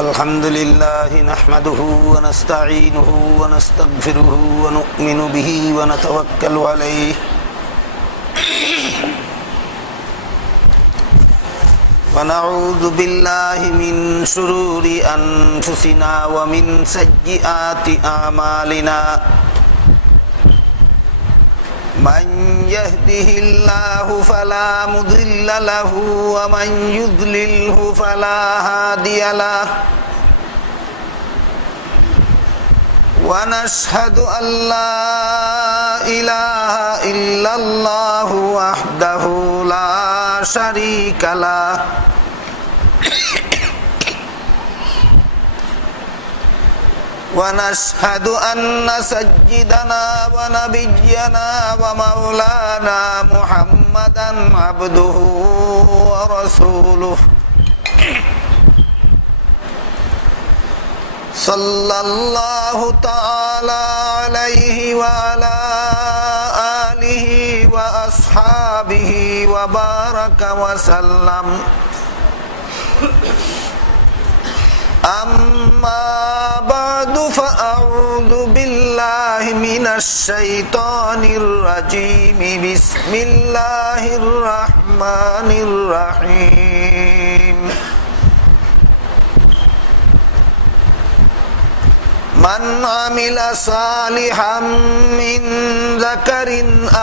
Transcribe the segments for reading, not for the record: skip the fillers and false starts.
الحمد لله نحمده ونستعينه ونستغفره ونؤمن به ونتوكل عليه ونعوذ بالله من شرور أنفسنا ومن سيئات أعمالنا من يهده الله فلا مضل له ومن يضلله فلا هادي له ونشهد أن لا إله إلا الله وحده لا شريك له ونشهد أن سيدنا ونبينا ومولانا محمدا عبده ورسوله صلى الله تعالى عليه وعلى آله وأصحابه وبارك وسلم أما بعد فأعوذ بالله من الشيطان الرجيم بسم الله الرحمن الرحيم من عمل صالحا من ذكر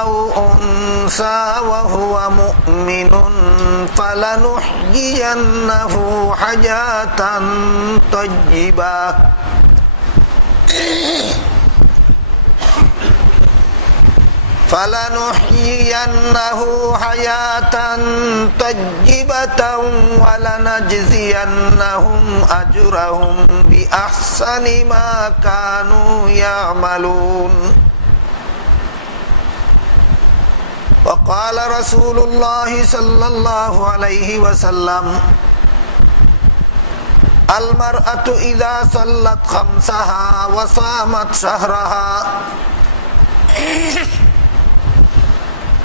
أو أنثى وهو مؤمن فلنحيينه حياة طيبة ولنجزينهم أجرهم بأحسن ما كانوا يعملون وقال رسول الله صلى الله عليه وسلم المرأة إذا صلت خمسها وصامت شهرها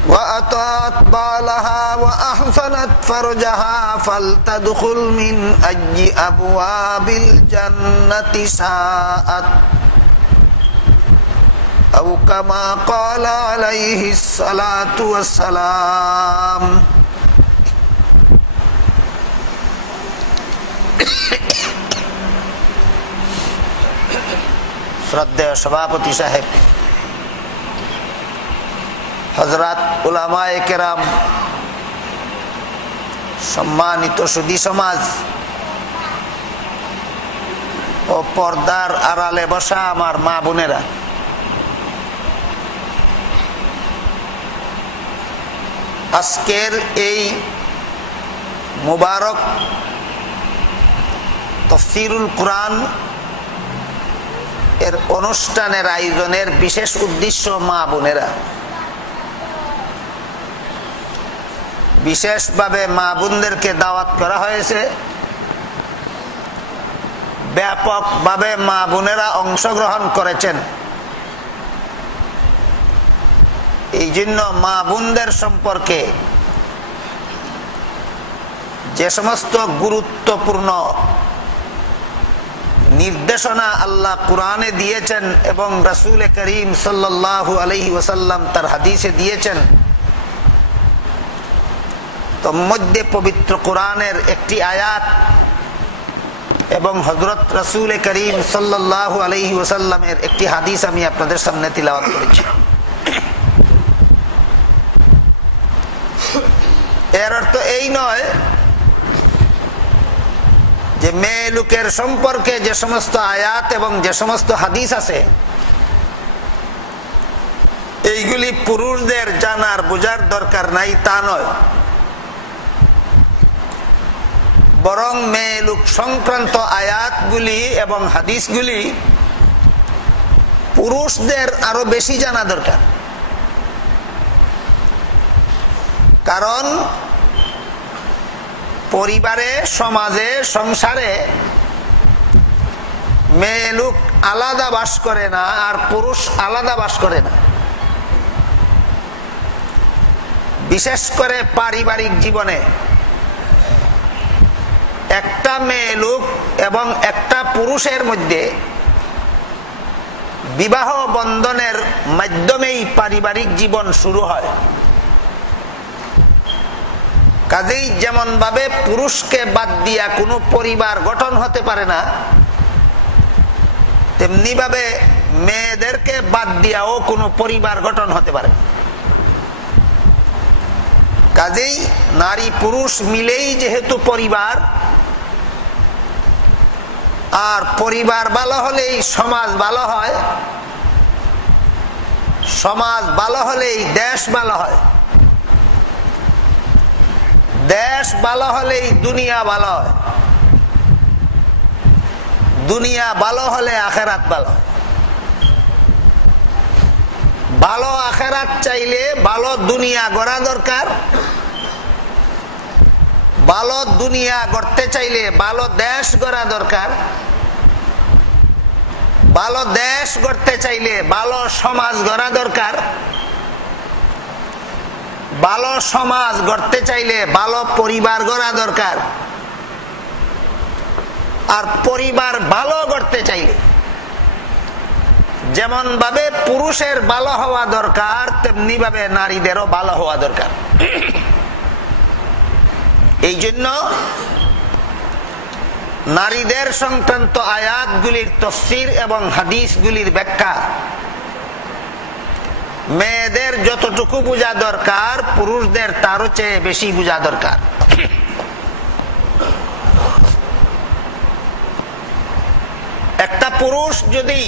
وأطاعت بالها وأحسنت فرجها فلتدخل من أي أبواب الجنة شاءت أو كما قال عليه الصلاة والسلام শ্রদ্ধেয় সভাপতি সাহেব, হযরত উলামায়ে কেরাম, সম্মানিত সুধী সমাজ ও পর্দার আড়ালে বসা আমার মা বোনেরা, আজকের এই মুবারক তাফসীরুল কুরআন এর অনুষ্ঠানের আয়োজনের বিশেষ উদ্দেশ্য মা বোনেরা, বিশেষভাবে মা বোনদেরকে দাওয়াত করা হয়েছে। ব্যাপকভাবে মা বোনেরা অংশগ্রহণ করেছেন। এই জন্য মা বোনদের সম্পর্কে যে সমস্ত গুরুত্বপূর্ণ নির্দেশনা আল্লাহ কুরআনে দিয়েছেন এবং রাসূল করিম সাল্লাল্লাহু আলাইহি ওয়াসাল্লাম তার হাদিসে দিয়েছেন, তোর মধ্যে পবিত্র কোরআনের একটি আয়াত এবং হযরত রাসূল করিম সাল্লাল্লাহু আলাইহি ওয়াসাল্লামের একটি হাদিস আমি আপনাদের সামনে তিলাওয়াত করেছি। এর অর্থ এই নয় যে মেয়ে লোকের সম্পর্কে যে সমস্ত আয়াত এবং যে সমস্ত হাদিস আছে এইগুলি পুরুষদের জানার বোঝার দরকার নাই, তা নয়। বরং মেয়ে লোক সংক্রান্ত আয়াতগুলি এবং হাদিসগুলি পুরুষদের আরো বেশি জানা দরকার। কারণ পরিবারে, সমাজে, সংসারে মেয়ে লোক আলাদা বাস করে না, আর পুরুষ আলাদা বাস করে না। বিশেষ করে পারিবারিক জীবনে একটা মেয়ে লোক এবং একটা পুরুষের মধ্যে বিবাহ বন্ধনের মাধ্যমেই পারিবারিক জীবন শুরু হয়। কাজেই যেমন ভাবে পুরুষকে বাদ দিয়া কোনো পরিবার গঠন হতে পারে না, তেমনি ভাবে মেয়েদেরকে বাদ দিয়াও কোনো পরিবার গঠন হতে পারে না। কাজেই নারী পুরুষ মিলেই যেহেতু পরিবার, আর পরিবার ভালো হলেই সমাজ ভালো হয়, সমাজ ভালো হলেই দেশ ভালো হয়, দেশ ভালো হলেই দুনিয়া ভালো হয়, দুনিয়া ভালো হলে আখেরাত ভালো হয়। ভালো আখেরাত চাইলে ভালো দুনিয়া গড়া দরকার, ভালো দুনিয়া গড়তে চাইলে ভালো দেশ গড়া দরকার, ভালো দেশ গড়তে চাইলে ভালো সমাজ গড়া দরকার, ভালো সমাজ গড়তে চাইলে ভালো পরিবার গড়া দরকার, আর পরিবার ভালো গড়তে চাইলে যেমন ভাবে পুরুষের ভালো হওয়া দরকার, তেমনি ভাবে নারীদেরও ভালো হওয়া দরকার। এই জন্য নারীদের সংক্রান্ত আয়াতগুলির তাফসীর এবং হাদিসগুলির ব্যাখ্যা মেয়েদের যতটুকু বোঝা দরকার, পুরুষদের তারও চেয়ে বেশি বোঝা দরকার। একটা পুরুষ যদি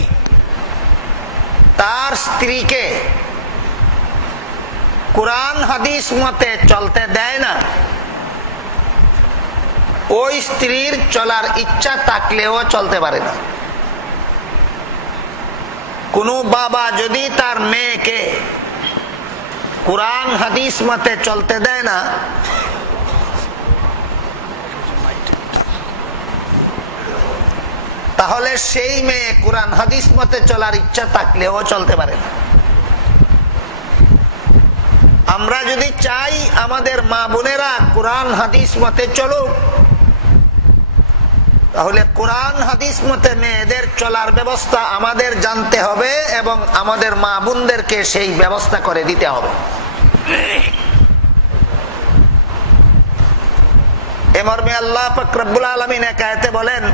তার স্ত্রীকে কুরআন হাদিস মতে চলতে দেয় না, ওই স্ত্রীর চলার ইচ্ছা থাকলেও চলতে পারে না। কোন বাবা যদি তার মেয়েকে কুরআন হাদিস মতে চলতে দেয় না, তাহলে সেই মেয়ে কুরআন হাদিস মতে চলার ইচ্ছা থাকলেও চলতে পারে না। আমরা যদি চাই আমাদের মা বোনেরা কুরআন হাদিস মতে চলুক, তাহলে কুরআন হাদিস মতে মেয়েদের চলার ব্যবস্থা আমাদের জানতে হবে এবং আমাদের মা বোনদেরকে সেই ব্যবস্থা করে দিতে হবে। এ মর্মে আল্লাহ পাক রব্বুল আলামিন এক আয়াতে বলেন,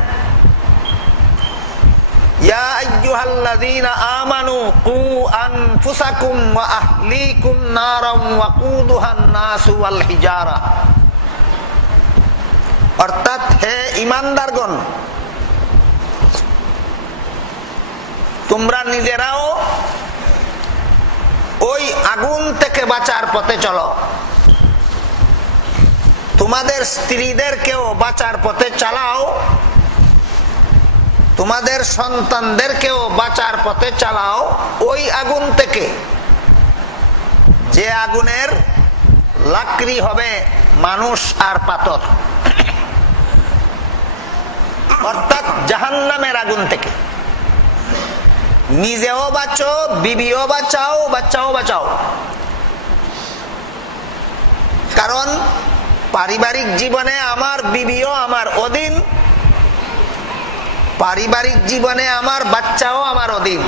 ইয়া আইয়ুহাল্লাযীনা আমানু কু আনফুসাকুম ওয়া আহলিকুম নারাম ওয়াকুদুহান নাসু ওয়াল হিজারা। অর্থাৎ হে ঈমানদারগণ, তোমরা নিজেরাও ওই আগুন থেকে বাঁচার পথে চলো, তোমাদের স্ত্রীদেরকেও বাঁচার পথে চালাও, তোমাদের সন্তানদেরকেও বাঁচার পথে চালাও ওই আগুন থেকে, যে আগুনের লাকড়ি হবে মানুষ আর পাথর, অর্থাৎ জাহান্নামের আগুন থেকে। নিজেও বাঁচো, বিবিও বাঁচাও, বাচ্চাও বাঁচাও। কারণ পারিবারিক জীবনে আমার বিবিও আমার অধীন, পারিবারিক জীবনে আমার বাচ্চাও আমার অধীন।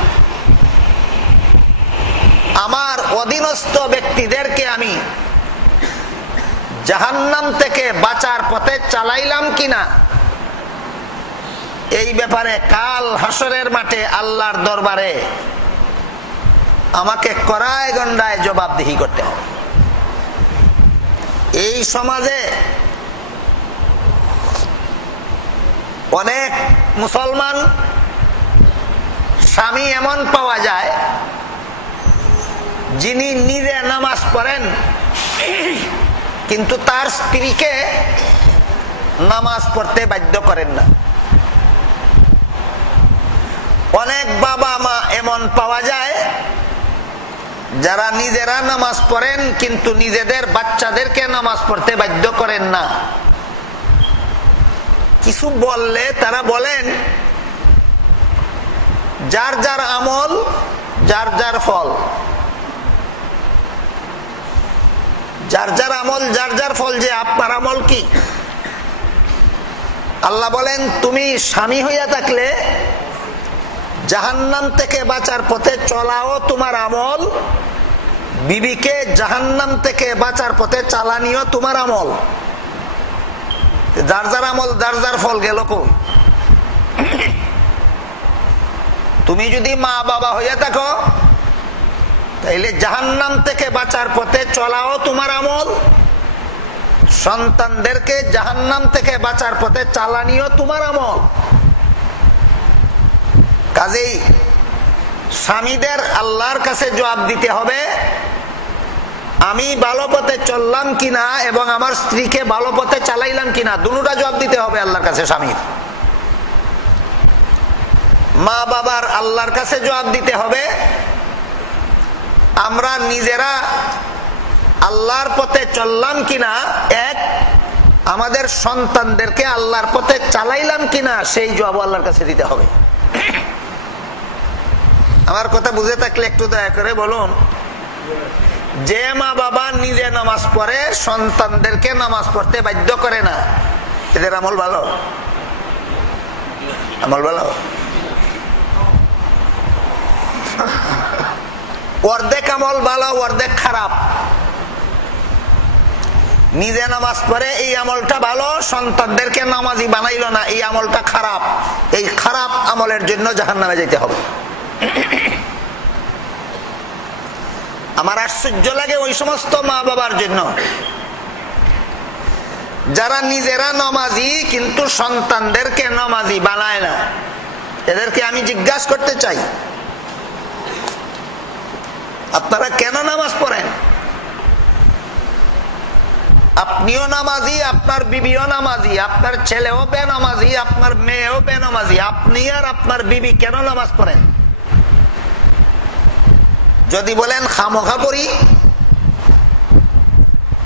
আমার অধীনস্থ ব্যক্তিদেরকে আমি জাহান্নাম থেকে বাঁচার পথে চালাইলাম কিনা, এই ব্যাপারে কাল হাসরের মাঠে আল্লাহর দরবারে আমাকে কড়ায় গন্ডায় জবাবদিহি করতে হবে। এই সমাজে অনেক মুসলমান স্বামী এমন পাওয়া যায় যিনি নিজে নামাজ পড়েন কিন্তু তার স্ত্রীকে নামাজ পড়তে বাধ্য করেন না। অনেক বাবা মা এমন পাওয়া যায় যারা নিজেরা নামাজ পড়েন কিন্তু নিজেদের বাচ্চাদেরকে নামাজ পড়তে বাধ্য করেন না। কিছু বললে তারা বলেন যার যার আমল যার যার ফল, যার যার আমল যার যার ফল। যে আপনার আমল কি? আল্লাহ বলেন তুমি স্বামী হইয়া থাকলে জাহান্নাম থেকে বাঁচার পথে চলাও তোমার আমল, বিবিকে জাহান্নাম থেকে বাঁচার পথে চালানিও তোমার আমল। যার যার আমল যার যার ফল গেল কই? তুমি যদি মা বাবা হইয়া থাকো তাইলে জাহান্নাম থেকে বাঁচার পথে চলাও তোমার আমল, সন্তানদেরকে জাহান্নাম থেকে বাঁচার পথে চালানিও তোমার আমল। কাজেই স্বামীদের আল্লাহর কাছে জবাব দিতে হবে আমি ভালো পথে চললাম কিনা এবং আমার স্ত্রীকে ভালো পথে চালাইলাম কিনা, দুটোটা জবাব দিতে হবে আল্লাহর কাছে স্বামীর। মা বাবার আল্লাহর কাছে জবাব দিতে হবে আমরা নিজেরা আল্লাহর পথে চললাম কিনা, এক আমাদের সন্তানদেরকে আল্লাহর পথে চালাইলাম কিনা সেই জবাব আল্লাহর কাছে দিতে হবে। আমার কথা বুঝে থাকলে একটু দয়া করে বলুন, যে মা বাবা নিজে নামাজ পড়ে সন্তানদেরকে নামাজ পড়তে বাধ্য করে না, এদের আমল ভালো? আমল ভালো? অর্ধেক আমল ভালো, অর্ধেক খারাপ। নিজে নামাজ পড়ে এই আমলটা ভালো, সন্তানদেরকে নামাজি বানাইল না, এই আমলটা খারাপ। এই খারাপ আমলের জন্য জাহান্নামে যেতে হবে। আমার আশ্চর্য লাগে ওই সমস্ত মা বাবার জন্য যারা নিজেরা নামাজি কিন্তু সন্তানদেরকে নামাজি বানায় না। এদেরকে আমি জিজ্ঞাসা করতে চাই আপনারা কেন নামাজ পড়েন? আপনিও নামাজি, আপনার বিবিও নামাজি, আপনার ছেলেও বেনামাজি, আপনার মেয়েও বেনামাজি, আপনি আর আপনার বিবি কেন নামাজ পড়েন? যদি বলেন খামোখা পড়ি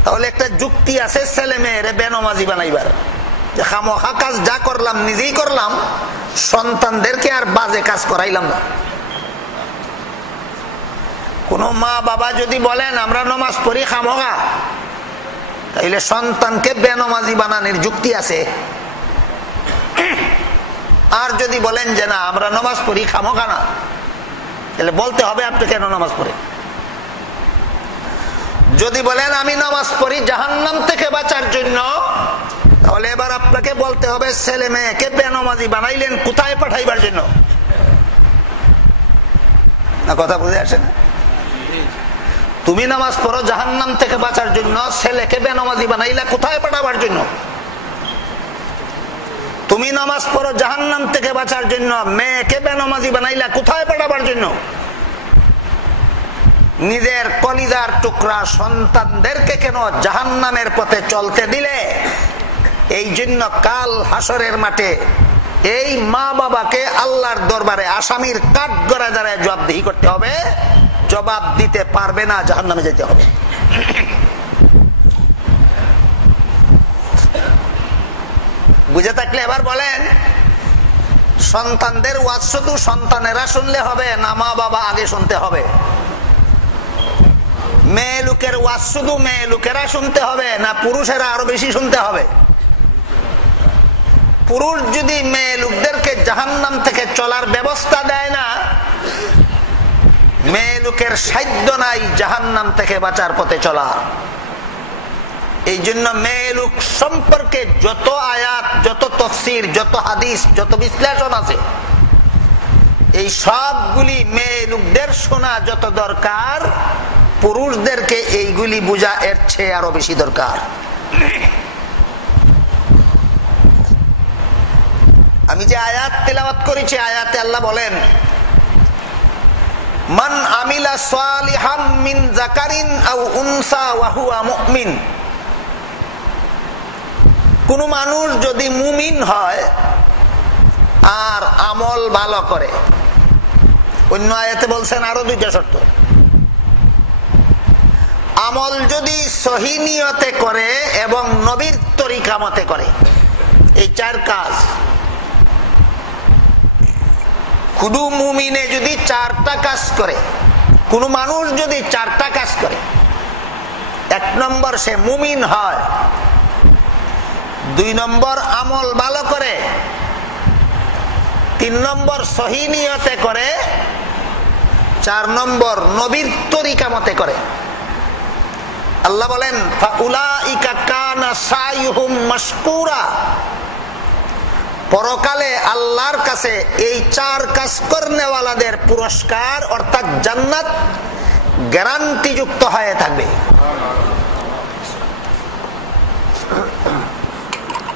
তাহলে একটা যুক্তি আছে ছেলে মেয়েরে বেনামাজি বানাইবার, যে খামোখা কাজ যা করলাম নিজেই করলাম, সন্তানদেরকে আর বাজে কাজ করাইলাম না। কোন মা বাবা যদি বলেন আমরা নামাজ পড়ি খামোখা, তাইলে সন্তানকে বেনামাজি বানানোর যুক্তি আছে। আর যদি বলেন যে না আমরা নামাজ পড়ি খামোখা না, তাহলে বলতে হবে আপনি কেন নামাজ পড়ে। যদি বলেন আমি নামাজ পড়ি জাহান্নাম থেকে বাঁচার জন্য, তাহলে এবার আপনাকে বলতে হবে ছেলে মেয়েকে বেনামাজি বানাইলেন কোথায় পাঠাইবার জন্য? না কথা বুঝে আসে না? তুমি নামাজ পড়ো জাহান্নাম থেকে বাঁচার জন্য, ছেলেকে বেনামাজি বানাইলা কোথায় পাঠাবার জন্য? তুমি নামাজ পড়ো জাহান্নাম থেকে বাঁচার জন্য, মেয়েকে বেনামাজি বানাইলা কোথায় পাঠাবার জন্য? নিজের কলিজার টুকরা সন্তানদেরকে কেন জাহান্নামের পথে চলতে দিলে? এই জন্য কাল হাসরের মাঠে এই মা বাবাকে আল্লাহর দরবারে আসামির কাঠগড়ায় দাঁড়ায় জবাবদিহি করতে হবে। জবাব দিতে পারবে না, জাহান্নামে যেতে হবে। বুঝে থাকলে এবার বলেন সন্তানদের ওয়াজ শুধু সন্তানেরা শুনলে হবে না, মা বাবা আগে শুনতে হবে? মেয়ে লোকের ওয়াজ শুধু মেয়ে লোকেরা শুনতে হবে না পুরুষেরা আরো বেশি শুনতে হবে? পুরুষ যদি মেয়ে লোকদেরকে জাহান্নাম থেকে চলার ব্যবস্থা দেয় না, মেয়ে লোকের সাধ্য নাই জাহান্নাম থেকে বাঁচার পথে চলা। এই জন্য মেয়ে লোক সম্পর্কে যত আয়াত, যত তাফসীর, যত হাদিস, যত বিশ্লেষণ আছে, এই সবগুলি মেয়ে লোকদের শোনা যত দরকার, পুরুষদেরকে এইগুলি বোঝা এর চেয়ে আরো বেশি দরকার। আমি যে আয়াত তেলাওয়াত করেছি, আয়াতে আল্লাহ বলেন মান আমিলা সালিহাম মিন যাকারিন আও উনসা ওয়া হুয়া মুমিন। কোন মানুষ যদি মুমিন হয় আর আমল ভালো করে, অন্য আয়াতে বলছেন আরো দুইটা শর্ত, আমল যদি সহি নিয়তে করে এবং নবীর তরিকা মতে করে, এই চার কাজ। কোন মুমিনে যদি চারটা কাজ করে, কোন মানুষ যদি চারটা কাজ করে, 1 নম্বর সে মুমিন হয়, 2 নম্বর আমল ভালো করে, 3 নম্বর সহি নিয়তে করে, 4 নম্বর নবীর তরিকা মতে করে। আল্লাহ বলেন ফাউলাইকা কানা সাইয়ুহুম মাশকুরা, পরকালে আল্লাহর কাছে এই 4 কাজ করনেওয়ালাদের পুরস্কার অর্থাৎ জান্নাত গ্যারান্টিযুক্ত হয়ে থাকবে।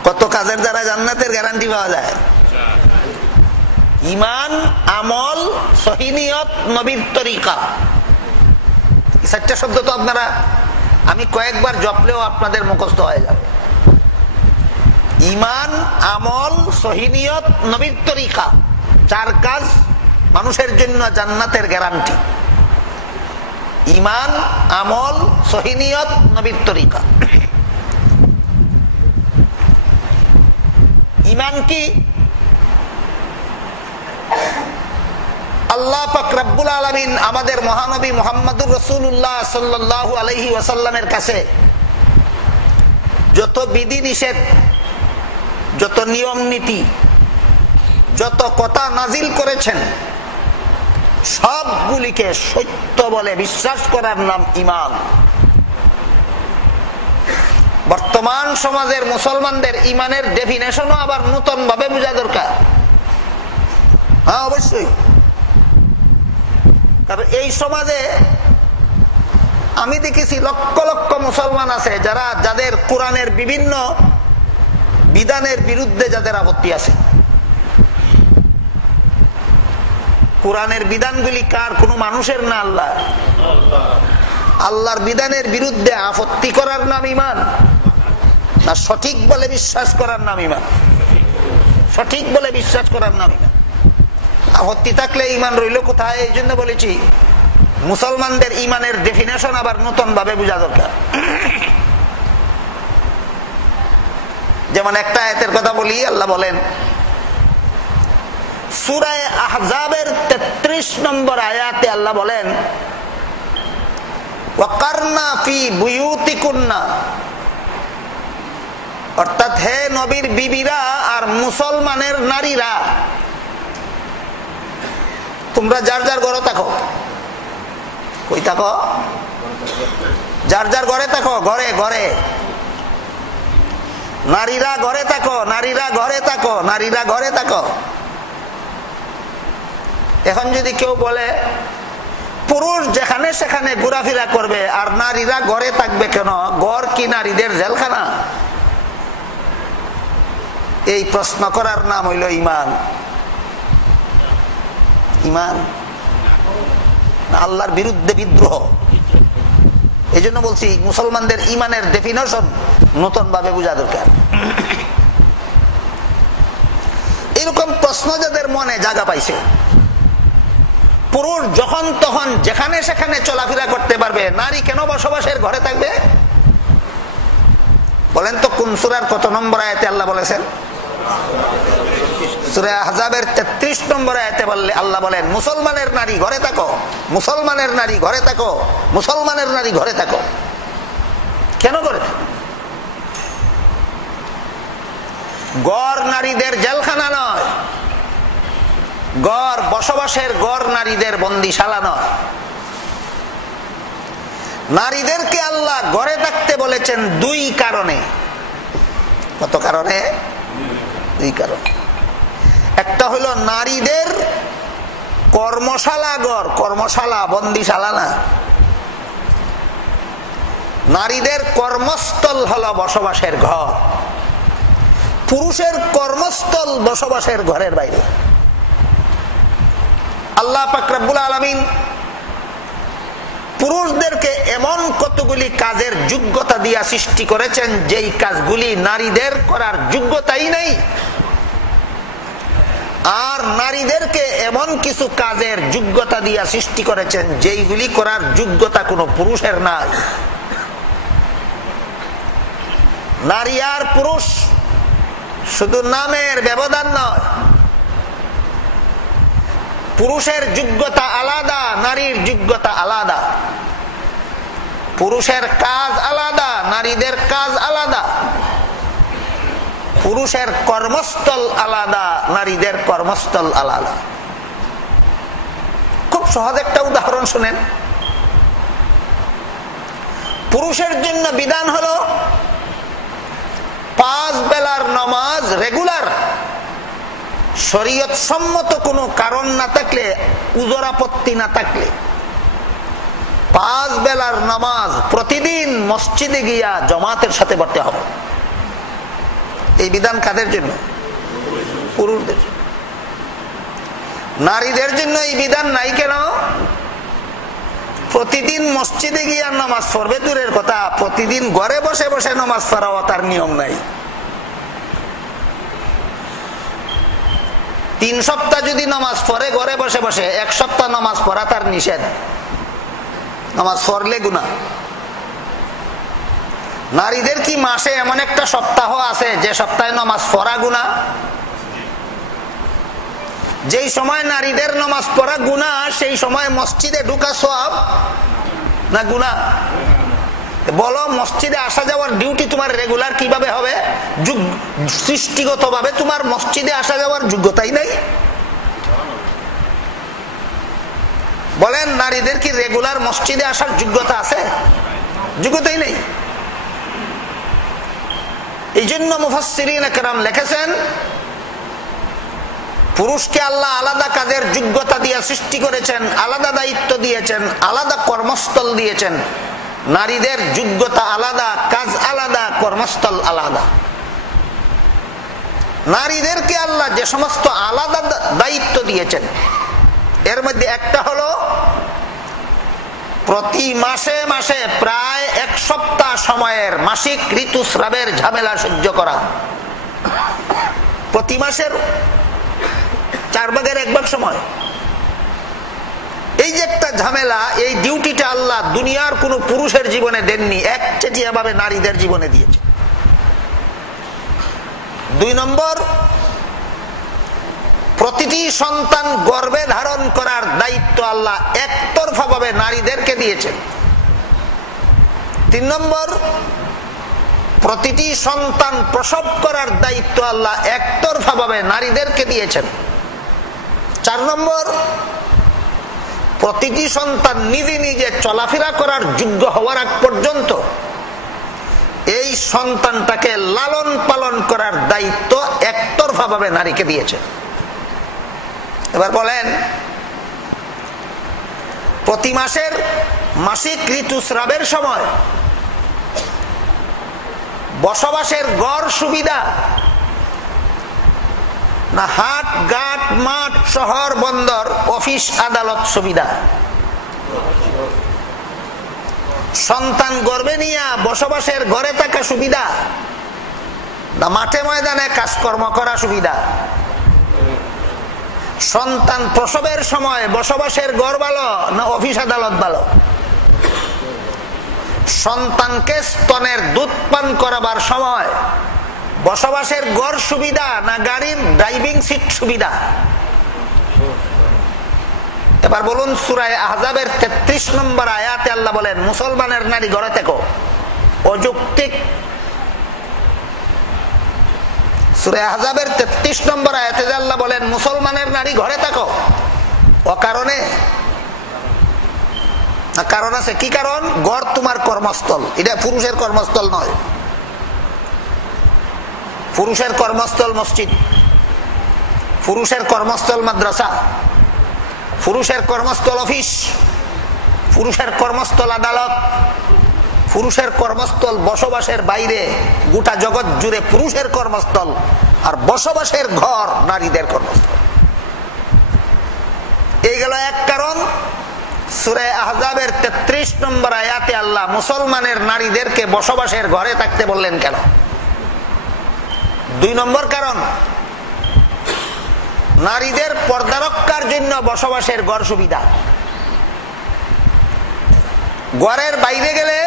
কত কাজের দ্বারা জান্নাতের গ্যারান্টি পাওয়া যায়? ঈমান, আমল, সহি নিয়ত, নবীর তরিকা। 4টা শব্দ তো আপনারা আমি কয়েকবার জপলেও আপনাদের মুখস্থ হয়ে যাবে। ঈমান, আমল, সহি নিয়ত, নবীর তরিকা, 4 কাজ মানুষের জন্য জান্নাতের গ্যারান্টি। ঈমান, আমল, সহি নিয়ত, নবীর তরিকা। ঈমান কি? আল্লাহ পাক রব্বুল আলামিন আমাদের মহানবী মুহাম্মদুর রাসূলুল্লাহ সাল্লাল্লাহু আলাইহি ওয়াসাল্লামের কাছে যত বিধি নিষেধ, যত নিয়ম নীতি, যত কথা নাজিল করেছেন, সবগুলিকে সত্য বলে বিশ্বাস করার নাম ঈমান। বর্তমান সমাজের মুসলমানদের ঈমানের ডেফিনেশনও আবার নতুন ভাবে বোঝা দরকার। হ্যাঁ, অবশ্যই। কারণ এই সমাজে আমি দেখেছি লক্ষ লক্ষ মুসলমান আছে যাদের কোরআনের বিভিন্ন বিধানের বিরুদ্ধে যাদের আপত্তি আছে। কোরআনের বিধানগুলি কার? কোনো মানুষের না, আল্লাহ। আল্লাহর বিধানের বিরুদ্ধে আপত্তি করার নাম ঈমান না সঠিক বলে বিশ্বাস করার নাম ঈমান? সঠিক বলে বিশ্বাস করার নাম ঈমান। আপত্তি থাকলে ঈমান রইল কোথায়? এই জন্য বলেছি মুসলমানদের ঈমানের ডেফিনেশন আবার নতুন ভাবে বোঝা দরকার। যেমন একটা আয়াতের কথা বলি, আল্লাহ বলেন সূরা আহজাবের 33 নম্বর আয়াতে আল্লাহ বলেন ওয়াকারনা ফি বুয়ুতিকুন্না, অর্থাৎ হে নবীর বিবিরা আর মুসলমানের নারীরা, তোমরা যার যার ঘরে থাকো। কই থাকো? যার যার ঘরে থাকো। ঘরে ঘরে নারীরা ঘরে থাকো, নারীরা ঘরে থাকো, নারীরা ঘরে থাকো। এখন যদি কেউ বলে পুরুষ যেখানে সেখানে ঘোরাফেরা করবে আর নারীরা ঘরে থাকবে কেন? ঘর কি নারীদের জেলখানা? এই প্রশ্ন করার নাম হইল ঈমান। ঈমান আল্লাহর বিরুদ্ধে বিদ্রোহ। এই জন্য বলছি মুসলমানদের ঈমানের ডেফিনেশন নতুন ভাবে বোঝা দরকার। এরকম প্রশ্ন যাদের মনে জায়গা পাইছে, পুরুষ যখন তখন যেখানে সেখানে চলাফেরা করতে পারবে, নারী কেন বসবাসের ঘরে থাকবে? বলেন তো কোন সূরার কত নম্বর আয়াতে আল্লাহ বলেছেন? সূরা আহজাবের 33 নম্বর আয়াতে বললে আল্লাহ বলেন মুসলমানের নারী ঘরে থাকো, মুসলমানের নারী ঘরে থাকো, মুসলমানের নারী ঘরে থাকো। কেন ঘরে থাকো? গড় নারীদের জেলখানা নয়, গড় বসবাসের গড় নারীদের বন্দিশালা নয়। নারীদেরকে আল্লাহ ঘরে থাকতে বলেছেন 2 কারণে। কত কারণে? 2 কারণে। একটা হলো নারীদের কর্মশালা ঘর, কর্মশালা, বন্দিশালা না। নারীদের কর্মস্থল হলো বসবাসের ঘর। পুরুষের কর্মস্থল বসবাসের ঘরের বাইরে। আল্লাহ পাক রব্বুল আলামিন পুরুষদেরকে এমন কতগুলি কাজের যোগ্যতা দিয়া সৃষ্টি করেছেন যেই কাজগুলি নারীদের করার যোগ্যতাই নেই, আর নারীদেরকে এমন কিছু কাজের যোগ্যতা দিয়া সৃষ্টি করেছেন যেইগুলি করার যোগ্যতা কোনো পুরুষের নাই। নারী আর পুরুষ শুধু নামের ব্যবধান নয়, পুরুষের যোগ্যতা আলাদা, নারীর যোগ্যতা আলাদা। পুরুষের কাজ আলাদা, নারীদের কাজ আলাদা। পুরুষের কর্মস্থল আলাদা, নারীদের কর্মস্থল আলাদা। খুব সহজ একটা উদাহরণ শুনেন। পুরুষের জন্য বিধান হলো 5 বেলার নামাজ রেগুলার, শরীয়ত সম্মত কোনো কারণ না থাকলে, উজর আপত্তি না থাকলে 5 বেলার নামাজ প্রতিদিন মসজিদে গিয়া জামাতের সাথে পড়তে হবে। এই বিধান কাদের জন্য? পুরুষদের। নারীদের জন্য এই বিধান নাই কেন? প্রতিদিন মসজিদে গিয়া নামাজ পড়বে দূরের কথা, প্রতিদিন ঘরে বসে বসে নামাজ পড়াও তার নিয়ম নাই। 3 সপ্তাহ যদি নামাজ পড়ে ঘরে বসে বসে, 1 সপ্তাহ নামাজ পড়া তার নিষেধ। নামাজ পড়লে গুনাহ। নারীদের কি মাসে এমন একটা সপ্তাহ আছে যে সপ্তাহে নামাজ পড়া গুনাহ? যেই সময় নারীদের নামাজ পড়া গুনাহ, সেই সময় মসজিদে ঢোকা সওয়াব না গুনাহ? বলো, মসজিদে আসা যাওয়ার ডিউটি তোমার রেগুলার কিভাবে হবে? সৃষ্টিগতভাবে তোমার মসজিদে আসা যাওয়ার যোগ্যতাই নাই। বলেন, নারীদের কি রেগুলার মসজিদে আসার যোগ্যতা আছে? যোগ্যতাই নেই। এই জন্য মুফাসসিরিন কেরাম লিখেছেন, পুরুষকে আল্লাহ আলাদা কাজের যোগ্যতা দিয়ে সৃষ্টি করেছেন, আলাদা দায়িত্ব দিয়েছেন, আলাদা কর্মস্থল দিয়েছেন। নারীদের যোগ্যতা আলাদা, কাজ আলাদা, কর্মস্থল আলাদা। নারীদেরকে আল্লাহ যে সমস্ত আলাদা দায়িত্ব দিয়েছেন, এর মধ্যে একটা হলো প্রতি মাসে মাসে প্রায় 1 সপ্তাহ সময়ের মাসিক ঋতুস্রাবের ঝামেলা সহ্য করা। প্রতি মাসের 4/1 সময়। এই যে একটা ঝামেলা, এই ডিউটিটা আল্লাহ দুনিয়ার কোন পুরুষের জীবনে দেননি, একচেটিয়া ভাবে নারীদের জীবনে দিয়েছে। 2 নম্বর, প্রতিটি সন্তান গর্ভে ধারণ করার দায়িত্ব আল্লাহ একতরফা ভাবে নারীদেরকে দিয়েছেন। 3 নম্বর, প্রতিটি সন্তান প্রসব করার দায়িত্ব আল্লাহ একতরফা ভাবে নারীদেরকে দিয়েছেন। 4 নম্বর, প্রতিটি সন্তান নিজে নিজে চলাফেরা করার যোগ্য হওয়ার আগ পর্যন্ত এই সন্তানটাকে লালন পালন করার দায়িত্ব একতরফা ভাবে নারীকে দিয়েছে। এবার বলেন, প্রতি মাসের মাসিক ঋতুস্রাবের সময় বসবাসের গড় সুবিধা না হাট ঘাট মাঠ শহর বন্দর অফিস আদালত সুবিধা? সন্তান গর্ভে নিয়ে বসবাসের ঘরে থাকা সুবিধা না মাঠে ময়দানে কাজকর্ম করা সুবিধা? সন্তান প্রসবের সময় বসবাসের ঘর ভালো না অফিস আদালত ভালো? সন্তানকে স্তনের দুধ পান করাবার সময় বসবাসের ঘর সুবিধা না গাড়ির ড্রাইভিং সিট সুবিধা? এবার বলুন, সূরা আহজাবের 33 নম্বর আয়াতে আল্লাহ বলেন, মুসলমানের নারী ঘরে থেকো। অযৌক্তিক। সূরা আহজাবের 33 নম্বর আয়াতে আল্লাহ বলেন, মুসলমানের নারী ঘরে থাকো। অকারণে? কারণ আছে। কি কারণ? ঘর তোমার কর্মস্থল, এটা পুরুষের কর্মস্থল নয়। পুরুষের কর্মস্থল মসজিদ, পুরুষের কর্মস্থল মাদ্রাসা, পুরুষের কর্মস্থল অফিস, পুরুষের কর্মস্থল আদালত, পুরুষের কর্মস্থল বসবাসের বাইরে গোটা জগৎ জুড়ে পুরুষের কর্মস্থল, আর বসবাসের ঘর নারীদের কর্মস্থল। এই গেল এক কারণ। সূরা আহজাবের 33 নম্বর আয়াতে আল্লাহ মুসলমানের নারীদেরকে বসবাসের ঘরে থাকতে বললেন কেন? 2 নম্বর কারণ, নারীদের পর্দা রক্ষার জন্য বসবাসের ঘর সুবিধা। ঘরের বাইরে গেলে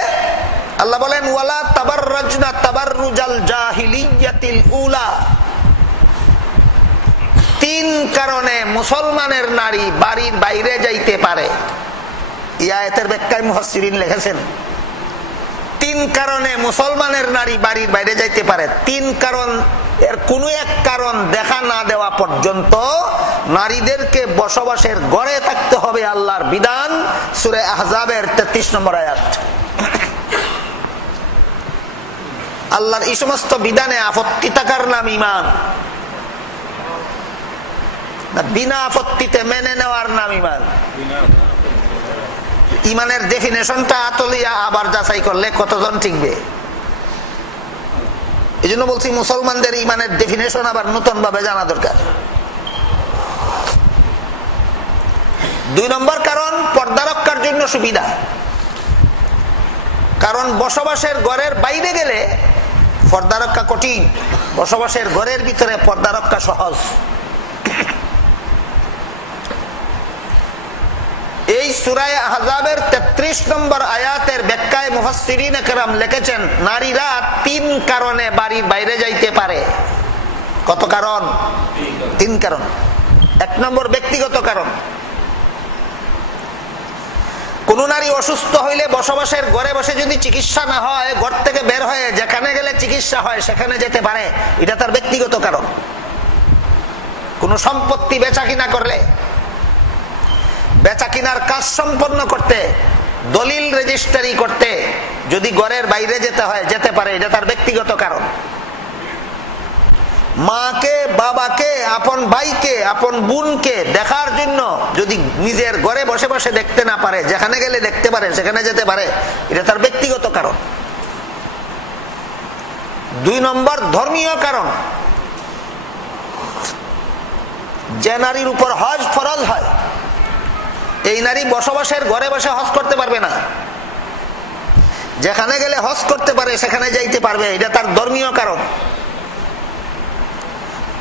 আল্লাহ বলেন ওয়ালা তাবাররাজনা তাবাররুজাল জাহিলিয়াতিল উলা। 3 কারণে মুসলমানের নারী বাড়ির বাইরে যাইতে পারে। এই আয়াতের ব্যাখ্যায় মুফাসসিরিন লিখেছেন 3 কারণে মুসলমানের নারী বাড়ির বাইরে যাইতে পারে। 3 কারণ, এর কোনো এক কারণ দেখা না দেওয়া পর্যন্ত নারীদেরকে বসবাসের ঘরে থাকতে হবে, আল্লাহর বিধান। সূরা আহজাবের 33 নম্বর আয়াত। আল্লাহর এই সমস্ত বিধানে আপত্তি থাকার নাম ঈমান, বিনা আপত্তিতে মেনে নেওয়ার নাম ঈমান। ঈমানের ডেফিনেশনটা আতলিয়া আবার যাচাই করলে কতজন ঠিকবে? এই জন্য বলছি মুসলমানদের ঈমানের ডেফিনেশন আবার নতুন ভাবে জানা দরকার। 2 নম্বর কারণ, পর্দা রক্ষার জন্য সুবিধা। কারণ বসবাসের ঘরের বাইরে গেলে পর্দা রক্ষা কঠিন, বসবাসের ঘরের ভিতরে পর্দা রক্ষা সহজ। এই সূরা আহজাবের 33 নম্বর আয়াতের ব্যাখ্যায় মুফাসসিরিন কেরাম লিখেছেন নারীরা 3 কারণে বাড়ির বাইরে যাইতে পারে। কত কারণ? 3 কারণ। 1 নম্বর ব্যক্তিগত কারণ। কোন নারী অসুস্থ হইলে বসবাসের ঘরে বসে যদি চিকিৎসা না হয়, ঘর থেকে বের হয়ে যেখানে গেলে চিকিৎসা হয় সেখানে যেতে পারে, এটা তার ব্যক্তিগত কারণ। কোন সম্পত্তি বেচা কিনা করলে, বেচা কিনার কাজ সম্পন্ন করতে, দলিল রেজিস্ট্রি করতে যদি ঘরের বাইরে যেতে হয়, যেতে পারে, এটা তার ব্যক্তিগত কারণ। মাকে, বাবাকে, আপন ভাইকে, আপন বোনকে দেখার জন্য যদি নিজের ঘরে বসে বসে দেখতে না পারে, যেখানে গেলে দেখতে পারে, সেখানে যেতে পারে, এটা তার ব্যক্তিগত কারণ। 2 নম্বর ধর্মীয় কারণ। যে নারীর উপর হজ ফরজ হয়, এই নারী বসবাসের ঘরে বসে হজ করতে পারবে না। যেখানে গেলে হজ করতে পারে, সেখানে যাইতে পারবে, এটা তার ধর্মীয় কারণ।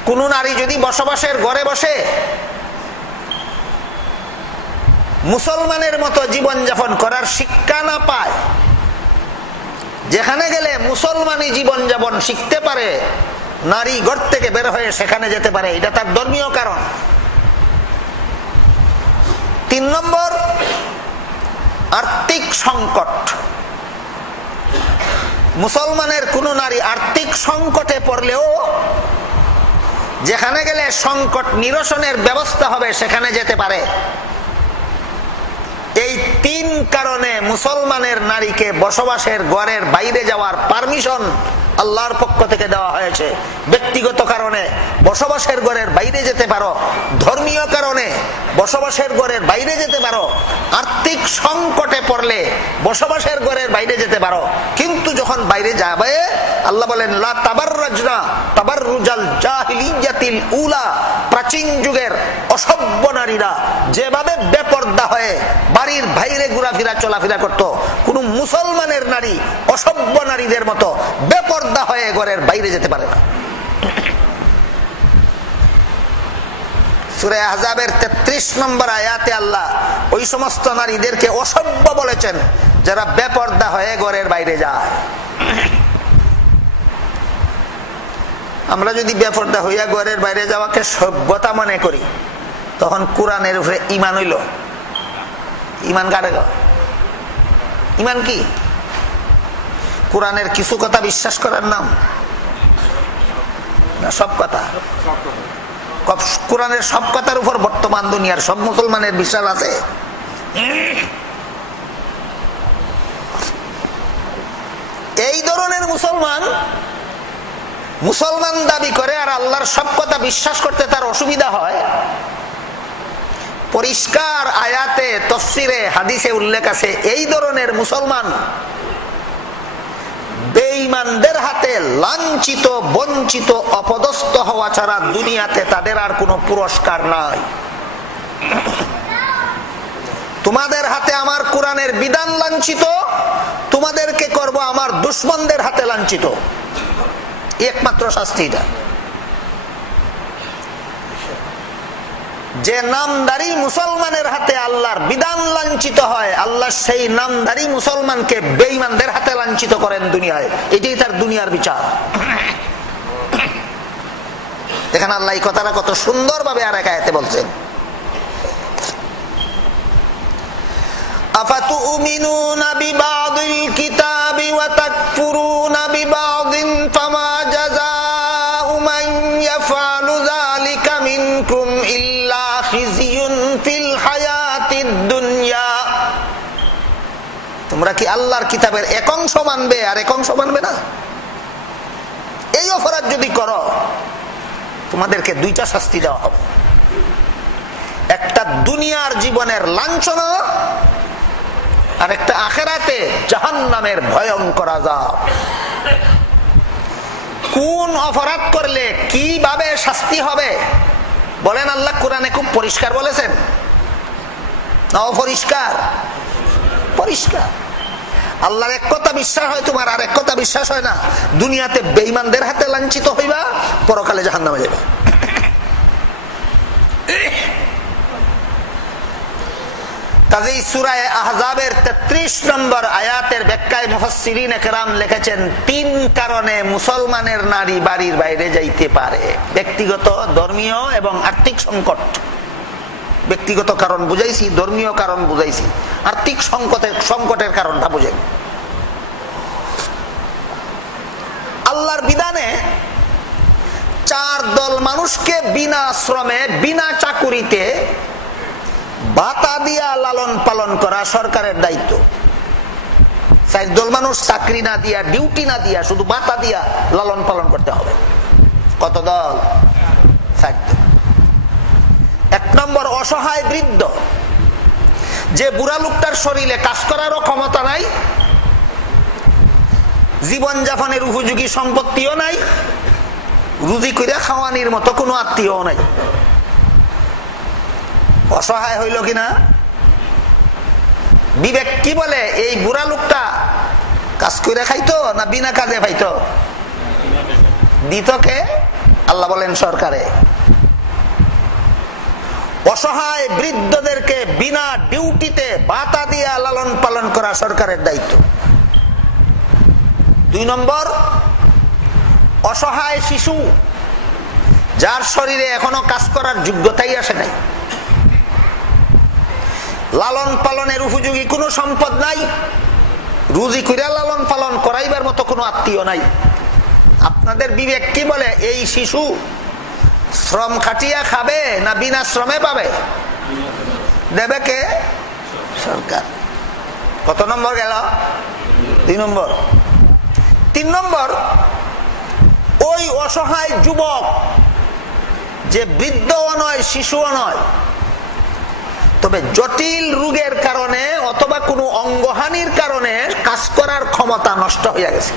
কোন নারী যদি বসবাসের ঘরে বসে মুসলমানের মতো জীবন যাপন করার শিক্ষা না পায়, যেখানে গেলে মুসলমানি জীবন যাপন শিখতে পারে, নারী ঘর থেকে বের হয়ে সেখানে যেতে পারে, এটা তার ধর্মীয় কারণ। 3 নম্বর আর্থিক সংকট। মুসলমানের কোন নারী আর্থিক সংকটে পড়লেও যেখানে গেলে সংকট নিরসনের ব্যবস্থা হবে সেখানে যেতে পারে। এই 3 কারণে মুসলমানের নারীকে বসবাসের ঘরের বাইরে যাওয়ার পারমিশন আল্লাহর পক্ষ থেকে দেওয়া হয়েছে। ব্যক্তিগত কারণে বসবাসের ঘরের বাইরে যেতে পারো, ধর্মীয় কারণে বসবাসের ঘরের বাইরে যেতে পারো, আর্থিক সংকটে পড়লে বসবাসের ঘরের বাইরে যেতে পারো। কিন্তু যখন বাইরে যাবে, আল্লাহ বলেন লা তাবাররাজনা তাবাররুজাল জাহিলিয়াতিল উলা। প্রাচীন যুগের অসভ্য নারীরা যেভাবে বেপরদা হয়ে বাড়ির বাইরে ঘোরাফেরা চলাফেরা করত, কোন মুসলমানের নারী অসভ্য নারীদের মতো বেপরদা হয়ে ঘরের বাইরে যেতে পারে না। সূরা আহজাবের 33 নম্বর আয়াতে আল্লাহ ওই সমস্ত নারীদেরকে অসভ্য বলেছেন যারা বেপরদা হয়ে ঘরের বাইরে যায়। আমরা যদি বেপরদা হইয়া ঘরের বাইরে যাওয়াকে সভ্যতা মনে করি, তখন কোরআনের উপরে ঈমান হইল। ঈমান কারে গো? ঈমান কি? কোরআনের কিছু কথা বিশ্বাস করার নাম না সব কথা? কোরআনের সব কথার উপর বর্তমান দুনিয়ার সব মুসলমানের বিশ্বাস আছে? এই ধরনের মুসলমান দাবি করে আর আল্লাহর সব কথা বিশ্বাস করতে তার অসুবিধা হয়। পরিষ্কার আয়াতে, তাফসীরে, হাদিসে উল্লেখ আছে এই ধরনের মুসলমান বেঈমানদের হাতে লাঞ্ছিত, বঞ্চিত, অপদস্থ হওয়া ছাড়া দুনিয়াতে তাদের আর কোনো পুরস্কার নাই। তোমাদের হাতে আমার কোরআনের বিধান লাঞ্ছিত, তোমাদেরকে করব আমার দুশমনদের হাতে লাঞ্ছিত। একমাত্র শাস্তি এটা। যে নামধারী মুসলমানের হাতে আল্লাহর বিধান লাঞ্ছিত হয়, আল্লাহ সেই নামধারী মুসলমানকে বেঈমানদের হাতে লাঞ্ছিত করেন দুনিয়ায়। এটাই তার দুনিয়ার বিচার। এখানে আল্লাহ এই কথাটা কত সুন্দরভাবে আর এক আয়াতে বলছেন, আফাতুমিনুনা বিবাদিল কিতাবি ওয়া তাকফুরুনা বিবাদিন ফামা জাযাউ মান ইয়াফআলু যালিকা মিনকুম ইল্লা খিজিয়ুন ফিল হায়াতিদ দুনিয়া। তোমরা কি আল্লাহর কিতাবের এক অংশ মানবে আর এক অংশ মানবে না? এই অপরাধ যদি করো তোমাদেরকে দুইটা শাস্তি দেওয়া হবে। একটা দুনিয়ার জীবনের লাঞ্ছনা, আর একটা আখিরাতে জাহান্নামের ভয়ঙ্কর আযাব। কোন অপরাধ করলে কিভাবে শাস্তি হবে বলেন আল্লাহ কোরআনে খুব পরিষ্কার বলেছেন না অপরিষ্কার? পরিষ্কার। আল্লাহর এক কথা বিশ্বাস হয় তোমার, আর এক কথা বিশ্বাস হয় না। দুনিয়াতে বেঈমানদের হাতে লাঞ্ছিত হইবা, পরকালে জাহান্নামে যাবে। কাজেই সূরা আহজাবের 33 নম্বর আয়াতের ব্যাখ্যায় মুফাসসিরিনে কেরাম লিখেছেন, 3 কারণে মুসলমানের নারী বাড়ির বাইরে যাইতে পারে। ব্যক্তিগত, ধর্মীয় এবং আর্থিক সংকট। ব্যক্তিগত কারণ বুঝাইছি, ধর্মীয় কারণ বুঝাইছি, আর্থিক সংকটের কারণটা বুঝাই। আল্লাহর বিধানে 4 দল মানুষকে বিনা শ্রমে, বিনা চাকুরিতে ভাতা দিয়া লালন পালন করা সরকারের দায়িত্ব। 4 দল মানুষ চাকরি না দিয়া, ডিউটি না দিয়া, শুধু ভাতা দিয়া লালন পালন করতে হবে। কত দল? 4 দল। 1 নম্বর অসহায় বৃদ্ধ, যে বুড়া লোকটার শরীরে কাজ করারও ক্ষমতা নাই, জীবন যাপনের উপযোগী সম্পত্তিও নাই, রুজি করে খাওয়ানির মতো কোনো আত্মীয় নাই। অসহায় হইল কিনা? বিবেক কি বলে এই বুড়া লোকটা কাজ করে খাইতো না বিনা কাজে পাইতো? দিত কে? আল্লাহ বলেন সরকারে। অসহায় বৃদ্ধদেরকে বিনা ডিউটিতে ভাতা দিয়ে লালন পালন করা সরকারের দায়িত্ব। 2 নম্বর অসহায় শিশু, যার শরীরে এখনো কাজ করার যোগ্যতাই আসে নাই, লালন পালনের উপযোগী কোনো সম্পদ নাই, রুজি কইরা লালন পালন করাইবার মতো কোনো আত্মীয় নাই। আপনাদের বিবেক কি বলে এই শিশু শ্রম খাটিয়া খাবে না বিনা শ্রমে পাবে? দেবে কে? সরকার। কত নম্বর গেল? 2 নম্বর। 3 নম্বর ওই অসহায় যুবক, যে বৃদ্ধও নয় শিশুও নয়, তবে জটিল রোগের কারণে অথবা কোনো অঙ্গহানির কারণে কাজ করার ক্ষমতা নষ্ট হয়ে গেছে।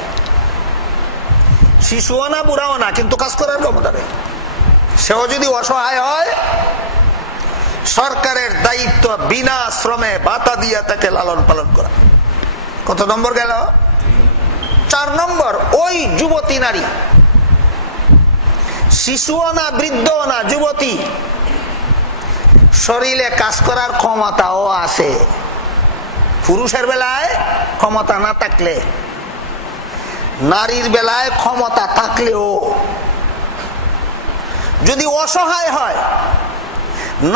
শিশুও না বুড়াও না, কিন্তু কাজ করার ক্ষমতা নেই। সেও যদি অসহায় হয়, সরকারের দায়িত্ব বিনা শ্রমে ভাতা দিয়া তাকে লালন পালন করা। কত নম্বর গেল? 4 নম্বর ওই যুবতী নারী, শিশুও না বৃদ্ধও না, যুবতী, শরীরে কাজ করার ক্ষমতাও আছে। পুরুষের বেলায় ক্ষমতা না থাকলে, নারীর বেলায় ক্ষমতা থাকলেও যদি অসহায় হয়,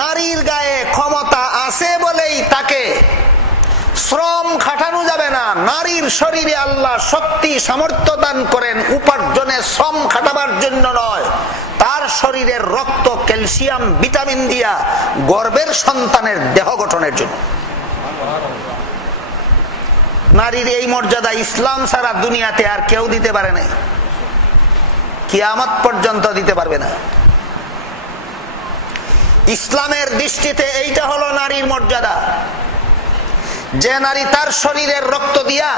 নারীর গায়ে ক্ষমতা আছে বলেই তাকে শ্রম খাটানো যাবে না। নারীর শরীরে আল্লাহ শক্তি সামর্থ্য দান করেন উপার্জনে, শ্রম খাটাবার জন্য নয়, তার শরীরের রক্ত, ক্যালসিয়াম, ভিটামিন দিয়া গর্ভের সন্তানের দেহ গঠনের জন্য। নারীর এই মর্যাদা ইসলাম ছাড়া দুনিয়াতে আর কেউ দিতে পারে না, কিয়ামত পর্যন্ত দিতে পারবে না। ইসলামের দৃষ্টিতে এইটা হলো নারীর মর্যাদা। যে নারী তার শরীরের রক্ত দিয়া,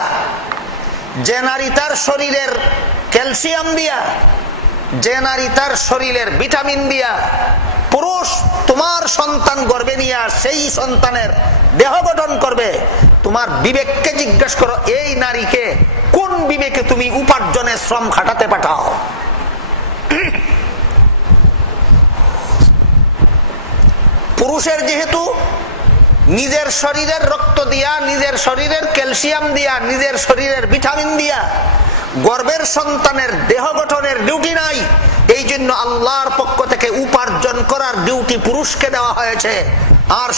যে নারী তার শরীরের ক্যালসিয়াম দিয়া, যে নারী তার শরীরের ভিটামিন দিয়া পুরুষ তোমার সন্তান গর্ভে নিয়ে সেই সন্তানের দেহ গঠন করবে, তোমার বিবেককে জিজ্ঞাসা করো, এই নারীকে কোন বিবেকে তুমি উপার্জনের শ্রম খাটাতে পাঠাও? পুরুষের যেহেতু নিজের শরীরের রক্ত দিয়া, নিজের শরীরের ক্যালসিয়াম দিয়া, নিজের শরীরের ভিটামিন দিয়া গর্ভের সন্তানের দেহ গঠনের ডিউটি নাই, এই জন্য আল্লাহর পক্ষ থেকে উপার্জন করার ডিউটি পুরুষকে দেওয়া হয়েছে। আর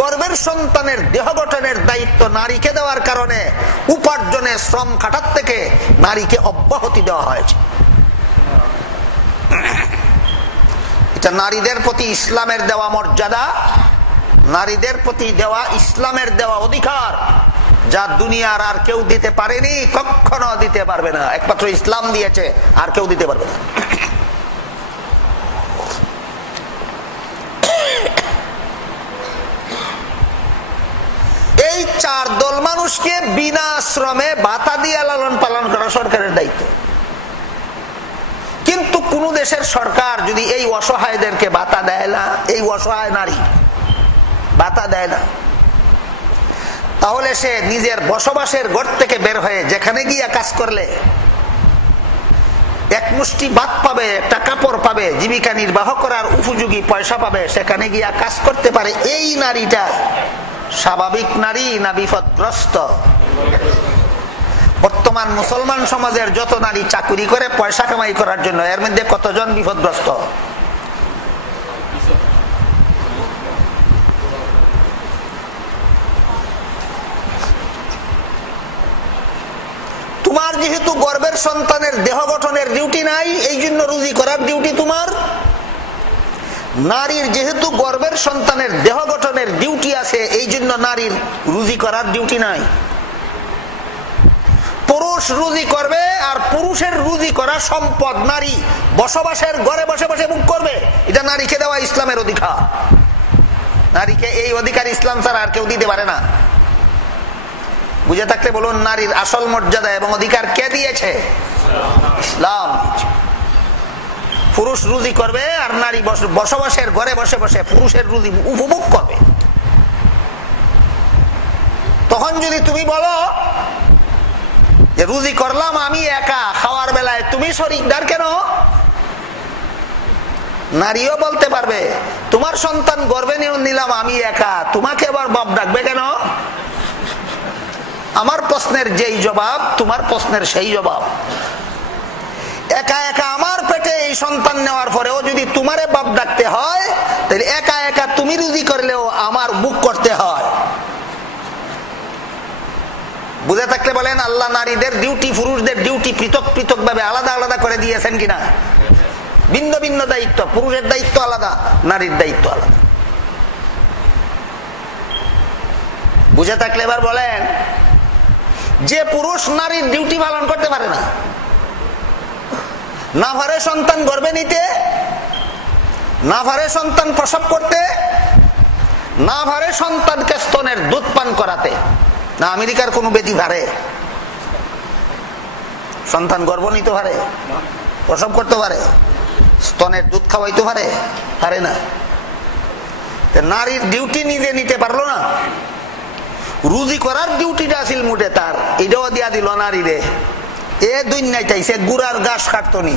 গর্ভের সন্তানের দেহ গঠনের দায়িত্ব নারীকে দেওয়ার কারণে উপার্জনের শ্রম খাটার থেকে নারীকে অব্যাহতি দেওয়া হয়েছে। এটা নারীদের প্রতি ইসলামের দেওয়া মর্যাদা, নারীদের প্রতি দেওয়া ইসলামের দেওয়া অধিকার, যা দুনিয়ার আর কেউ দিতে পারেনি, কখনো দিতে পারবে না। একমাত্র ইসলাম দিয়েছে, আর কেউ দিতে পারবে না। এই চার দল মানুষকে বিনা শ্রমে ভাতা দিয়ে লালন পালন করা সরকারের দায়িত্ব। কিন্তু কোন দেশের সরকার যদি এই অসহায়দেরকে ভাতা দেয় না, এই অসহায় নারী ভাতা দেয় না, তাহলে সে নিজের বসবাসের ঘর থেকে বের হয়ে যেখানে গিয়ে কাজ করলে এক মুষ্টি ভাত পাবে, একটা কাপড় পাবে, জীবিকা নির্বাহ করার উপযোগী পয়সা পাবে, সেখানে গিয়া কাজ করতে পারে, এই নারীটা স্বাভাবিক নারী না বিপদগ্রস্ত? বর্তমান মুসলমান সমাজের যত নারী চাকরি করে পয়সা কামাই করার জন্য, এর মধ্যে কতজন বিপদগ্রস্ত? তোমার যেহেতু গর্ভের সন্তানের দেহ গঠনের ডিউটি নাই, এই জন্য রুজি করার ডিউটি তোমার। নারীর যেহেতু গর্ভের সন্তানের দেহ গঠনের ডিউটি আছে, এই জন্য নারীর রুজি করার ডিউটি নাই। পুরুষ রুজি করবে, আর পুরুষের রুজি করা সম্পদ নারী বসবাসের ঘরে বসে বসে ভোগ করবে। এটা নারীকে দেওয়া ইসলামের অধিকার। নারীকে এই অধিকার ইসলাম ছাড়া আর কেউ দিতে পারে না। বুঝে থাকলে বলুন, নারীর আসল মর্যাদা এবং অধিকার কে দিয়েছে? ইসলাম। পুরুষ রুজি করবে, আর নারী বসবাসের ঘরে বসে বসে পুরুষের রুজি উপভোগ করবে। তখন যদি তুমি বলো যে রুজি করলাম আমি একা, খাওয়ার বেলায় তুমি শরীকদার কেন? নারীও বলতে পারবে, তোমার সন্তান গর্ভে নিলাম আমি একা, তোমাকে আবার বাপ ডাকবে কেন? আমার প্রশ্নের যেই জবাব, তোমার প্রশ্নের সেই জবাব। একা একা আমার পেটে এই সন্তান নেওয়ার পরেও যদি তোমারে বাপ ডাকতে হয়, তাহলে একা একা তুমি রুজি করলেও আমার বুক করতে হয়। বুঝে থাকলে বলেন, আল্লাহ নারীদের ডিউটি পুরুষদের ডিউটি পৃথক পৃথক ভাবে আলাদা আলাদা করে দিয়েছেন কিনা? ভিন্ন ভিন্ন দায়িত্ব, পুরুষের দায়িত্ব আলাদা, নারীর দায়িত্ব আলাদা। বুঝে থাকলে এবার বলেন, যে পুরুষ নারীর ডিউটি পালন করতে পারে না, না পারে সন্তান গর্ভে নিতে, না পারে সন্তান প্রসব করতে, না পারে সন্তানকে স্তনের দুধ পান করাতে, না আমেরিকার কোন বেটি পারে সন্তান গর্ভ নিতে পারে, প্রসব করতে পারে, স্তনের দুধ খাওয়াইতে পারে? পারে না। নারীর ডিউটি নিজে নিতে পারলো না, রুজি করার ডিউটিটা আসিল মুঠে তার, এটাও দিয়া দিল নারীরে। এ দুনিয়ায় চাইছে গুড়ার ঘাস কাটতো নি।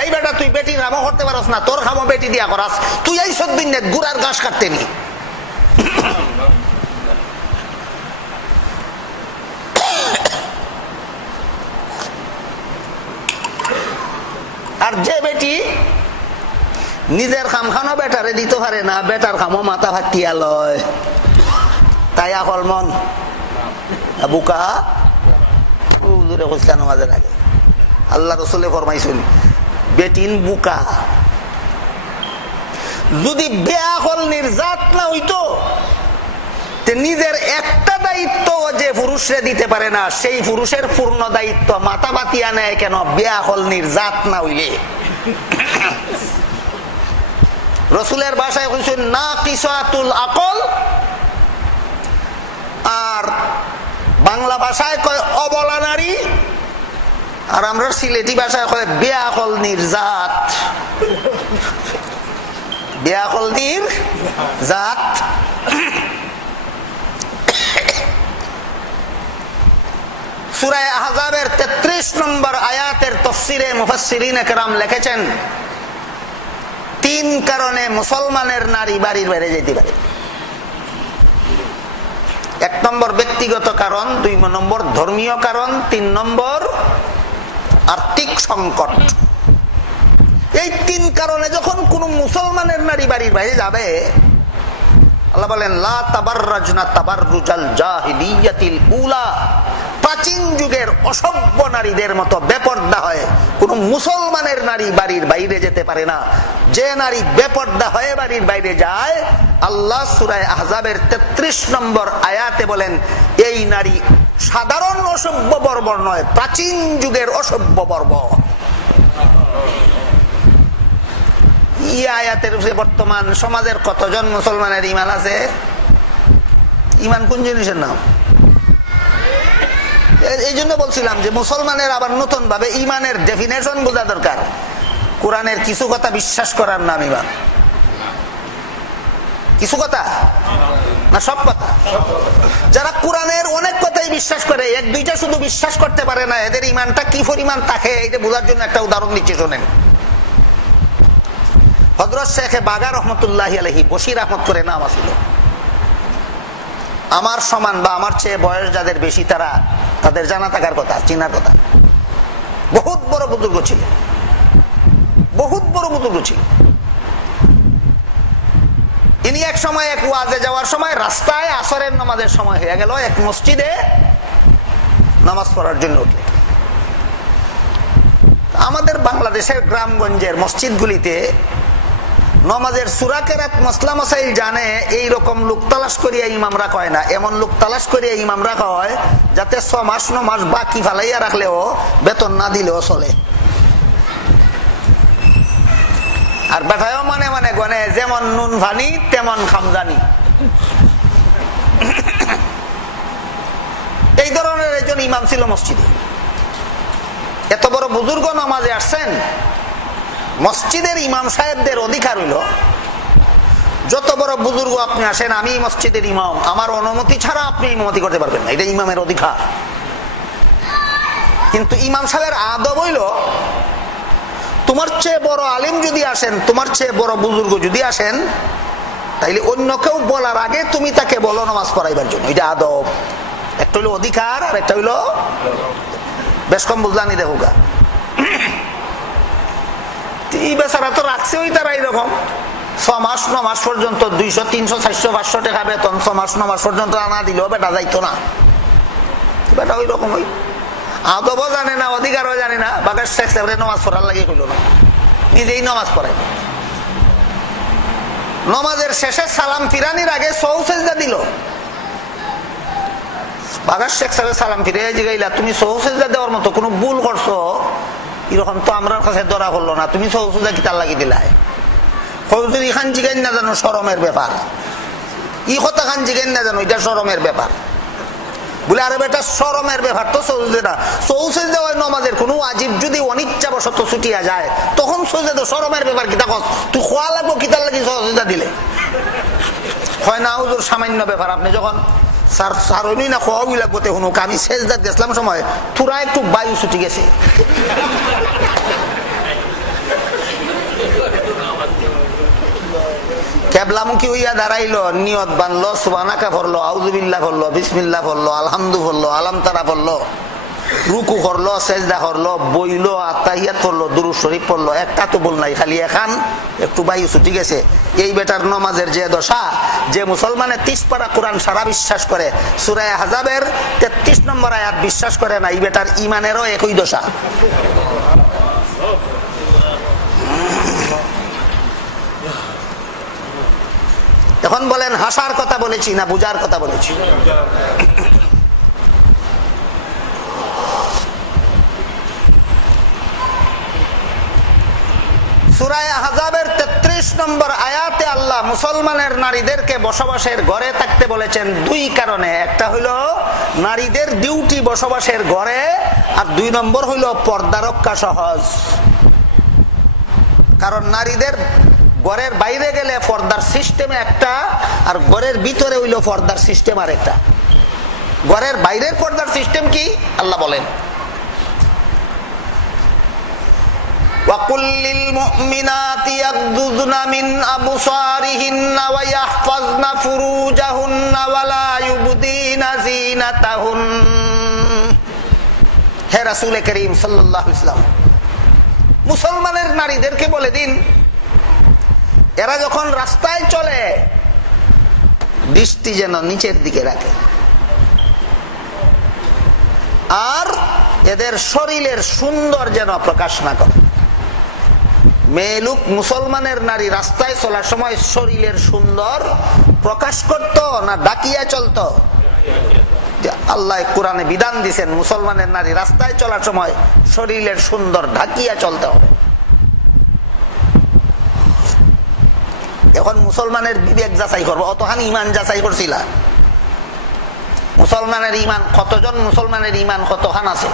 এই বেটা তুই বেটির খামো করতে পারস না, তোর খামো বেটি দিয়া করাস, তুই এই সব দিন গুড়ার ঘাস কাটতে নি। আর যে বেটি নিজের খাম খানো বেটারে দিতে পারে না, বেটার খামো মাথা ভাটিয়া লয়, তাই আকল মন বুকা মাঝে লাগে। আল্লাহ রসুলে ফরমাইছেন, বেটিন বুকা। যদি বেআকল নির্যাত না হইতো, নিজের একটা দায়িত্ব যে পুরুষরে দিতে পারে না, সেই পুরুষের পূর্ণ দায়িত্ব মাথা বাতিয়া নেয় কেন? বেআকল নির্যাত না হইলে। রসুলের ভাষায় কইছেন না কিসাতুল আকল, আর বাংলা ভাষায় কয় অবলা নারী, আর আমরা সিলেটি ভাষায় কয় বেআকল নির্যাত। বেয়াকলদির জাত। সূরা আহজাবের 33 নম্বর আয়াতের তাফসীরে মুফাসসিরিনে কেরাম লিখেছেন 3 কারণে মুসলমানের নারী বাড়ির বাইরে যেতে পারে। 1 নম্বর ব্যক্তিগত কারণ, 2 নম্বর ধর্মীয় কারণ, 3 নম্বর আর্থিক সংকট। এই 3 কারণে যখন কোন মুসলমানের নারী বাড়ির বাইরে যাবে, আল্লাহ বলেন লা তাবাররাজনা তাবাররুজাল জাহিলিয়াতিল উলা, প্রাচীন যুগের অসভ্য নারীদের মতো বেপরদা হয় কোন মুসলমানের নারী বাড়ির বাইরে যেতে পারে না। যে নারী বেপরদা হয়ে বাড়ির বাইরে যায়, আল্লাহ সূরা আহজাবের 33 নম্বর আয়াতে বলেন এই নারী সাধারণ অসভ্য বর্বর নয়, প্রাচীন যুগের অসভ্য বর্বর। এই আয়াতের উপরে বর্তমান সমাজের কতজন মুসলমানের ঈমান আছে? ঈমান কোন জিনিসের নাম? এই জন্য বলছিলাম যে মুসলমানের আবার নতুন ভাবে ঈমানের ডেফিনেশন বোঝা দরকার। কোরআনের কিছু কথা বিশ্বাস করার নাম ঈমান। কিছু কথা না, সব কথা। যারা কোরআনের অনেক কথাই বিশ্বাস করে, 1-2টা শুধু বিশ্বাস করতে পারে না, এদের ঈমানটা কি পরিমাণ থাকে এটা বোঝার জন্য একটা উদাহরণ দিচ্ছি, শোনেন। হযরত শেখ বাগা রহমতুল্লাহি আলাইহি বশির আহমদ করে নাম ছিল। আমার সমান বা আমার চেয়ে বয়স যাদের বেশি তাদের জানা থাকার কথা, চিনার কথা। বহুত বড় বুজুর্গ ছিল, বহুত বড় বুজুর্গ ছিল। ইনি এক সময় এক ওয়াজে যাওয়ার সময় রাস্তায় আসরের নামাজের সময় হয়ে গেল, এক মসজিদে নামাজ পড়ার জন্য উঠলেন। আমাদের বাংলাদেশের গ্রামগঞ্জের মসজিদগুলিতে নামাজের সূরা কেরাত মাসলা মাসাইল জানে এই রকম লোক তালাশ করিয়া ইমামরা কয় না, এমন লোক তালাশ করিয়া ইমামরা কয় যাতে 6 মাস 9 মাস বাকি ফালাইয়া রাখলেও বেতন না দিলেও চলে। আর বেটায়ও মানে মানে গনে যেমন নুন ভানি তেমন খামজানি। এই ধরনের একজন ইমাম ছিল মসজিদে। এত বড় বুজুর্গ নামাজে আসছেন, মসজিদের ইমাম সাহেবদের অধিকার হইল যত বড় বুজুর্গ আপনি আসেন, আমি মসজিদের ইমাম, আমার অনুমতি ছাড়া আপনি ইমামতি করতে পারবেন না, এটা ইমামের অধিকার। কিন্তু ইমাম সাহেবের আদব হইল তোমার চেয়ে বড় আলিম যদি আসেন, তোমার চেয়ে বড় বুজুর্গ যদি আসেন, তাইলে অন্য কেউ বলার আগে তুমি তাকে বলো নামাজ পড়াইবার জন্য, এটা আদব। একটা হইলো অধিকার আর একটা হইলো বেশ কম বুঝলানি দেখুকা। এই বেচারা তো রাখছে ওই তারা এইরকম 6 মাস 9 মাস পর্যন্ত 200 300 400 500 টাকা বেতন 6 মাস 9 মাস পর্যন্ত আনা দিলেও বেটা যাইতো না। বেটা ওই রকম ওই আদবও জানে না, অধিকারও জানে না, বাগার শেখ সাহেবের নামাজ পড়ার লাগে কইল না, নিজেই নামাজ পড়াই। নামাজের শেষে সালাম ফিরানির আগে সৌ সেজদা দিল। বাগার শেখ সাহেব সালাম ফিরে জিগাইলা তুমি সৌ সেজদা দেওয়ার মতো কোনো ভুল করছো এরকম তো আমার কাছে ধরা করলো না, তুমি সৌ সেজদা কি তার লাগি দিলাই? যদি খান জিগাইন না জানো শরমের ব্যাপার, ই কথা খান জিগাইন না জানো এটা শরমের ব্যাপার বলে, আরে বেটা শরমের ব্যাপার তো সৌজেদা। সৌজেদা ওই নামাজের কোনো ওয়াজিব যদি অনিচ্ছাবশত ছুটিয়া যায় তখন সৌজেদা শরমের ব্যাপার কিতা কস, তুই খোয়া লাগবো কিতার লাগি সৌজেদা দিলে হয় না হুজুর সামান্য ব্যাপার। আপনি যখন স্যার হইনি না খোয়া লাগবো তে হুনুক, আমি সেজদা গেছিলাম সময় পুরা একটু বায়ু ছুটি গেছে, কেবলামুখী হইয়া দাঁড়াইলো, নিয়ত বানলো, সুবহানাকা পড়লো, আউযুবিল্লাহ পড়লো, বিসমিল্লাহ পড়লো, আলহামদু পড়লো, আলাম তারা পড়লো, রুকু করলো, সেজদা করলো, বইলো, আত্তাহিয়াত পড়লো, দুরূদ শরীফ পড়লো, একটা তো বল নাই, খালি এখান একটু বায়ু ছুটি গেছে। এই বেটার নামাজের যে দশা, যে মুসলমানের 30 পারা কোরআন সারা বিশ্বাস করে, সূরা আহজাবের 33 নম্বর আয়াত বিশ্বাস করে না, এই বেটার ঈমানেরও একই দশা। এখন বলেন হাসার কথা বলেছি না বুঝার কথা বলেছি? সূরা আহজাবের 33 নম্বর আয়াতে আল্লাহ মুসলমানের নারীদেরকে বসবাসের ঘরে থাকতে বলেছেন 2 কারণে। একটা হইলো নারীদের ডিউটি বসবাসের ঘরে, আর 2 নম্বর হইলো পর্দা রক্ষা সহজ। কারণ নারীদের ঘরের বাইরে গেলে পর্দার সিস্টেম একটা, আর ঘরের ভিতরে হইল পর্দার সিস্টেম আর একটা। ঘরের বাইরের পর্দার সিস্টেম কি আল্লাহ বলেন, وَقُلْ لِلْمُؤْمِنَاتِ يَغْضُضْنَ مِنْ أَبْصَارِهِنَّ وَيَحْفَظْنَ فُرُوجَهُنَّ وَلَا يُبْدِينَ زِينَتَهُنَّ। হে রাসূল করিম সাল্লাল্লাহু আলাইহি ওয়াসাল্লাম, মুসলমানের নারীদেরকে বলে দিন, এরা যখন রাস্তায় চলে দৃষ্টি যেন নিচের দিকে রাখে, আর এদের শরীরের সুন্দর যেন প্রকাশ না করে। মেয়ে লোক মুসলমানের নারী রাস্তায় চলার সময় শরীরের সুন্দর প্রকাশ করত না ডাকিয়া চলত? আল্লাহ কোরআনে বিধান দিয়েছেন মুসলমানের নারী রাস্তায় চলার সময় শরীরের সুন্দর ঢাকিয়া চলতে হবে। এখন মুসলমানের বিবেক যাচাই করবো, অতখান ইমান যাচাই করছিলা? মুসলমানের ইমান কতজন, মুসলমানের ইমান কতখান আছে?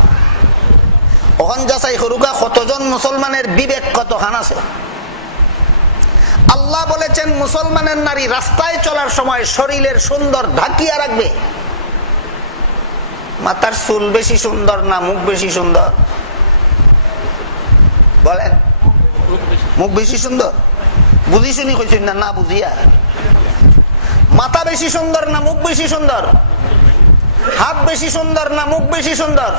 ওখান যাচাই করুকা কতজন মুসলমানের বিবেক কতখান আছে? আল্লাহ বলেছেন মুসলমানের নারী রাস্তায় চলার সময় শরীরের সুন্দর ঢাকিয়া রাখবে। মাথার চুল বেশি সুন্দর না মুখ বেশি সুন্দর? বলেন, মুখ বেশি সুন্দর? বুঝি শুনি কইছেন না, না বুঝিয়া? মাথা বেশি সুন্দর না মুখ বেশি সুন্দর? হাত বেশি সুন্দর না মুখ বেশি সুন্দর?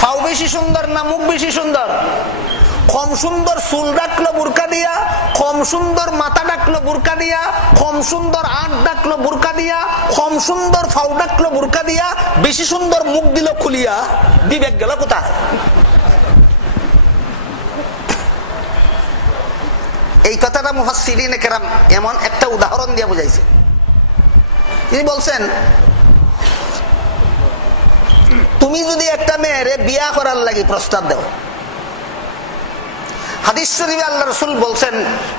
পাও বেশি সুন্দর না মুখ বেশি সুন্দর? কম সুন্দর চুল ডাকলো বুরকা দিয়া, কম সুন্দর মাথা ডাকলো বুরকা দিয়া, কম সুন্দর আট ডাকলো বুরকা দিয়া, কম সুন্দর ফাউ ডাকলো বুরকা দিয়া, বেশি সুন্দর মুখ দিল খুলিয়া, বিবেক গেল কোথায়? এই কথাটা মুফাসসিরিনে কেরাম এমন একটা উদাহরণ দিয়ে বুঝাইছে। তিনি বলছেন, তুমি যদি একটা মেয়েরে বিয়া করার লাগি প্রস্তাব দাও, হাদিস শরীফে আল্লাহ রাসূল বলছেন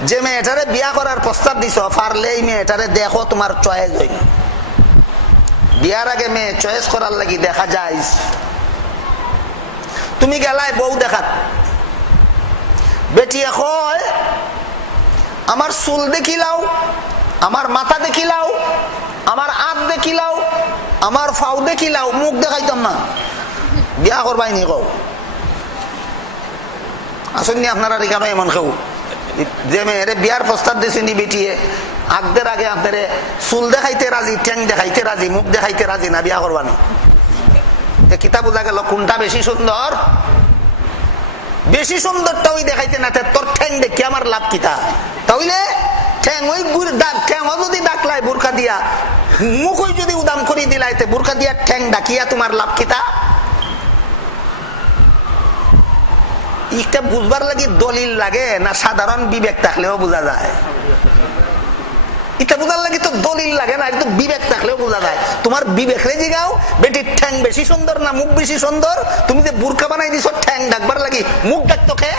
যে মেয়েটারে বিয়া করার প্রস্তাব দিছো, পারলে এই মেয়েটারে দেখো তোমার চয়েস হইল। বিয়ার আগে মেয়ে চয়েস করার লাগি দেখা যায়। তুমি গেলাই বউ দেখাত, বেটিয়ে কয় আমার চুল দেখিলাও, আমার মাথা দেখিলাও, আমার হাত দেখিলাও, আমার ফাউ দেখিলাও, মুখ দেখাইতাম না, বিয়া করবাই নি? কও আসেননি আপনারা কেন এমন কেউ যে মেয়েরে বিয়ার প্রস্তাব দিয়েছেন বেটিয়ে আগদের আগে আপনারে চুল দেখাইতে রাজি, ঠ্যাং দেখাইতে রাজি, মুখ দেখাইতে রাজি না, বিয়া করবানি? কিতাব বোঝা গেল কোনটা বেশি সুন্দর? বেশি সুন্দরটা ওই দেখাইতে না, তোর ঠ্যাং দেখি আমার লাভ কিতা? তাহলে ঠ্যাং ওই ঠ্যাং যদি ডাকলাই বুরকা দিয়া, মুখ ওই যদি উদাম করি দিলাইতে বুরকা দিয়া ঠ্যাং ডাকিয়া তোমার লাভ কিতা? এটা বুঝবার লাগি দলিল লাগে না সাধারণ বিবেক থাকলেও বোঝা যায়? এটা বুঝার লাগে তো দলিল লাগে না, এটা বিবেক থাকলেও বোঝা যায়। তোমার বিবেক রে জিগাও বেটির ঠ্যাং বেশি সুন্দর না মুখ বেশি সুন্দর? তুমি যে বুরকা বানাই দিছো ঠ্যাং ডাকবার লাগি, মুখ ডাকতো কে?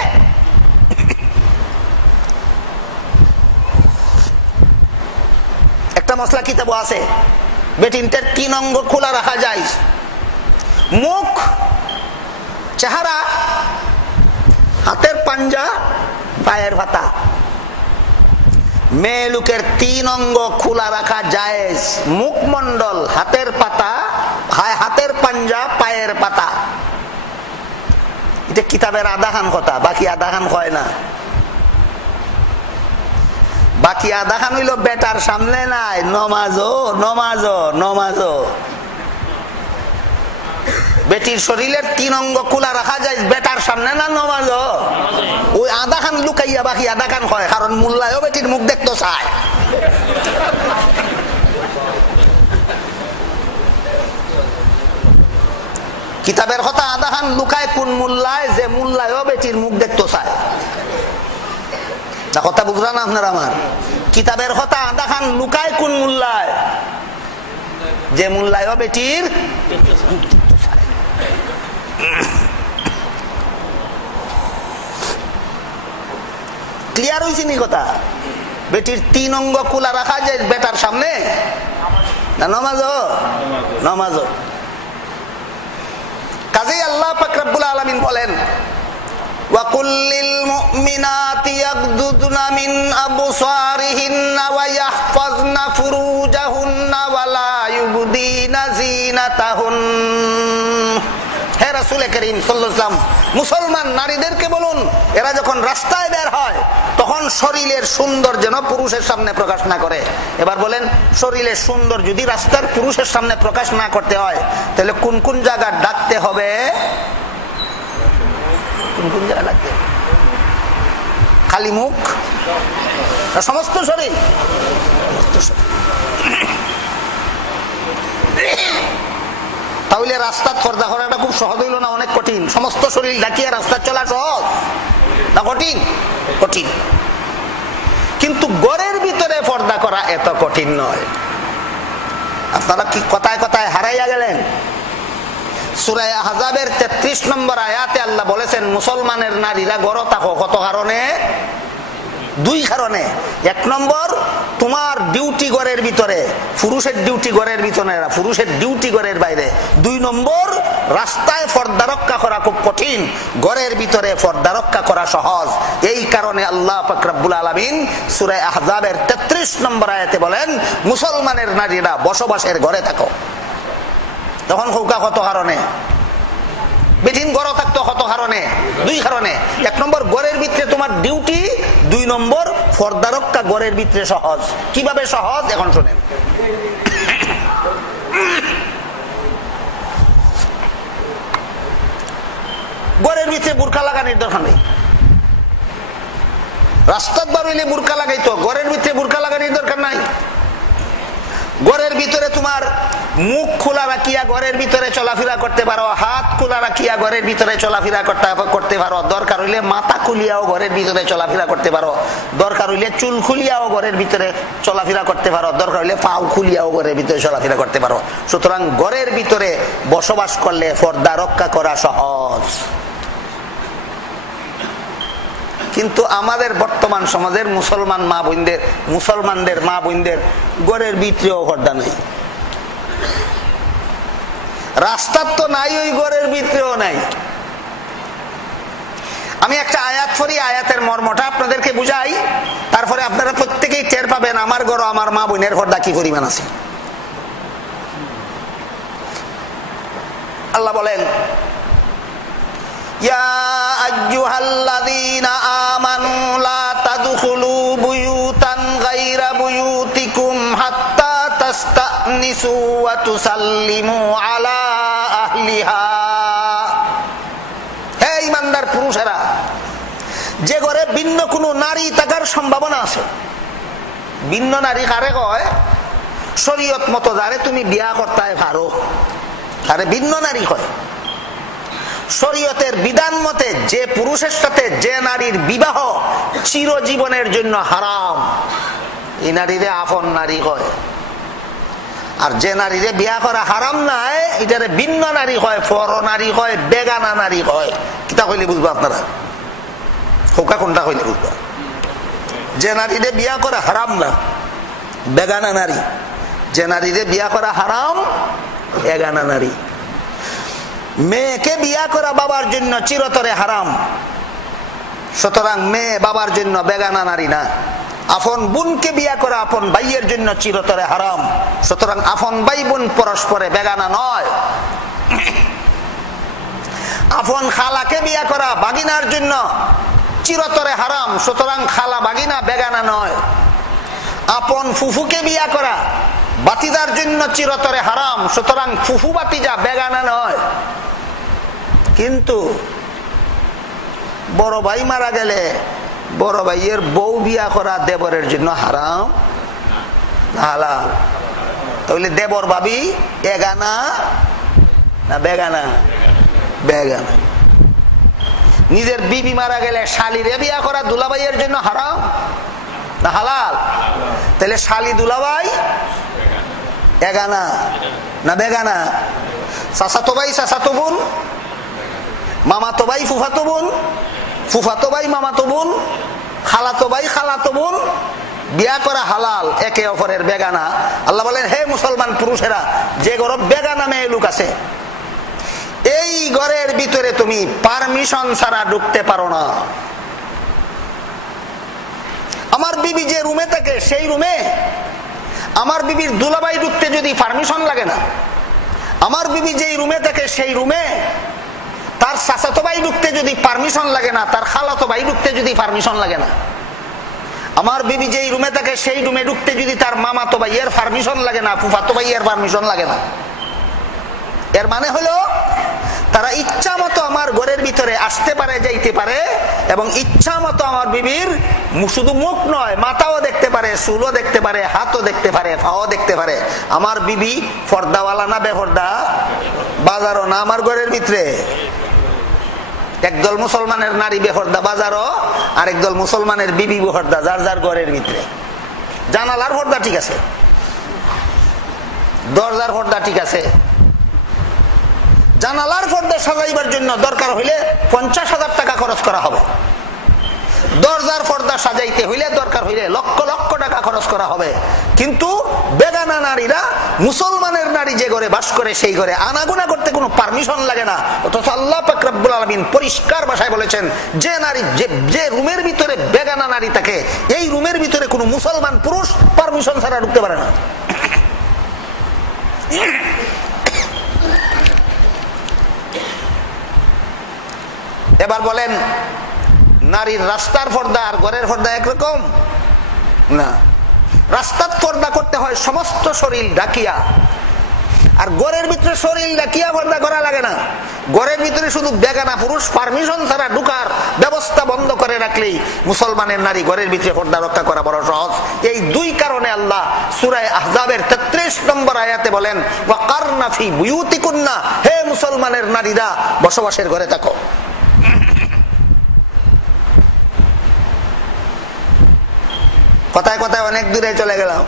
একটা মশলা কিতাব আছে, বেটিনটার 3 অঙ্গ খোলা রাখা যায়, মুখ, চেহারা, হাতের পাঞ্জা, পায়ের পাতা। মেয়ে লোকের 3 অঙ্গ খোলা রাখা জায়েজ, মুখমন্ডল, হাতের পাতা, হাতের পাঞ্জা, পায়ের পাতা। এটা কিতাবের আধা খান কথা, বাকি আধা খান হয় না। বাকি আধা খান হইল বেটার সামনে নাই, নমাজো নমাজো নমাজো। বেটির শরীরের 3 অঙ্গ খোলা রাখা যায় বেটার সামনে না নমাজো? ওই আধা খান লুকাইয়া বাকি আধা খান হয়, কারণ মোল্লায়ও বেটির মুখ দেখতে চায়। কিতাবের কথা আধা খান লুকায় কোন মোল্লায়, যে মোল্লায়ও বেটির মুখ দেখতে চায়। না কথা বুঝলা না আপনার আমার? কিতাবের কথা আধা খান লুকায় কোন মোল্লায়, যে মোল্লায়ও বেটির। ক্লিয়ার হয়েছে নি কথা? বেটির 3 অঙ্গ খোলা রাখা যায় বেটার সামনে না নমাজও? নমাজও। কাজেই আল্লাহ পাক রব্বুল আলামিন বলেন وَقُلْ لِلْمُؤْمِنَاتِ يَغْضُضْنَ مِنْ أَبْصَارِهِنَّ وَيَحْفَظْنَ فُرُوجَهُنَّ وَلَا يُبْدِينَ زِينَتَهُنَّ। হে রাসূল করিম সাল্লাল্লাহু আলাইহি ওয়াসাল্লাম, মুসলমান নারীদেরকে বলুন, এরা যখন রাস্তায় বের হয় তখন শরীরের সৌন্দর্য যেন পুরুষের সামনে প্রকাশ না করে। এবার বলেন, শরীরের সুন্দর যদি রাস্তার পুরুষের সামনে প্রকাশ না করতে হয়, তাহলে কোন কোন জায়গা ডাকতে হবে? কোন কোন জায়গা ডাকতে? খালি মুখ, সমস্ত শরীর? তাহলে রাস্তা পর্দা করাটা খুব সহজ হইল না? অনেক কঠিন। সমস্ত শরীর ডাকিয়ে রাস্তা চলা সহজ না কঠিন? কঠিন। কিন্তু ঘরের ভিতরে পর্দা করা এত কঠিন নয়। আপনারা কি কথায় কথায় হারাইয়া গেলেন? সূরা আহজাবের 33 নম্বর আয়াতে আল্লাহ বলেছেন, মুসলমানের নারীরা ঘরে থাকো। কত কারণে? দুই কারণে। এক নম্বর, তোমার ডিউটি ঘরের ভিতরে, পুরুষের ডিউটি ঘরের ভিতরে না, পুরুষের ডিউটি ঘরের বাইরে। দুই নম্বর, রাস্তায় পর্দা রক্ষা করা খুব কঠিন, ঘরের ভিতরে পর্দা রক্ষা করা সহজ। এই কারণে আল্লাহ পাক রব্বুল আলামিন সূরা আহজাবের 33 নম্বর আয়াতে বলেন, মুসলমানের নারীরা বসবাসের ঘরে থাকো। তখন কৌকা কত কারণে? বেঠিন ঘর থাকতো কত কারণে? দুই কারণে। এক নম্বর, ঘরের ভিতরে তোমার ডিউটি। দুই নম্বর, পর্দা রক্ষা ঘরের ভিতরে সহজ। কিভাবে সহজ এখন শোনেন। ঘরের ভিতরে বুরকা লাগানোর দরকার নেই। রাস্তার বার হইলে বুরকা লাগাইতো, ঘরের ভিতরে বুরকা লাগানোর দরকার নাই। ঘরের ভিতরে তোমার মুখ খোলা রাখিয়া ঘরের ভিতরে চলাফেরা করতে পারো, হাত খোলা রাখিয়া ঘরের ভিতরে চলাফেরা করতে পারো, দরকার হইলে মাথা খুলিয়াও ঘরের ভিতরে চলাফেরা করতে পারো, দরকার হইলে চুল খুলিয়াও ঘরের ভিতরে চলাফেরা করতে পারো, দরকার হইলে পাও খুলিয়াও ঘরের ভিতরে চলাফেরা করতে পারো। সুতরাং ঘরের ভিতরে বসবাস করলে পর্দা রক্ষা করা সহজ। কিন্তু আমাদের বর্তমান সমাজের মুসলমানদের মা বোনদের ঘরের ভিতরেও পর্দা নাই। রাস্তার তো নাই, ওই ঘরের ভিতরেও নাই। আমি একটা আয়াত পড়ি, আয়াতের মর্মটা আপনাদেরকে বুঝাই, তারপরে আপনারা প্রত্যেকেই টের পাবেন আমার ঘর আমার মা বোনের পর্দা কি পরিমাণ আছে। আল্লাহ বলেন, ইয়া আইয়ুহাল্লাযীনা আমানু লা তাদখুলু বুয়ুতান গায়রা বুয়ুতিকুম হাত্তা তাস্তানিসু ওয়া তুসাল্লিমু আলা আহলিহা। হে ঈমানদার পুরুষেরা, যে ঘরে ভিন্ন কোনো নারী থাকার সম্ভাবনা আছে। ভিন্ন নারী কারে কয়? শরীয়ত মতো যারে তুমি বিয়া করতে পারো তারে ভিন্ন নারী কয়। শরীয়তের বিধান মতে যে পুরুষের সাথে যে নারীর বিবাহ চিরজীবনের জন্য হারাম, এই নারীরে আপন নারী হয়। আর যে নারীরে বিয়া করা হারাম নাই, এটারে ভিন্ন নারী হয়, পর নারী হয়, বেগানা নারী হয়। কিতা কইলে বুঝবো আপনারা? হোকা কোনটা কইলে বুঝবো? যে নারীরে বিয়া করা হারাম না, বেগানা নারী। যে নারীরে বিয়া করা হারাম, বেগানা নারী। মেয়েকে বিয়া করা বাবার জন্য চিরতরে হারাম, সুতরাং মেয়ে বাবার জন্য বেগানা নারী না। আপন বোনকে বিয়া করা আপন ভাইয়ের জন্য চিরতরে হারাম, সুতরাং আপন ভাই বোন পরস্পরে বেগানা নয়। আপন খালাকে বিয়া করা বাগিনার জন্য চিরতরে হারাম, সুতরাং খালা বাগিনা বেগানা নয়। আপন ফুফুকে বিয়া করা বাতিদার জন্য চিরতরে হারাম, সুতরাং ফুফু বাতিজা বেগানা নয়। কিন্তু বড় ভাই মারা গেলে বড় ভাইয়ের বউ বিয়া করা দেবরের জন্য হারাম, হালাল। তাহলে দেবর ভাবি এগানা না বেগানা? বেগানা। নিজের বিবি মারা গেলে শালিরে বিয়া করা দুলাভাইয়ের জন্য হারাম না হালাল? তাহলে শালি দুলাভাই এগানা না বেগানা? চাচাতো ভাই চাচাতো বোন, মামাতো ভাই ফুফাতো বোন, ফুফাতো ভাই মামাতো বোন, খালাতো ভাই খালাতো বোন বিয়া করা হালাল, একে অপরের বেগানা। আল্লাহ বলেন, হে মুসলমান পুরুষেরা, যে ঘরে বেগানা মেয়ে লোক আছে, এই ঘরের ভিতরে তুমি পারমিশন ছাড়া ঢুকতে পারো না। আমার বিবি যে রুমে থাকে সেই রুমে আমার বিবির দুলাভাই ঢুকতে যদি পারমিশন লাগে না, আমার বিবি যেই রুমে থাকে সেই রুমে তার চাচাতো ভাই ঢুকতে যদি পারমিশন লাগে না, তার খালাতো ভাই ঢুকতে যদি পারমিশন লাগে না, আমার বিবি যেই রুমে থাকে সেই রুমে ঢুকতে যদি তার মামাতো ভাইয়ের পারমিশন লাগে না, ফুফাতো ভাইয়ের পারমিশন লাগে না। এর মানে হলো তারা ইচ্ছা মতো আমার ঘরের ভিতরে আসতে পারে, যাইতে পারে, এবং ইচ্ছা মতো আমার বিবির শুধু মুখ নয় মাথাও দেখতে পারে, চুলও দেখতে পারে, হাতও দেখতে পারে, পাও দেখতে পারে। আমার বিবি পর্দাওয়ালা না বেপর্দা? বাজারও না আমার ঘরের ভিতরে। একদল মুসলমানের নারী বেপর্দা বাজারও, আর একদল মুসলমানের বিবি বেপর্দা যার যার ঘরের ভিতরে। জানালার পর্দা ঠিক আছে, দরজার পর্দা ঠিক আছে। জানালার পর্দা সাজাইবার জন্য দরকার হইলে 50,000 টাকা খরচ করা হবে। দরজার পর্দা সাজাইতে হইলে দরকার হইলে লক্ষ লক্ষ টাকা খরচ করা হবে। কিন্তু বেগানা নারীরা, মুসলমানের নারী যে ঘরে বাস করে সেই ঘরে আনাগোনা করতে কোনো পারমিশন লাগে না। অথচ আল্লাহ পাক রব্বুল আলামিন পরিষ্কার ভাষায় বলেছেন যে নারী যে রুমের ভিতরে বেগানা নারী থাকে, এই রুমের ভিতরে কোনো মুসলমান পুরুষ পারমিশন ছাড়া ঢুকতে পারে না। এবার বলেন, নারীর রাস্তার পর্দা আর ঘরের পর্দা একরকম না। রাস্তার পর্দা করতে হয় সমস্ত শরীর ঢাকিয়া, আর ঘরের ভিতরে শরীর ঢাকিয়া পর্দা করা লাগে না। ঘরের ভিতরে শুধু বেগানা পুরুষ পারমিশন ছাড়া ঢুকার ব্যবস্থা বন্ধ করে রাখলেই মুসলমানের নারী ঘরের ভিতরে পর্দা রক্ষা করা বড় সহজ। এই দুই কারণে আল্লাহ সূরা আহজাবের 33 নম্বর আয়াতে বলেন, ওয়াকারনা ফি বুয়ুতিকুন্না, হে মুসলমানের নারীরা বসবাসের ঘরে থাকো। কথায় কথায় অনেক দূরে চলে গেলাম।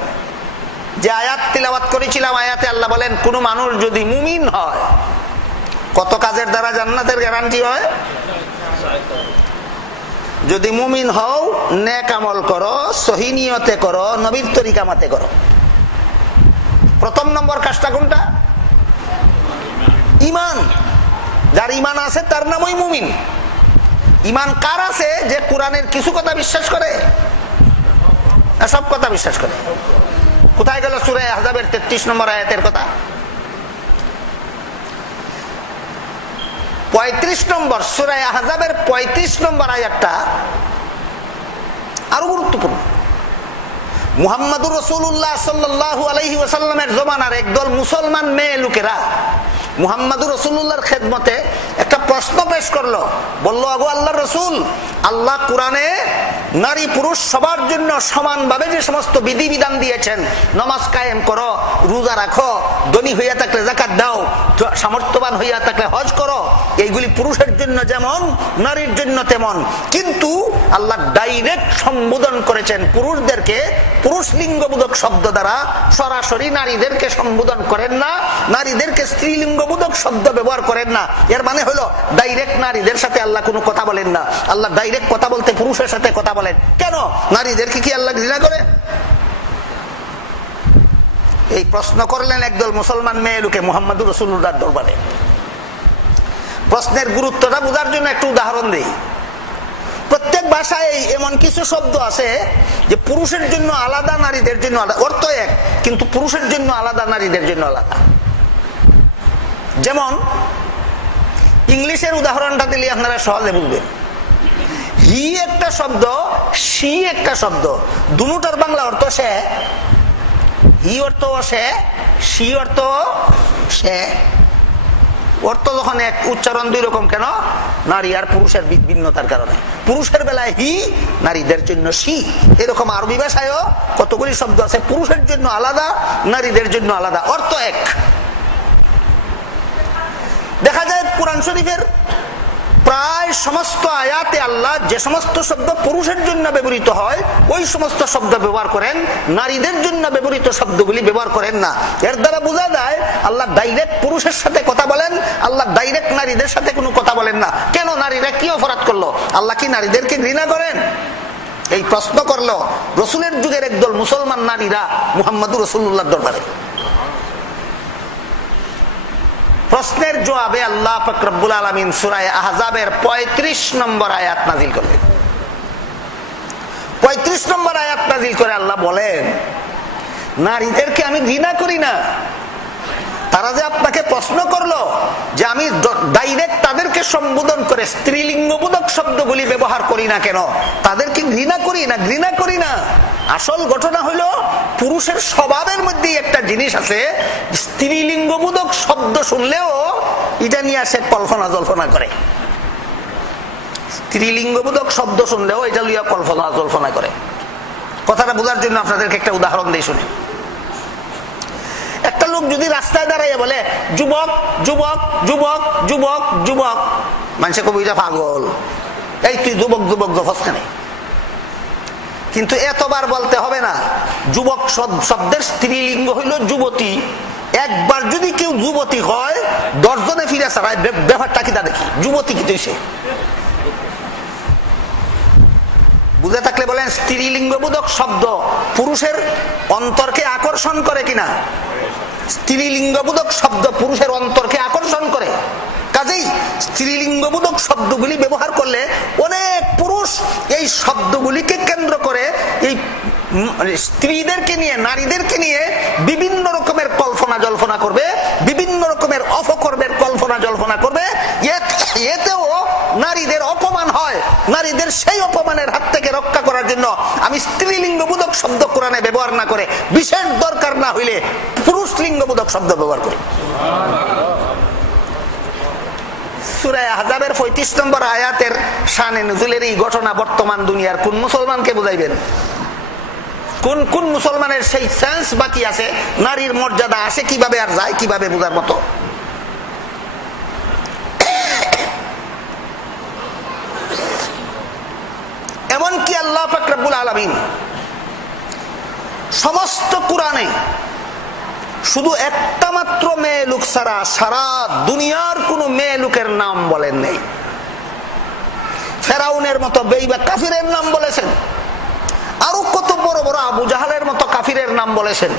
যে আয়াত তিলাওয়াত করেছিলাম, আয়াতে আল্লাহ বলেন কোন মানুষ যদি মুমিন হয়, কত কাজের দ্বারা জান্নাতের গ্যারান্টি হয়? যদি মুমিন হও, নেক আমল করো, সহি নিয়তে করো, নবীর তরিকা মতে করো। প্রথম নম্বর কাজটা কোনটা? ঈমান। যার ঈমান আছে তার নামই মুমিন। ঈমান কার আছে? যে কোরআনের কিছু কথা বিশ্বাস করে, সব কথা বিশ্বাস করে। কোথায় গেল সূরা আহজাবের 33 নম্বর আয়াতের কথা? 35 নম্বর সূরা আহজাবের 35 নম্বর আয়াতটা আরো গুরুত্বপূর্ণ। মুহাম্মদুর রাসূলুল্লাহ সাল্লাল্লাহু আলাইহি ওয়াসাল্লামের জমানার একদল মুসলমান মেয়ে লোকেরা মুহাম্মদুর রাসূলুল্লাহর খেদমতে একটা প্রশ্ন পেশ করলো। বলল, আগো আল্লাহর রাসূল, আল্লাহ কোরআনে নারী পুরুষ সবার জন্য সমানভাবে যে সমস্ত বিধিবিধান দিয়েছেন, নামাজ কায়েম করো, রোজা রাখো, ধনী হইয়া থাকলে যাকাত দাও, সামর্থ্যবান হইয়া থাকলে হজ করো, এইগুলি পুরুষের জন্য যেমন নারীর জন্য তেমন। কিন্তু আল্লাহ ডাইরেক্ট সম্বোধন করেছেন পুরুষদেরকে পুরুষ লিঙ্গবোধক শব্দ দ্বারা, সরাসরি নারীদেরকে সম্বোধন করেন না, নারীদেরকে স্ত্রীলিঙ্গবোধক শব্দ ব্যবহার করেন না। এর মানে হলো ডাইরেক্ট নারীদের সাথে আল্লাহ কোনো কথা বলেন না। আল্লাহ ডাইরেক্ট কথা বলতে পুরুষের সাথে কথা বলেন। কেন? নারীদেরকে কি আল্লাহ ঘৃণা করে? এই প্রশ্ন করলেন একদল মুসলমান মেয়ে লোকে মুহাম্মদুর রাসূলুল্লাহর দরবারে। প্রশ্নের গুরুত্বটা বোঝার জন্য একটু উদাহরণ দেই। প্রত্যেক ভাষায় এমন কিছু শব্দ আছে যে পুরুষের জন্য আলাদা, নারীদের জন্য আলাদা, অর্থ এক, কিন্তু পুরুষের জন্য আলাদা, নারীদের জন্য আলাদা। যেমন ইংলিশের উদাহরণটা দিলে আপনারা সহজে বুঝবেন। হি একটা শব্দ, সি একটা শব্দ, দুটোর বাংলা অর্থ সে। হি অর্থ সে, সি অর্থ সে। অর্থ যখন এক, উচ্চারণ দুই রকম কেন? নারী আর পুরুষের ভিন্নতার কারণে। পুরুষের বেলায় হি, নারীদের জন্য সি। এরকম আরবি ভাষায়ও কতগুলি শব্দ আছে, পুরুষের জন্য আলাদা, নারীদের জন্য আলাদা, অর্থ এক। দেখা যায় কোরআন শরীফের প্রায় সমস্ত আয়াতে আল্লাহ যে সমস্ত শব্দ পুরুষের জন্য ব্যবহৃত হয় ওই সমস্ত শব্দ ব্যবহার করেন, নারীদের জন্য ব্যবহৃত শব্দগুলি ব্যবহার করেন না। এর দ্বারা বোঝা যায় আল্লাহ ডাইরেক্ট পুরুষের সাথে কথা বলেন, আল্লাহ ডাইরেক্ট নারীদের সাথে কোনো কথা বলেন না। কেন? নারীরা কি অপরাধ করলো? আল্লাহ কি নারীদেরকে ঘৃণা করেন? এই প্রশ্ন করলো রসুলের যুগের একদল মুসলমান নারীরা মুহাম্মদুর রাসূলুল্লাহর দরবারে। প্রশ্নের জবাবে আল্লাহ পাক রব্বুল আলামিন সূরা আহজাবের 35 নম্বর আয়াত নাযিল করলেন। 35 নম্বর আয়াত নাযিল করে আল্লাহ বলেন, নারীদেরকে আমি ঘৃণা করি না। তারা যে আপনাকে প্রশ্ন করলো যে আমি ডাইরেক্ট তাদেরকে সম্বোধন করে স্ত্রীলিঙ্গবোধক শব্দগুলি ব্যবহার করি না কেন, তাদেরকে ঘৃণা করি না, ঘৃণা করি না। আসল ঘটনা হলো পুরুষের স্বভাবের মধ্যেই একটা জিনিস আছে, স্ত্রীলিঙ্গবোধক শব্দ শুনলেও এটা নিয়ে সে কল্পনা জল্পনা করে। স্ত্রীলিঙ্গবোধক শব্দ শুনলেও এটা লিয়া কল্পনা জল্পনা করে। কথাটা বোঝার জন্য আপনাদেরকে একটা উদাহরণ দিয়ে শুনি। একটা লোক যদি রাস্তায় দাঁড়াইয়া বলে যুবক যুবক যুবক যুবক যুবক, মানুষে কবিতা পাগল, এই তুই যুবক যুবক জফসখানে। কিন্তু এতবার বলতে হবে না। যুবক শব্দের স্ত্রীলিঙ্গ হইল যুবতী। একবার যদি কেউ যুবতী হয়, 10 জনে ফিরে ছাড়ায় ব্যাপারটা কি তা দেখি, যুবতী কি তুইছে। বুঝে থাকলে বলেন, স্ত্রীলিঙ্গবোধক শব্দ পুরুষের অন্তরকে আকর্ষণ করে কিনা? স্ত্রীলিঙ্গবোধক শব্দ পুরুষের অন্তরকে আকর্ষণ করে। কাজেই স্ত্রীলিঙ্গবোধক শব্দগুলি ব্যবহার করলে অনেক পুরুষ এই শব্দগুলিকে কেন্দ্র করে এই স্ত্রীদেরকে নিয়ে, নারীদেরকে নিয়ে বিভিন্ন রকমের কল্পনা জল্পনা করবে, বিভিন্ন রকমের অপকর্মের কল্পনা জল্পনা করবে। এতেও নারীদের অপমান হয়। নারীদের সেই অপমানের হাত থেকে রক্ষা করার জন্য আমি স্ত্রীলিঙ্গবোধক শব্দ কোরআনে ব্যবহার না করে বিশেষ দরকার না হইলে পুরুষ লিঙ্গবোধক শব্দ ব্যবহার করি। সূরা আহজাবের 35 নম্বর আয়াতের শানে নুজুলের এই ঘটনা বর্তমান দুনিয়ার কোন মুসলমানকে বুঝাইবেন? কোন কোন মুসলমানের সেই সেন্স বাকি আছে, নারীর মর্যাদা আসে কিভাবে আর যায় কিভাবে বোঝার মতো? এমনকি আল্লাহ পাক রব্বুল আলামিন সমস্ত কোরআনে শুধু একটা মাত্র মেয়ে লোক ছাড়া সারা দুনিয়ার কোন মেয়ে লোকের নাম বলেন নেই। ফেরাউনের মতো বেঈমান কাফিরের নাম বলেছেন, আরো কত বড় বড় আবু জাহালের মতো কাফিরের নাম বলেছেন,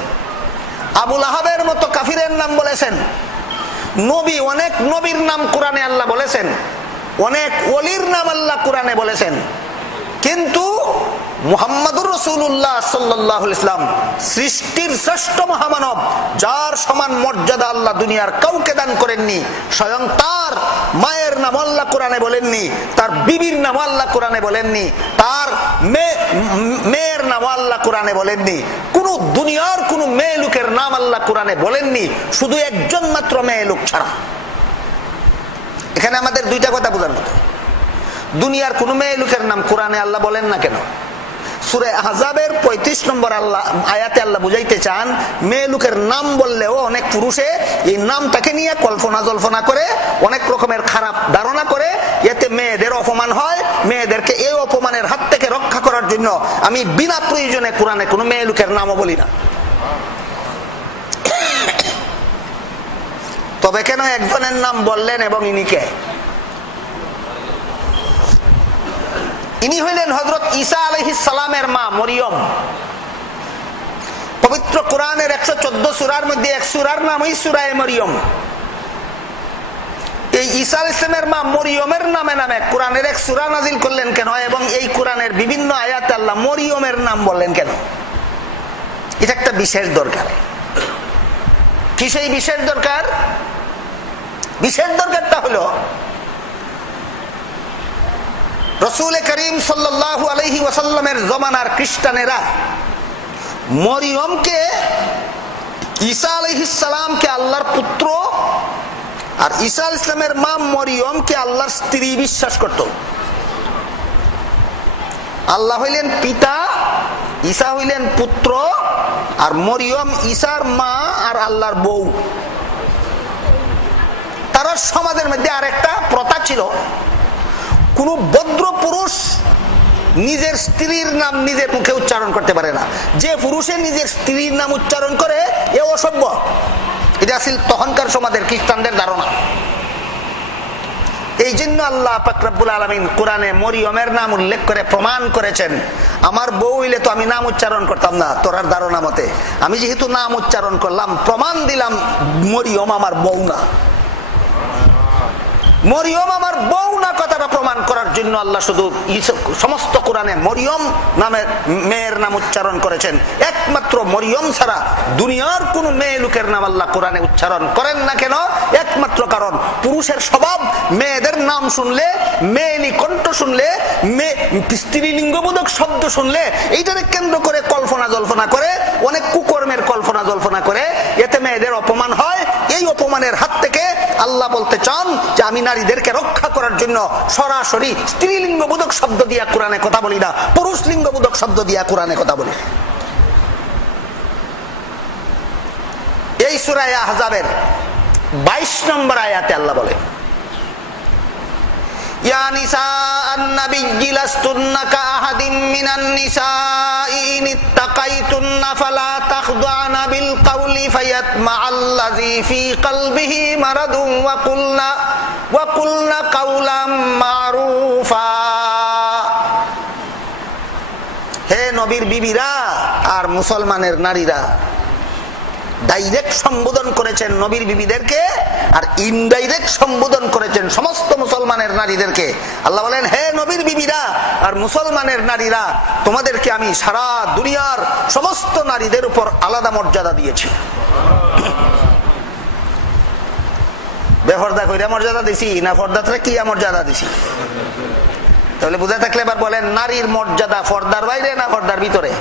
আবু লাহাবের মতো কাফিরের নাম বলেছেন। নবী, অনেক নবীর নাম কোরআনে আল্লাহ বলেছেন, অনেক ওলির নাম আল্লাহ কোরআনে বলেছেন। কিন্তু মুহাম্মাদুর রাসূলুল্লাহ সাল্লাল্লাহু আলাইহি ওয়াসাল্লাম সৃষ্টির শ্রেষ্ঠ মহামানব, যার সমান মর্যাদা আল্লাহ দুনিয়ার কাউকে দান করেননি। স্বয়ং তার মায়ের নাম আল্লাহ কোরআনে বলেননি, তার বিবির নাম আল্লাহ কোরআনে বলেননি, তার মেয়ের নাম আল্লাহ কোরআনে বলেননি, কোন দুনিয়ার কোন মেয়ে লোকের নাম আল্লাহ কোরআনে বলেননি, শুধু একজন মাত্র মেয়ে লোক ছাড়া। এখানে আমাদের দুইটা কথা বোঝার মতো। দুনিয়ার কোন মেয়ে লোকের নাম কোরআনে আল্লাহ বলেন না কেন? সূরা আহজাবের 35 নম্বর আয়াতে আল্লাহ বুঝাইতে চান, মেয়ে লোকের নাম বললেও অনেক পুরুষে এই নামটাকে নিয়ে কল্পনা জল্পনা করে, অনেক রকমের খারাপ ধারণা করে, এতে মেয়েদের অপমান হয়। মেয়েদেরকে এই অপমানের হাত থেকে রক্ষা করার জন্য আমি বিনা প্রয়োজনে কোরআনে কোনো মেয়ে লোকের নামও বলি না। তবে কেন একজনের নাম বললেন এবং ইনি কে? ইনি হইলেন হযরত ঈসা আলাইহিস সালামের মা মরিয়ম। পবিত্র কোরআনের 114 সূরার মধ্যে এক সূরার নামই সূরা মরিয়ম। এই ঈসা আলাইহিস সালামের মা মরিয়মের নামে নামে কোরআনের এক সূরা নাযিল করলেন কেন, এবং এই কোরআনের বিভিন্ন আয়াতে আল্লাহ মরিয়মের নাম বললেন কেন? এটা একটা বিশেষ দরকার। কি সেই বিশেষ দরকার? বিশেষ দরকারটা হলো রাসূল করিম সাল্লাল্লাহু আলাইহি ওয়াসাল্লামের জমানার খ্রিস্টানেরা মরিয়মকে, ঈসা আলাইহিস সালামকে আল্লাহর পুত্র আর ঈসা আলাইহিস সালামের মা মরিয়মকে আল্লাহর স্ত্রী বিশ্বাস করত। আল্লাহ হইলেন পিতা, ঈসা হইলেন পুত্র, আর মরিয়ম ঈসার মা আর আল্লাহর বউ। তারা সমাজের মধ্যে আরেকটা প্রথা ছিল, কোন ভদ্র পুরুষ নিজের স্ত্রীর নাম নিজের মুখে উচ্চারণ করতে পারে না। যে পুরুষে নিজের স্ত্রীর নাম উচ্চারণ করে এ অসভ্য। এটা ছিল তখনকার সমাজের খ্রিস্টানদের ধারণা। এই জন্য আল্লাহ পাক রব্বুল আলামিন কোরআনে মরিয়মের নাম উল্লেখ করে প্রমাণ করেছেন, আমার বউ হইলে তো আমি নাম উচ্চারণ করতাম না তোরার ধারণা মতে, আমি যেহেতু নাম উচ্চারণ করলাম প্রমাণ দিলাম মরিয়ম আমার বউ না। মরিয়ম আমার বউ না কথাটা প্রমাণ করার জন্য আল্লাহ শুধু সমস্ত কোরআনে মরিয়ম নামের মেয়ের নাম উচ্চারণ করেছেন। একমাত্র মরিয়ম ছাড়া দুনিয়ার কোন মেয়ে লোকের নাম আল্লাহ কোরআনে উচ্চারণ করেন না কেন? একমাত্র কারণ পুরুষের স্বভাব মেয়েদের নাম শুনলে, মেয়েলি কণ্ঠ শুনলে, স্ত্রীলিঙ্গবোধক শব্দ শুনলে এইটাকে কেন্দ্র করে কল্পনা জল্পনা করে, অনেক কুকর্মের কল্পনা জল্পনা করে, এতে মেয়েদের অপমান হয়। এই অপমানের হাত থেকে আল্লাহ বলতে চান যে আমি নারীদেরকে রক্ষা করার জন্য সরাসরি স্ত্রীলিঙ্গবোধক শব্দ দিয়া কোরআনে কথা বলি না, পুরুষ লিঙ্গবোধক শব্দ দিয়া কোরআনে কথা বলি। এই সূরা আহজাবের 22 নম্বর আয়াতে আল্লাহ বলে, ইয়া নিসাআন নাবিয়্যি লাস্তুন্না কাআহাদিম মিনান নিসাই ইন ইত্তাকাইতুন্না ফালা তাখদা'না বিল কাওলি ফায়াতমা'আল্লাযী ফী কলবিহি মারাদুন ওয়া কুলনা কাওলাম মা'রুফা। হে নবীর বিবিরা আর মুসলমানের নারীরা, ডাইরেক্ট সম্বোধন করেছেন নবীর বিবিদেরকে আর ইনডাইরেক্ট সম্বোধন করেছেন সমস্ত মুসলমানের নারীদেরকে। আল্লাহ বলেন, হে নবীর বিবিরা আর মুসলমানের নারীরা, তোমাদেরকে আমি সারা দুনিয়ার সমস্ত নারীদের উপর আলাদা মর্যাদা দিয়েছি। বেপরদা কইরা মর্যাদা দিছি না পর্দাতে কি মর্যাদা দিছি? তাহলে বুঝা থাকলে এবার বলেন, নারীর মর্যাদা পর্দার বাইরে না পর্দার ভিতরে?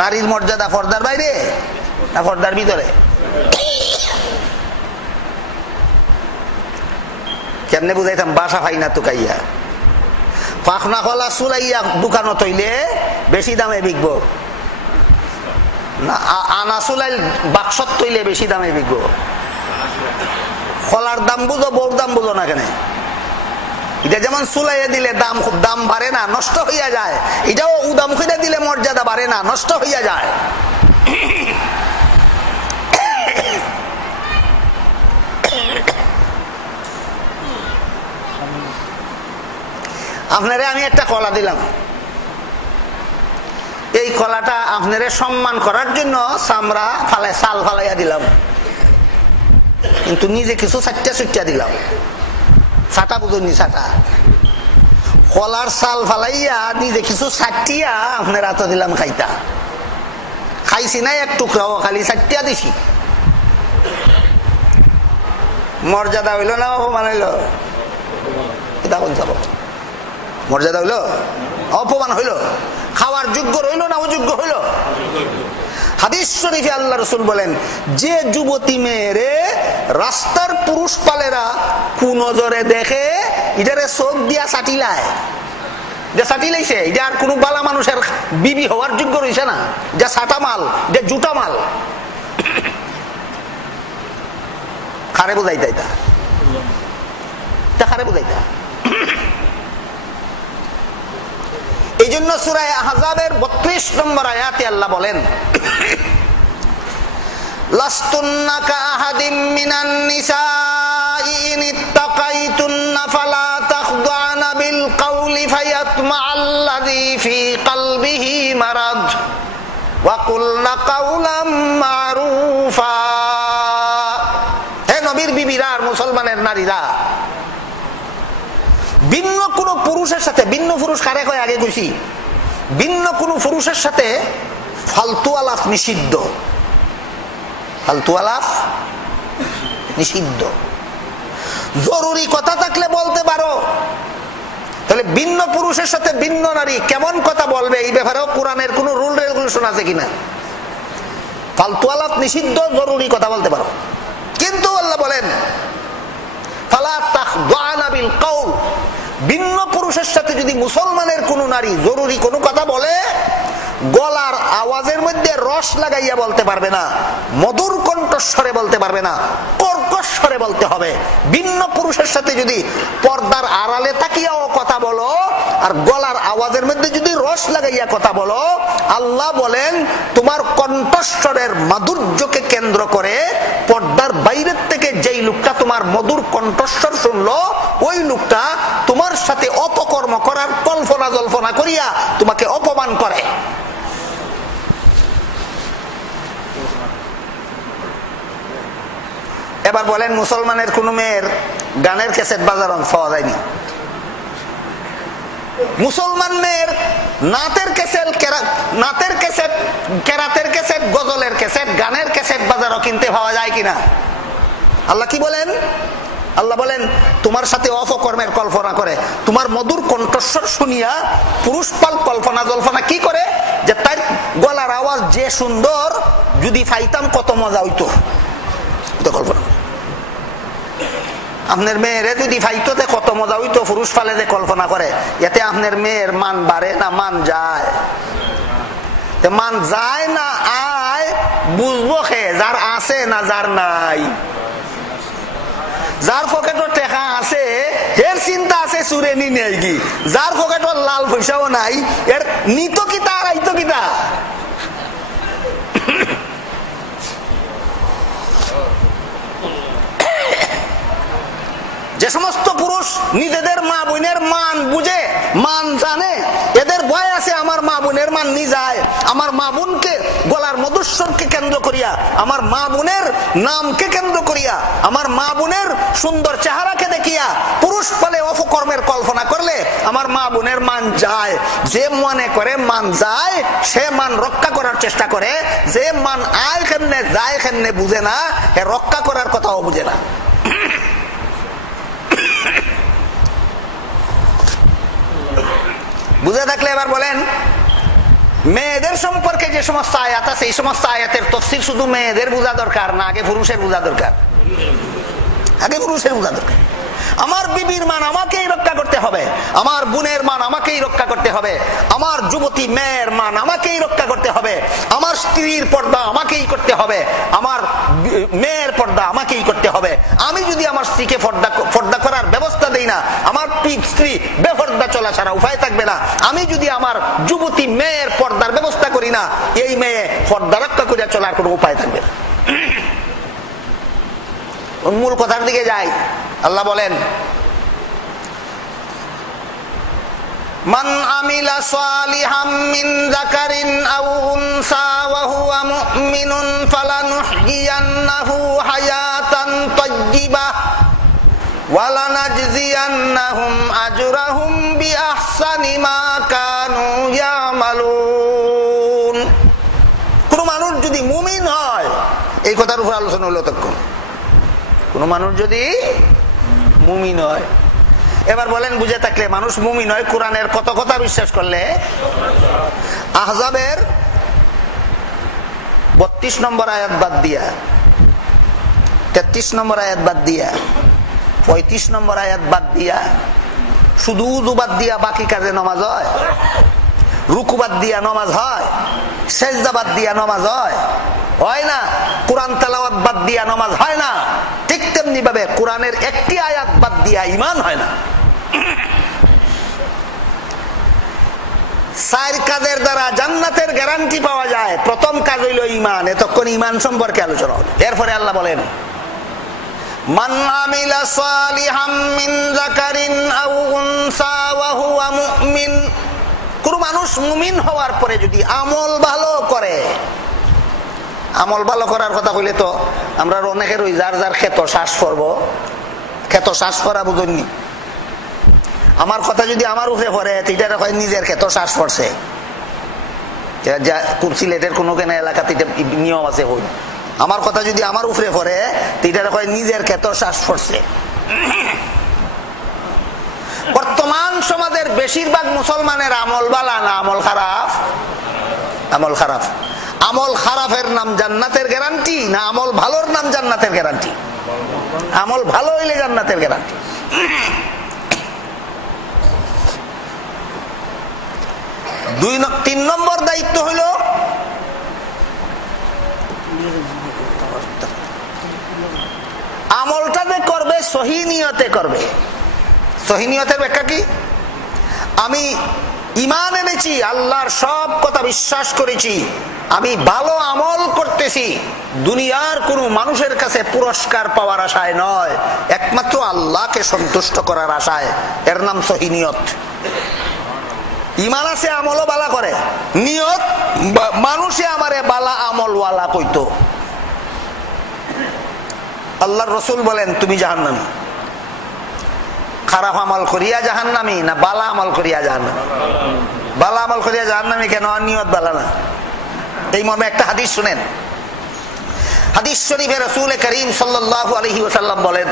নারীর মর্যাদা পর্দার বাইরে না পর্দার ভিতরে? কেমনে বুঝাইতাম? বাসা পাই না তো কাইয়া পাখনা খোলা চুলাইয়া দোকানো তৈলে বেশি দামে বিকব না, আনা চুলাই বাক্সত তৈলে বেশি দামে বিকব। খোলার দাম বুঝো, বউর দাম বুঝো না কেন? এটা যেমন চুলাইয়া দিলে দাম বাড়ে না, নষ্ট হইয়া যায়, এটাও উদাম খুঁজে দিলে মর্যাদা বাড়ে না, নষ্ট হইয়া যায়। আপনারে আমি একটা কলা দিলাম, এই কলাটা আপনারে সম্মান করার জন্য চামড়া ফালাই চাল ফালাইয়া দিলাম, কিন্তু নিজে কিছু চারটা চুটটা দিলাম। চাটা বুঝুনি? চাটা কলার চাল ফালাইয়া নিজে কিছু চারটিয়া আপনার হাতে দিলাম খাইতা। খাইছি না এক টুকরাও, খালি চারটিয়া দিছি। মর্যাদা হইল না অপমান হইল? এটা কোন যাব? মর্যাদা হইল? অপমান হইল? খাওয়ার যোগ্য রইল না অযোগ্য হইল? হাদিস শরীফে আল্লাহ রাসূল বলেন, যে যুবতী মেয়েরে রাস্তার পুরুষ পালেরা কুনজরে দেখে, এটারে চোখ দিয়া চাটিলায়, যে চাটিলাইছে, এটা আর কোন বালা মানুষের বিবি হওয়ার যোগ্য রইছে না, যা ছাটা মাল, যে জুটা মাল। খারে বুঝাইতা এটা খারে বুঝাইতা। এই জন্য সূরা আহজাবের 32 নম্বর আয়াতে আল্লাহ বলেন, লাস্তুন্না কাআহাদিম মিনান নিসাই ইন ইত্তাকাইতুন্না ফালা তাখদা'না বিল কাওলি ফায়াতমা'আল্লাযী ফী কলবিহি মারাদ ওয়া কুলনা কাওলাম মা'রুফা। হে নবীর বিবিরা আর মুসলমানের নারীরা, ভিন্ন কোন পুরুষের সাথে, ভিন্ন পুরুষ কারে কয় আগে কইছি, ভিন্ন কোন পুরুষের সাথে ফালতু আলাপ নিষিদ্ধ। ফালতু আলাপ নিষিদ্ধ। জরুরি কথা থাকলে বলতে পারো, তাহলে ভিন্ন পুরুষের সাথে ভিন্ন নারী কেমন কথা বলবে এই ব্যাপারেও কোরআনের কোন রুল রেগুলেশন আছে কিনা? ফালতু আলাপ নিষিদ্ধ, জরুরি কথা বলতে পারো। কিন্তু আল্লাহ বলেন, ফালা তাখদা'না বিল কাওল, ভিন্ন পুরুষের সাথে যদি মুসলমানের কোন নারী জরুরি কোন কথা বলে, গলার আওয়াজের মধ্যে রস লাগাইয়া বলতে পারবে না, মধুর কণ্ঠস্বরে বলতে পারবে না, কর্কশ স্বরে বলতে হবে। ভিন্ন পুরুষের সাথে যদি পর্দার আড়ালে তাকিয়াও কথা বলো আর গলার আওয়াজের মধ্যে যদি রস লাগাইয়া কথা বলো, আল্লাহ বলেন তোমার কণ্ঠস্বরের মাধুর্যকে কেন্দ্র করে পর্দার বাইরের থেকে যেই লোকটা তোমার মধুর কণ্ঠস্বর শুনলো, ওই লোকটা তোমার সাথে অপকর্ম করার কল্পনা জল্পনা করিয়া তোমাকে অপমান করে। এবার বলেন, মুসলমানের কোন মেয়ের গানের ক্যাসেট বাজার পাওয়া যায়নি। মুসলমান মেয়ের নাতের ক্যাসেট, কেরাতের ক্যাসেট, গজলের ক্যাসেট, গানের ক্যাসেট বাজারও কিনতে পাওয়া যায় কিনা? আল্লাহ কি বলেন? আল্লাহ বলেন তোমার সাথে অপকর্মের কল্পনা করে, তোমার মধুর কণ্ঠস্বর শুনিয়া পুরুষ পাল কল্পনা জল্পনা কি করে যে তার গলার আওয়াজ যে সুন্দর, যদি পাইতাম কত মজা হইতো, কল্পনা। আপনার মেয়েরে যদি পাইতো কত মজা হইতো, পুরুষ পালে যে কল্পনা করে, এতে আপনার মেয়ের মান বাড়ে না মান যায়? মান যায় না আয় বুঝবো খে, যার আছে না যার নাই। যার পকেটে টাকা আছে এর চিন্তা আছে চুরে নি নেই কি, যার পকেটে লাল পয়সাও নাই এর নিত কিতা আর আইতো কিতা। যে সমস্ত পুরুষ নিজেদের মা বোনের মান বুঝে, মান জানে, এদের ভয় আছে আমার মা বোনের মান নি যায়, আমার মা বোনকে গলার মধুস্বরকে কেন্দ্র করিয়া, আমার মা বোনের নামকে কেন্দ্র করিয়া, আমার মা বোনের সুন্দর চেহারাকে দেখিয়া পুরুষ পালে অপকর্মের কল্পনা করলে আমার মা বোনের মান যায়। যে মনে করে মান যায় সে মান রক্ষা করার চেষ্টা করে, যে মান আয় কেমনে যায় কেমনে বুঝে না, এ রক্ষা করার কথাও বুঝে না। বুঝে থাকলে এবার বলেন, মেয়েদের সম্পর্কে যে সমস্ত আয়াত আছে এই সমস্ত আয়াতের তফসির শুধু মেয়েদের বোঝা দরকার না, আগে পুরুষের বোঝা দরকার? আগে পুরুষের বোঝা দরকার। আমার বিবির মান আমাকেই রক্ষা করতে হবে, আমার বোনের মান আমাকেই রক্ষা করতে হবে, আমার যুবতী মেয়ের মান আমাকেই রক্ষা করতে হবে, আমার স্ত্রীর পর্দা আমাকেই করতে হবে, আমার মেয়ের পর্দা আমাকেই করতে হবে। আমি যদি আমার স্ত্রীকে পর্দা করার ব্যবস্থা দেই না, আমার স্ত্রী বেপর্দা চলা ছাড়া উপায় থাকবে না। আমি যদি আমার যুবতী মেয়ের পর্দার ব্যবস্থা করি না, এই মেয়ে পর্দা রক্ষা করে চলার কোনো উপায় থাকবে না। মূল কথার দিকে যাই। আল্লাহ বলেন, মান আমিলা সালিহাম মিন যাকারিন আও উনসা ওয়া হুয়া মুমিনুন ফালানুহইয়ান্নাহু হায়াতান তাইয়্যিবাহ ওয়া লানাজজিয়ান্নাহুম আজরাহুম বিআহসানি মা কানু ইয়ামালুন। কোন মানুষ যদি মুমিন হয়, এই কথার উপর আলোচনা হলো তখন, কোন মানুষ যদি মুমিন হয়। এবার বলেন বুঝে থাকলে মানুষ মুমিন হয় কোরআনের কত কথা বিশ্বাস করলে? আহজাবের 32 নম্বর আয়াত বাদ দিয়া, 33 নম্বর আয়াত বাদ দিয়া, 35 নম্বর আয়াত বাদ দিয়া, শুধু উযু বাদ দিয়া বাকি কাজে নামাজ হয়? রুকু বাদ দিয়া নামাজ হয়? সেজদা বাদ দিয়া নামাজ হয়? হয় না। কোরআন তেলাওয়াত বাদ দিয়া নামাজ হয় না। ঠিক তেমনি ভাবে কোরআনের একটি আয়াত বাদ দিয়া ঈমান হয় না। 4 কাজের দ্বারা জান্নাতের গ্যারান্টি পাওয়া যায়। প্রথম কাজ হইল ঈমান। এতক্ষণ ঈমান সম্পর্কে আলোচনা হলো। এরপরে আল্লাহ বলেন, মান আমিলা সালিহাম মিন যাকারিন আও উনসা ওয়া হুয়া মুমিন। কোন মানুষ মুমিন হওয়ার পরে যদি আমল ভালো করে, আমল ভালো করার কথা কইলে তো আমরা অনেকের ওই যার যার ক্ষেত শ্বাস করবো, ক্ষেত শ্বাস করা বুঝুননি। আমার কথা যদি আমার উপরে পড়ে, এটা হয় নিজের ক্ষেত শ্বাস পড়ছে। সিলেটের কোনো কেন এলাকাতে নিয়ম আছে, হই আমার কথা যদি আমার উপরে পড়ে, এটা হয় নিজের ক্ষেত শ্বাস পড়ছে। বর্তমান সমাজের বেশিরভাগ মুসলমানের আমল ভালো না আমল খারাপ? আমল খারাপ। আমল খারাপের নাম জান্নাতের গ্যারান্টি না আমল ভালোর নাম জান্নাতের গ্যারান্টি? আমল ভালো হইলে জান্নাতের গ্যারান্টি। 3 নম্বর দায়িত্ব হইল আমলটা যে করবে সহি নিয়তে করবে। সহি নিয়তের ব্যাখ্যা কি? আমি ঈমান এনেছি, আল্লাহর সব কথা বিশ্বাস করেছি, আমি ভালো আমল করতেছি, দুনিয়ার কোনো মানুষের কাছে পুরস্কার পাওয়ার আশায় নয়, একমাত্র আল্লাহকে সন্তুষ্ট করার আশায়। এর নাম সহি নিয়ত। ঈমান আছে, আমলও বালা করে, নিয়ত মানুষে আমারে বালা আমল ওয়ালা কইতো। আল্লাহর রাসূল বলেন তুমি জাহান্নামী। খারাপ আমল করিয়া জাহান্নামী না বালা আমল করিয়া জাহান্নামী? বালা আমল করিয়া জাহান্নামী কেন? নিয়ত বালা না। এই মর্মে একটা হাদিস শুনেন। হাদিস শরীফে রাসূল করিম সাল্লাল্লাহু আলাইহি ওয়াসাল্লাম বলেন,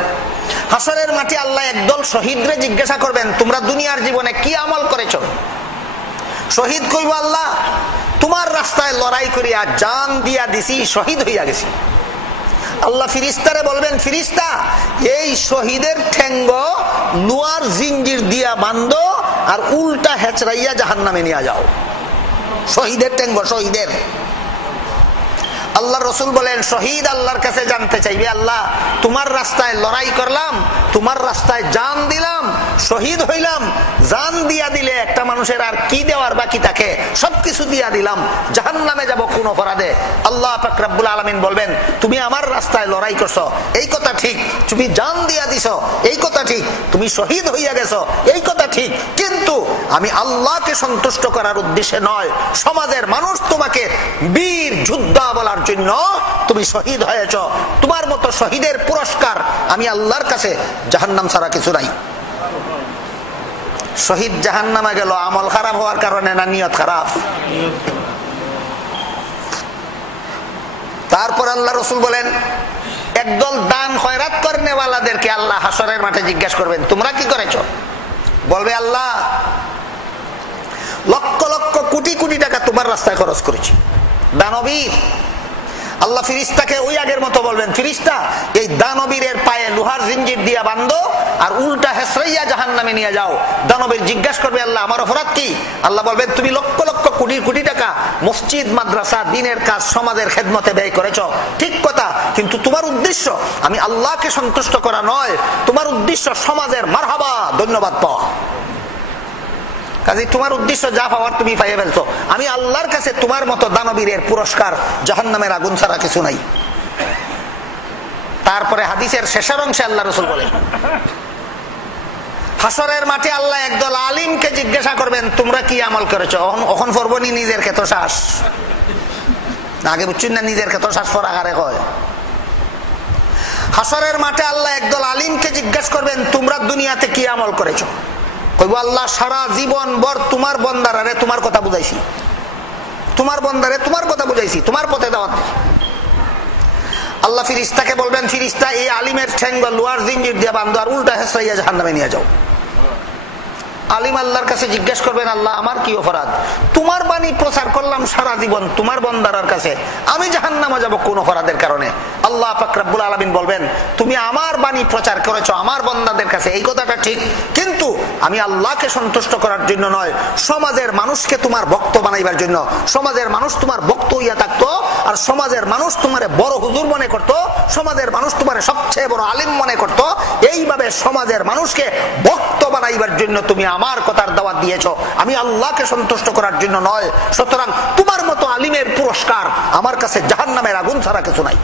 হাসরের মাঠে আল্লাহ একদল শহীদরে জিজ্ঞাসা করবেন, তোমরা দুনিয়ার জীবনে কি আমল করেছো? শহীদ কইব, আল্লাহ তোমার রাস্তায় লড়াই করিয়া জান দিয়া দিছি, শহীদ হইয়া গেছি। আল্লাহ ফিরিস্তারে বলবেন, ফিরিস্তা এই শহীদের ঠেঙ্গ লোহার জিঞ্জির দিয়া বান্ধো আর উল্টা হেচড়াইয়া জাহান্নামে নিয়ে যাও। শহীদের ঠেঙ্গ, শহীদের। আল্লাহ রসুল বলেন, শহীদ আল্লাহর কাছে জানতে চাইবে, আল্লাহ তোমার রাস্তায় লড়াই করলাম, তোমার রাস্তায় জান দিলাম, শহীদ হইলাম, জান দিয়া দিলে একটা মানুষের আর কি দেওয়ার বাকি থাকে? সবকিছু দিয়া দিলাম, জাহান্নামে যাব কোন অপরাধে? আল্লাহ পাক রব্বুল আলামিন বলবেন, তুমি আমার রাস্তায় লড়াই করছো, এই কথা ঠিক, তুমি জান দিয়া দিছো, এই কথা ঠিক, তুমি শহীদ হইয়া গেছো, এই কথা ঠিক, কিন্তু আমি আল্লাহকে সন্তুষ্ট করার উদ্দেশ্যে নয়, সমাজের মানুষ তোমাকে বীর যোদ্ধা বলার জন্য তুমি শহীদ হয়েছ। তোমার মতো শহীদের পুরস্কার আমি আল্লাহর কাছে জাহান্নাম ছাড়া কিছু নাই। শহীদ জাহান্নামে গেল আমল খারাপ হওয়ার কারণে না নিয়ত খারাপ? তারপর আল্লাহ রসুল বলেন, একদল দান খয়রাত করেনেওয়ালাদেরকে আল্লাহ হাসরের মাঠে জিজ্ঞাসা করবেন, তোমরা কি করেছো? বলবে, আল্লাহ লক্ষ লক্ষ কোটি কোটি টাকা তোমার রাস্তায় খরচ করেছি। দানবীর। আল্লাহ ফিরিস্তাকে ওই আগের মতো বলবেন, ফিরিস্তা এই দানবীরের পায়ে লোহার জিঞ্জির দিয়া বান্ধো আর উল্টা হেসরাইয়া জাহান্নামে নিয়ে যাও। দানবীর জিজ্ঞাসা করবে, আল্লাহ আমার অপরাধ কি? আল্লাহ বলবেন, তুমি লক্ষ লক্ষ কোটি কোটি টাকা মসজিদ, মাদ্রাসা, দিনের কাজ, সমাজের খেদমতে ব্যয় করেছ, ঠিক কথা, কিন্তু তোমার উদ্দেশ্য আমি আল্লাহকে সন্তুষ্ট করা নয়, তোমার উদ্দেশ্য সমাজের মারহাবা, ধন্যবাদ পাওয়া। কাজে তোমার উদ্দেশ্য যা পাওয়ার তুমি পাইয়ে ফেলছো। আমি আল্লাহর কাছে তোমার মতো দানবীরের পুরস্কার জাহান্নামের আগুন ছাড়া কিছু নাই। তারপরে হাদিসের শেষের অংশে আল্লাহ রাসূল বলেন, হাসরের মাঠে আল্লাহ একদল আলিমকে জিজ্ঞাসা করবেন, তোমরা কি আমল করেছো? এখন পড়বনি নিজের ক্ষেত শ্বাস, আগে বুঝছেন না, নিজের ক্ষেত শ্বাস পর আগারে কয়। হাসরের মাঠে আল্লাহ একদল আলিমকে জিজ্ঞাসা করবেন, তোমরা দুনিয়াতে কি আমল করেছো? কইব, আল্লাহ সারা জীবন ভর তোমার বন্দারে তোমার কথা বুঝাইছি, তোমার বন্দারে তোমার কথা বুঝাইছি, তোমার পথে দাওয়াত। আল্লাহ ফিরিস্তাকে বলবেন, ফিরিস্তা এই আলিমের ঠেঙ্গ লোহার জিঞ্জির দিয়ে বান্ধো আর উল্টা হেসরাইয়া জাহান্নামে নিয়ে যাও। আলিম আল্লাহর কাছে জিজ্ঞাসা করবেন, আল্লাহ আমার কি অপরাধ? তোমার বাণী প্রচার করলাম সারা জীবন তোমার বন্দার কাছে, আমি জাহান্নামে যাব কোন অপরাধের কারণে? আল্লাহ পাক রব্বুল আলামিন বলবেন, তুমি আমার বাণী প্রচার করেছো আমার বন্দাদের কাছে, এই কথাটা ঠিক, কিন্তু আমি আল্লাহকে সন্তুষ্ট করার জন্য নয়, সমাজের মানুষকে তোমার ভক্ত বানাইবার জন্য। সমাজের মানুষ তোমার ভক্ত হইয়া থাকতো আর সমাজের মানুষ তোমারে বড় হুজুর মনে করতো, সমাজের মানুষ তোমারে সবচেয়ে বড় আলিম মনে করতো। এইভাবে সমাজের মানুষকে ভক্ত বানাইবার জন্য তুমি আমার কথার দাওয়াত দিয়েছো, আমি আল্লাহকে সন্তুষ্ট করার জন্য নয়। সুতরাং তোমার মতো আলিমের পুরস্কার আমার কাছে জাহান্নামের আগুন ছাড়া কিছু নাই।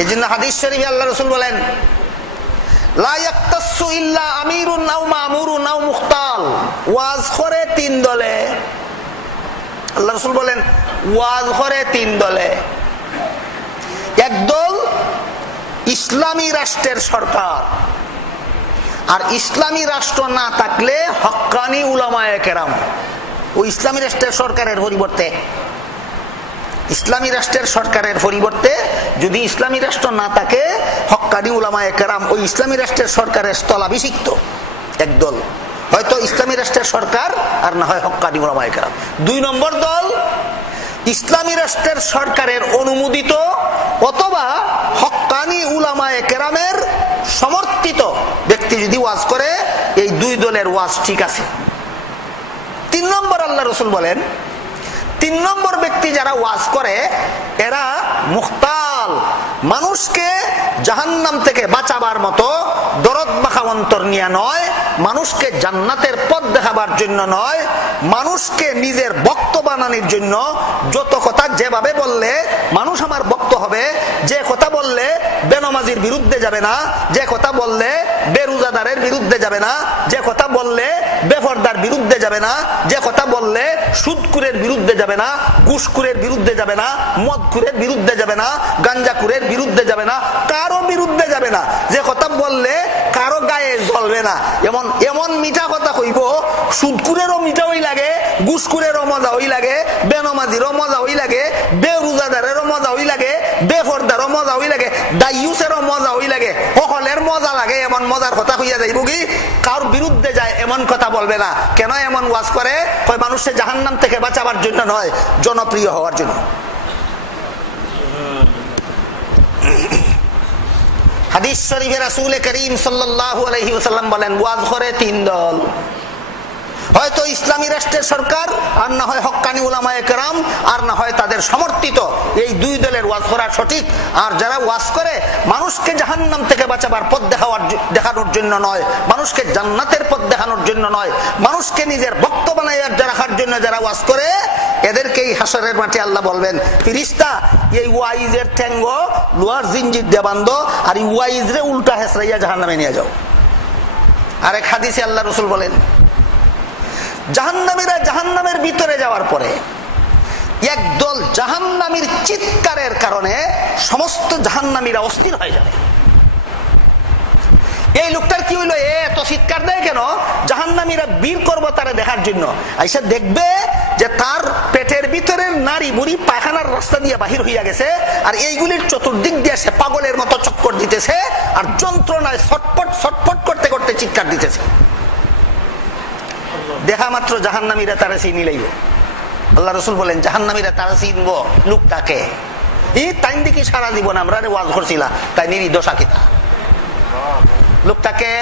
এই জন্য হাদিস শরীফে আল্লাহ রাসূল বলেন, লা ইয়াক্তাসু ইল্লা আমিরুন আও মামুরুন আও মুখতাল। ওয়াজ করে তিন দলে। আল্লাহ রাসূল বলেন, ওয়াজ করে তিন দলে। একদল ইসলামী রাষ্ট্রের সরকার, আর ইসলামী রাষ্ট্র না থাকলে হক্কানি উলামায়ে কেরাম। ওই ইসলামী রাষ্ট্রের সরকারের পরিবর্তে, ইসলামী রাষ্ট্রের সরকারের পরিবর্তে যদি ইসলামী রাষ্ট্র না থাকে, হক্কানি উলামায়ে কেরাম ওই ইসলামী রাষ্ট্রের সরকারের স্থলাভিষিক্ত একদল, হয়তো ইসলামী রাষ্ট্রের সরকার আর না হয় হক্কানি উলামায়ে কেরাম। দুই নম্বর দল, ইসলামী রাষ্ট্রের সরকারের অনুমোদিত অথবা হক্কানি উলামায়ে কেরামের সমর্থিত ব্যক্তি যদি ওয়াজ করে, এই দুই দলের ওয়াজ ঠিক আছে। তিন নম্বর আল্লাহ রাসূল বলেন, তিন নম্বর ব্যক্তি যারা ওয়াজ করে এরা মুখতাল, মানুষকে জাহান্নাম থেকে বাঁচাবার মতো দরদ মাখা অন্তর নিয়ে নয়, মানুষকে জান্নাতের পথ দেখাবার জন্য নয়, মানুষকে নিজের ভক্ত বানানোর জন্য যত কথা যেভাবে বললে মানুষ আমার ভক্ত হবে, যে কথা বললে বেনমাজির বিরুদ্ধে যাবে না, যে কথা বললে বেরোজাদারের বিরুদ্ধে যাবে না, যে কথা বললে বেপরদার বিরুদ্ধে যাবে না, যে কথা বললে সুদখোরের বিরুদ্ধে যাবে না, ঘুষখোরের বিরুদ্ধে যাবে না, মদখোরের বিরুদ্ধে যাবে না, গাঞ্জাখোরের বিরুদ্ধে যাবে না, কারো বিরুদ্ধে যাবে না, যে কথা বললে কারো গায়ে জ্বলবে না, এমন এমন মিঠা কথা কইব, সুদখোরেরও মিঠা ওই লাগে, ঘুষখোরেরও মজা ওই লাগে, বেনমাজিরও মজা ওই লাগে, বেরোজাদারেরও মজা ওই লাগে, বেপরদারও মজা ওই লাগে, দাইয়ুসেরও মজা ওই লাগে, সকলের মজা লাগে, এমন মজার কথা হইয়া যাইব কি কার বিরুদ্ধে যায় এমন কথা বলবে না। কেন এমন ওয়াজ করে? কয় মানুষের জাহান্নাম থেকে বাঁচাবার জন্য নয়, জনপ্রিয় হওয়ার জন্য। হাদিস শরীফে রাসূল করিম সাল্লাল্লাহু আলাইহি ওয়াসাল্লাম বলেন, ওয়াজ করে তিন দল, হয়তো ইসলামী রাষ্ট্রের সরকার, আর না হয় হক্কানি উলামায়ে কেরাম, আর না হয় তাদের সমর্থিত। এই দুই দলের ওয়াজ করা সঠিক। আর যারা ওয়াজ করে মানুষকে জাহান্নাম থেকে বাঁচাবার পথ দেখানোর জন্য নয়, মানুষকে জান্নাতের পথ দেখানোর জন্য নয়, মানুষকে নিজের ভক্ত বানাইয়া রাখার জন্য যারা ওয়াজ করে, এদেরকেই হাসরের মাঠে আল্লাহ বলবেন, ফেরেশতা এই ওয়াইজের ঠ্যাঙ্গ লোহার জিনজির দিয়ে বাঁধো, আর এই ওয়াইজরে উল্টা হেসরাইয়া জাহান্নামে নিয়ে যাও। আরেক হাদিসে আল্লাহ রাসূল বলেন, জাহান্নামীরা জাহান্নামের ভিতরে যাওয়ার পরে একদল জাহান্নামীর চিৎকারের কারণে সমস্ত জাহান্নামীরা অস্থির হয়ে যাবে। এই লোকটার কি হইলো, এত চিৎকার দেয় কেন? জাহান্নামীরা বীর করবো তারা দেখার জন্য। আইসা দেখবে যে তার পেটের ভিতরের নারী বুড়ি পায়খানার রাস্তা দিয়ে বাহির হইয়া গেছে, আর এইগুলির চতুর্দিক দিয়ে সে পাগলের মতো চক্কর দিতেছে, আর যন্ত্রণায় ছটফট ছটফট করতে করতে চিৎকার দিতেছে। দেখা মাত্র জাহান্নামীরা তারা চিনি লাইব। আল্লাহ রাসূল বলেন, জাহান্নামীরা তারা চিনবো লোকটাকে, এই তাই দেখি সারা জীবন আমরা ওয়াজ করছিলা, তাই নির্দোষা কিতা লোকটাকে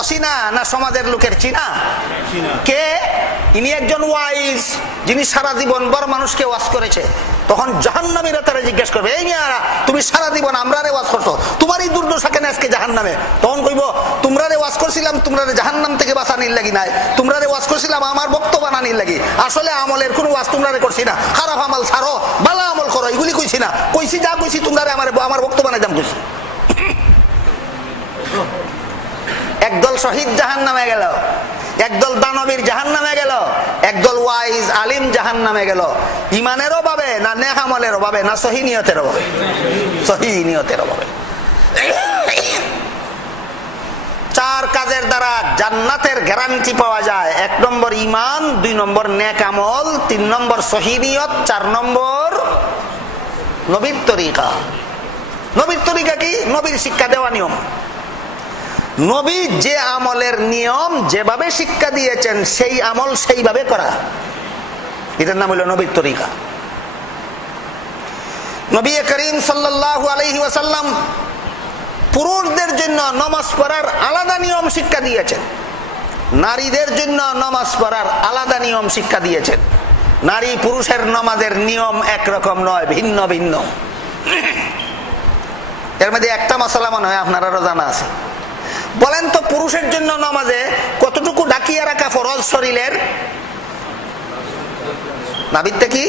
অচিনা না সমাজের লোকের চিনা? কে? ইনি একজন ওয়াইজ, যিনি সারা জীবন বড় মানুষকে ওয়াজ করেছে। তখন জাহান্নামীরা তারা জিজ্ঞেস করবে, এই মিয়া তুমি সারা জীবন আমরা রে ওয়াজ করছো, তোমার এই দুর্দশা কেন আজকে জাহান্নামে? তখন কইব, তোমরা রে ওয়াজ করছিলাম তোমরা রে জাহান্নাম থেকে বাঁচানির লাগি নাই, তোমরা রে ওয়াজ করছিলাম আমার বক্তব্য বানানির লাগি। আসলে আমলের কোনো ওয়াজ তোমরা রে করছি না, খারাপ আমল ছাড়ো, ভালো আমল করো, এগুলি কইছি না। কইছি যা কইছি তোমরা রে আমার বক্তব্য বানাই দাম কইছি। একদল শহীদ জাহান্নামে গেল, একদল দানবীর জাহান্নামে গেল, একদল ওয়াইজ আলিম জাহান্নামে গেল। ইমানের অভাবে না নেক আমলের অভাবে না সহি নিয়তের অভাবে? সহি নিয়তের অভাবে। চার কাজের দ্বারা জান্নাতের গ্যারান্টি পাওয়া যায়। 1 নম্বর ইমান, 2 নম্বর নেক আমল, 3 নম্বর সহি নিয়ত, 4 নম্বর নবীর তরিকা। নবীর তরিকা কি? নবীর শিক্ষা দেওয়া নিয়ম। নবী যে আমলের নিয়ম যেভাবে শিক্ষা দিয়েছেন সেই আমল সেইভাবে করা, এটার নাম হলো নবীর তরিকা। নবী করিম সাল্লাল্লাহু আলাইহি ওয়াসাল্লাম পুরুষদের জন্য নামাজ পড়ার আলাদা নিয়ম শিক্ষা দিয়েছেন, নারীদের জন্য নামাজ পড়ার আলাদা নিয়ম শিক্ষা দিয়েছেন। নারী পুরুষের নামাজের নিয়ম একরকম নয়, ভিন্ন ভিন্ন। এর মধ্যে একটা মশলা মনে হয় আপনারাও জানা আছে। বলেন তো, পুরুষের জন্য নামাজে কতটুকু ঢাকিয়ে রাখা ফরজ শরীরের? নাভির থেকে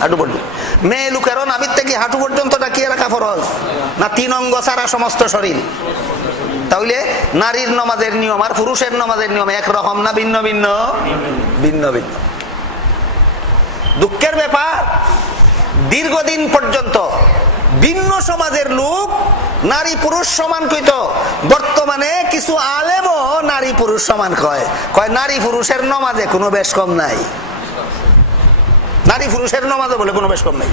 হাঁটু পর্যন্ত। মেয়ে লোকেরও নাভির থেকে হাঁটু পর্যন্ত ঢাকিয়ে রাখা ফরজ না 3 অঙ্গ ছাড়া সমস্ত শরীর? তাহলে নারীর নামাজের নিয়ম আর পুরুষের নামাজের নিয়ম একরকম না ভিন্ন ভিন্ন? ভিন্ন ভিন্ন। দুঃখের ব্যাপার, দীর্ঘদিন পর্যন্ত ভিন্ন সমাজের লোক নারী পুরুষ সমান কইত, বর্তমানে কিছু আলেমও নারী পুরুষ সমান কয়। নারী পুরুষের নামাজে কোনো বেশ কম নাই, নারী পুরুষের নামাজে বলে কোনো বেশ কম নাই।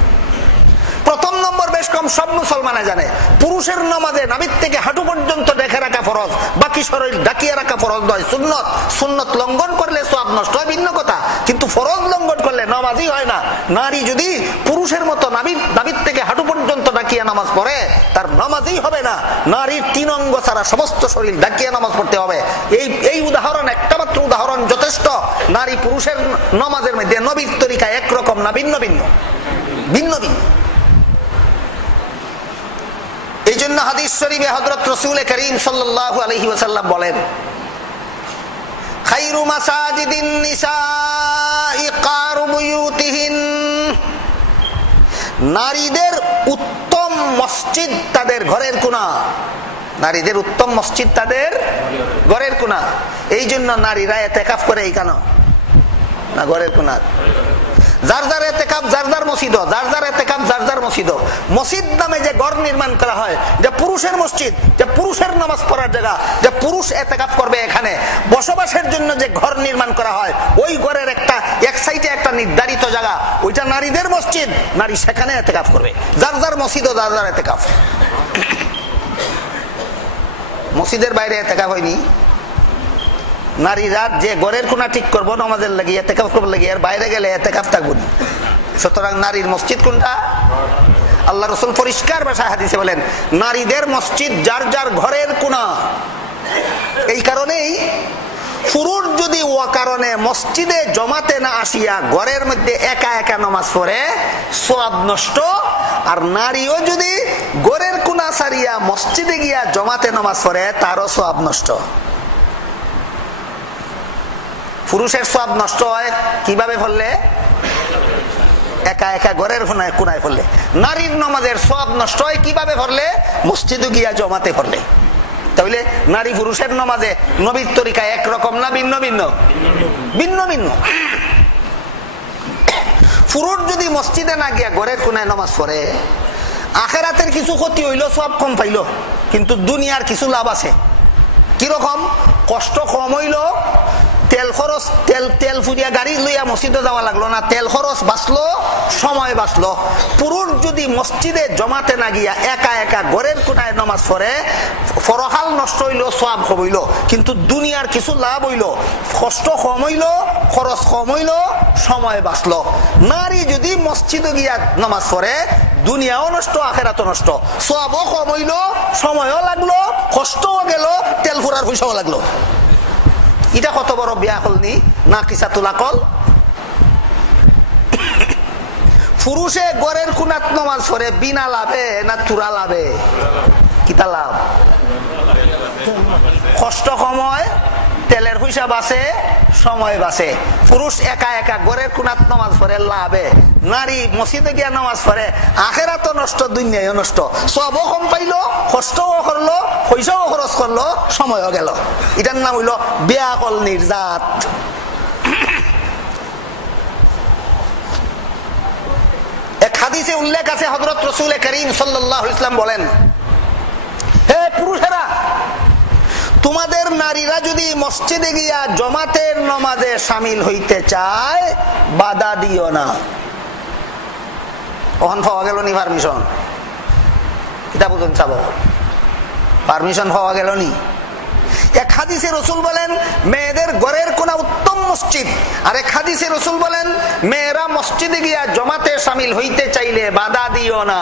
প্রথম নম্বর বেশ কম সব মুসলমানে জানে, পুরুষের নামাজে নাভির থেকে হাঁটু পর্যন্ত ঢেকে রাখা ফরজ, বাকি শরীর ঢাকিয়ে রাখা ফরজ নয়, সুন্নত। সুন্নত লঙ্ঘন করলে সওয়াব নষ্ট হয়, ভিন্ন কথা, কিন্তু ফরজ লঙ্ঘন করলে নামাজই হয় না। নারী যদি পুরুষের মতো নাভির থেকে হাঁটু পর্যন্ত ঢাকিয়ে নামাজ পড়ে, তার নামাজই হবে না। নারীর 3 অঙ্গ ছাড়া সমস্ত শরীর ঢাকিয়ে নামাজ পড়তে হবে। এই উদাহরণ, একটা মাত্র উদাহরণ যথেষ্ট। নারী পুরুষের নামাজের মধ্যে নবীর তরিকা একরকম না, ভিন্ন ভিন্ন, ভিন্ন ভিন্ন। এই জন্য হাদিস শরীফে হযরত রাসূল করিম সাল্লাল্লাহু আলাইহি ওয়াসাল্লাম বলেন, খায়রু মাসাজিদিন নিসাই কারু বুয়ুতিহিন, নারীদের উত্তম মসজিদ তাদের ঘরের কোণা। নারীদের উত্তম মসজিদ তাদের ঘরের কোণা। এই জন্য নারীরা এতেকাফ করে এই কেন না ঘরের কোণা। যার যার এতেকাফ যার যার মসজিদ, যার যার এতেকাফ যার যার মসজিদ। মসজিদ নামে যে ঘর নির্মাণ করা হয়, যে পুরুষের মসজিদ, যে পুরুষের নামাজ পড়ার জায়গা, যে পুরুষ এতেকাফ করবে, এখানে বসবাসের জন্য যে ঘর নির্মাণ করা হয়, ওই ঘরের একটা এক সাইডে একটা নির্ধারিত জায়গা, ওইটা নারীদের মসজিদ। নারী সেখানে এতেকাফ করবে, যার যার মসজিদ ও যার যার এতেকাফ। মসজিদের বাইরে এতেকাফ হয়নি। নারীরা যে ঘরের কোণা ঠিক করবো নামাজের লাগি, এতেকাফ করবার লাগি, আর বাইরে গেলে এতেকাফ থাকবো না। সুতরাং নারীর মসজিদ কোনটা? আল্লাহ রাসূল পরিষ্কার ভাষায় হাদিসে বলেন, নারীদের মসজিদ যার যার ঘরের কোণা। এই কারণেই পুরুষ যদি ও কারণে মসজিদে জমাতে না আসিয়া ঘরের মধ্যে একা একা নামাজ পড়ে, সওয়াব নষ্ট। আর নারীও যদি ঘরের কোণা সারিয়া মসজিদে গিয়া জমাতে নামাজ পড়ে, তারও সওয়াব নষ্ট। পুরুষের সওয়াব নষ্ট হয় কিভাবে পড়লে? একা একা ঘরের কোণায় পড়লে। নারীর নামাজের সওয়াব নষ্ট হয় কিভাবে পড়লে? মসজিদে গিয়া জমাতে পড়লে। তাহলে নারী পুরুষের নামাজে নবীর তরিকা একরকম না ভিন্ন ভিন্ন? ভিন্ন ভিন্ন। পুরুষ যদি মসজিদে না গিয়া ঘরের কোণায় নামাজ পড়ে, আখিরাতের কিছু ক্ষতি হইল, সব কম পাইল, কিন্তু দুনিয়ার কিছু লাভ আছে। কিরকম? কষ্ট কম হইল, তেল খরচ, তেল ফুরিয়া গাড়ি লইয়া মসজিদে যাওয়া লাগলো না, তেল খরচ বাঁচলো, সময় বাঁচলো। পুরুষ যদি মসজিদে জমাতে না গিয়া একা একা ঘরের কোণায় নামাজ পড়ে, ফরহাল নষ্ট হইল, সওয়াব কম হইল, কিন্তু দুনিয়ার কিছু লাভ হইল, কষ্ট কম হইল, খরচ কম হইল, সময় বাঁচলো। নারী যদি মসজিদে গিয়া নামাজ পড়ে, দুনিয়াও নষ্ট, আখিরাতও নষ্ট, সওয়াবও কম হইল, সময়ও লাগলো, কষ্টও গেল, তেল ফুরার পয়সাও লাগলো। এটা কত বড় বিয়াকল নি, না কিসাতুল আকল। পুরুষে ঘরের কোণাত নামাজ পড়ে বিনা লাভে না তুরা লাভে? কিতা লাভ? কষ্ট কম হয়, তেলের পয়সা বাঁচে, সময় বাঁচে। পুরুষ একা একা ঘরের কোণাত নামাজ পড়ে লাভে। নারী মসজিদে গিয়া নামাজ পড়ে, আখিরাতও নষ্ট, দুনিয়াও নষ্ট, সবও কম পাইলো, কষ্টও করলো, পয়সাও খরচ করলো, সময়ও গেল। এটার নাম হইল বেয়াকল নির্যাত। এক হাদিসে উল্লেখ আছে, হযরত রাসূল করিম সাল্লাল্লাহু আলাইহি ওয়াসাল্লাম বলেন, হে পুরুষেরা, তোমাদের নারীরা যদি মসজিদে গিয়া জমাতের নামাজে শামিল হইতে চায়, বাধা দিও না। ওখান পাওয়া গেল নি পারমিশন? এটা বুঝুন চাবো, পারমিশন পাওয়া গেল নি? এক হাদিসে রাসূল বলেন মেয়েদের ঘরের কোণা উত্তম মসজিদ, আর এক হাদিসে রাসূল বলেন মেয়েরা মসজিদে গিয়া জমাতে শামিল হইতে চাইলে বাধা দিও না।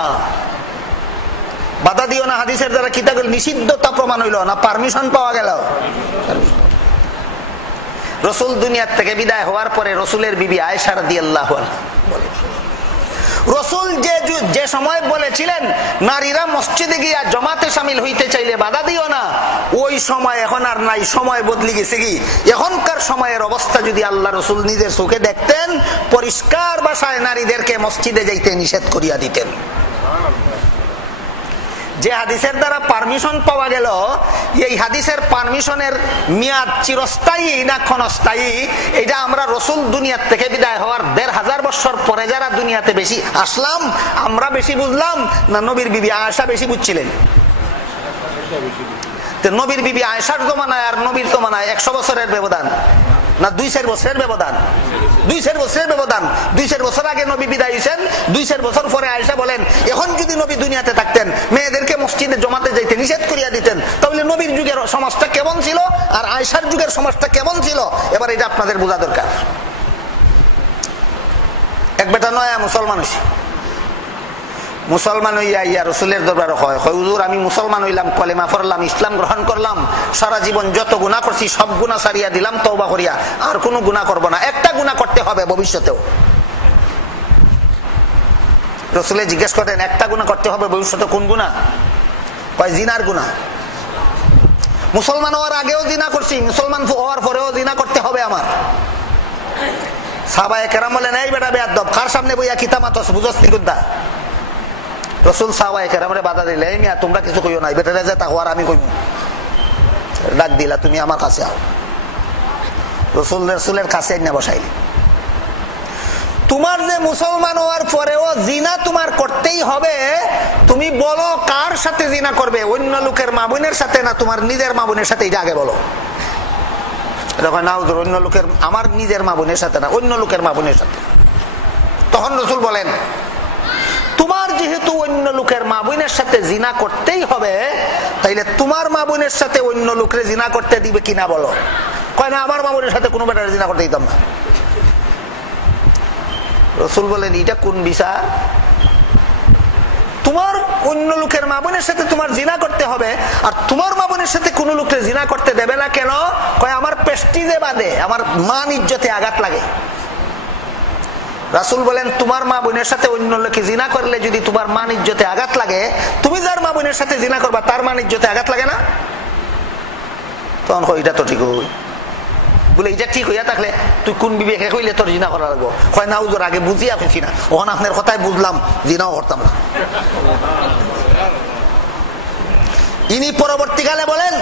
বাধা দিও না হাদিসের দ্বারা কি থাকল? নিষিদ্ধতা প্রমাণ হইল না পারমিশন পাওয়া গেল? রাসূল দুনিয়ার থেকে বিদায় হওয়ার পরে রাসূলের বিবি আয়েশা রাদিয়াল্লাহু আনহা বলেন, রাসূল যে সময় বলেছিলেন নারীরা মসজিদে গিয়া জমাতে শামিল হইতে চাইলে বাধা দিও না, ওই সময় এখন আর নাই, সময় বদলে গেছে। কি এখনকার সময়ের অবস্থা যদি আল্লাহ রাসূল নিজের চোখে দেখতেন, পরিষ্কার ভাষায় নারীদেরকে মসজিদে যাইতে নিষেধ করিয়া দিতেন। যে হাদিসের দ্বারা পারমিশন পাওয়া গেল, এই হাদিসের পারমিশনের মেয়াদ চিরস্থায়ী না ক্ষণস্থায়ী, এটা আমরা রাসূল দুনিয়ার থেকে বিদায় হওয়ার ১৫০০ বছর পরে যারা দুনিয়াতে বেশি আসলাম, আমরা বেশি বুঝলাম না নবীর বিবি আয়েশা বেশি বুঝছিলেন? নবীর বিবি আয়েশার জমানায় আর নবীর জমানায় ১০০ বছরের ব্যবধান না ২০০ বছরের ব্যবধান? ২০০ বছরের ব্যবধান। ২০০ বছর আগে নবী বিদায় হয়েছেন, ২০০ বছর পরে আয়েশা বলেন এখন যদি নবী দুনিয়াতে থাকতেন, মেয়েদেরকে মসজিদে জমাতে যাইতে নিষেধ করিয়া দিতেন, তাহলে নবীর যুগের সমাজটা কেমন ছিল আর আয়েশার যুগের সমাজটা কেমন ছিল? এবার এটা আপনাদের বোঝা দরকার। এক বেটা নয়া মুসলমান হয়েছে, মুসলমান হইয়া ইয়া রসুলের দরবারে হয়, হুজুর আমি মুসলমান হইলাম, কলেমা পড়লাম, ইসলাম গ্রহণ করলাম, সারা জীবন যত গুনাহ করছি সব গুনাহ সারিয়া দিলাম তওবা করিয়া, আর কোনো গুনাহ করব না, একটা গুনাহ করতে হবে ভবিষ্যতেও। রসুলে জিজ্ঞেস করেন একটা গুনাহ করতে হবে ভবিষ্যতে, কোন গুনাহ? কয় জিনার গুনাহ। মুসলমান হওয়ার আগেও জিনা করছি, মুসলমান হওয়ার পরেও জিনা করতে হবে। হবে আমার। সাহাবায়ে কেরাম বলেন, এই বেটা বেয়াদব, কার সামনে বইয়া কিতামাতস বুঝস নি কুদ্দা? রাসূল সাহাবায়ে কেরামরে বাধা দিলে, এই মিয়া তোমরা কিছু কইও না, বেটারে যে তাকওয়ার আমি কইব। ডাক দিলা, তুমি আমার কাছে আও। রাসূলের কাছে না বসাইলি। তোমার যে মুসলমান হওয়ার পরেও জিনা তোমার করতেই হবে, তুমি বলো কার সাথে জিনা করবে? অন্য লোকের মা বোনের সাথে না তোমার নিজের মা বোনের সাথে? এটা আগে বলো। দেখো না হুজুর, অন্য লোকের, আমার নিজের মা বোনের সাথে না, অন্য লোকের মা বোনের সাথে। তখন রাসূল বলেন, তোমার যেহেতু অন্য লোকের মা বোনের সাথে জিনা করতেই হবে, তাইলে তোমার মা বোনের সাথে অন্য লোকের জিনা করতে দিবে কিনা বলো। কয় না, আমার মা বোনের সাথে কোনো বেটার জিনা করতে দিতাম না। রাসূল বলেন, এটা কোন বিচার? তোমার অন্য লোকের মা বোনের সাথে তোমার জিনা করতে হবে, আর তোমার মা বোনের সাথে কোন লোকের জিনা করতে দেবে না কেন? কয় আমার প্রেস্টিজে বাদে, আমার মান ইজ্জতে আঘাত লাগে। রাসূল বলেন, তোমার মা বোনের সাথে অন্য লোকে জিনা করলে যদি তোমার মান ইজ্জতে আঘাত লাগে, তুমি যার মা বোনের সাথে জিনা করবা তার মান ইজ্জতে আঘাত লাগে না? তখন এটা তো ঠিক হই বলে, এটা ঠিক হইয়া থাকলে তুই কোন বিবেকে কইলে তোর জিনা করা লাগবো? হয় না হুজুর, আগে বুঝিয়া খুঁজি না, ওখানে আপনার কথাই বুঝলাম, জিনাও করতাম না। ইনি পরবর্তীকালে বলেন,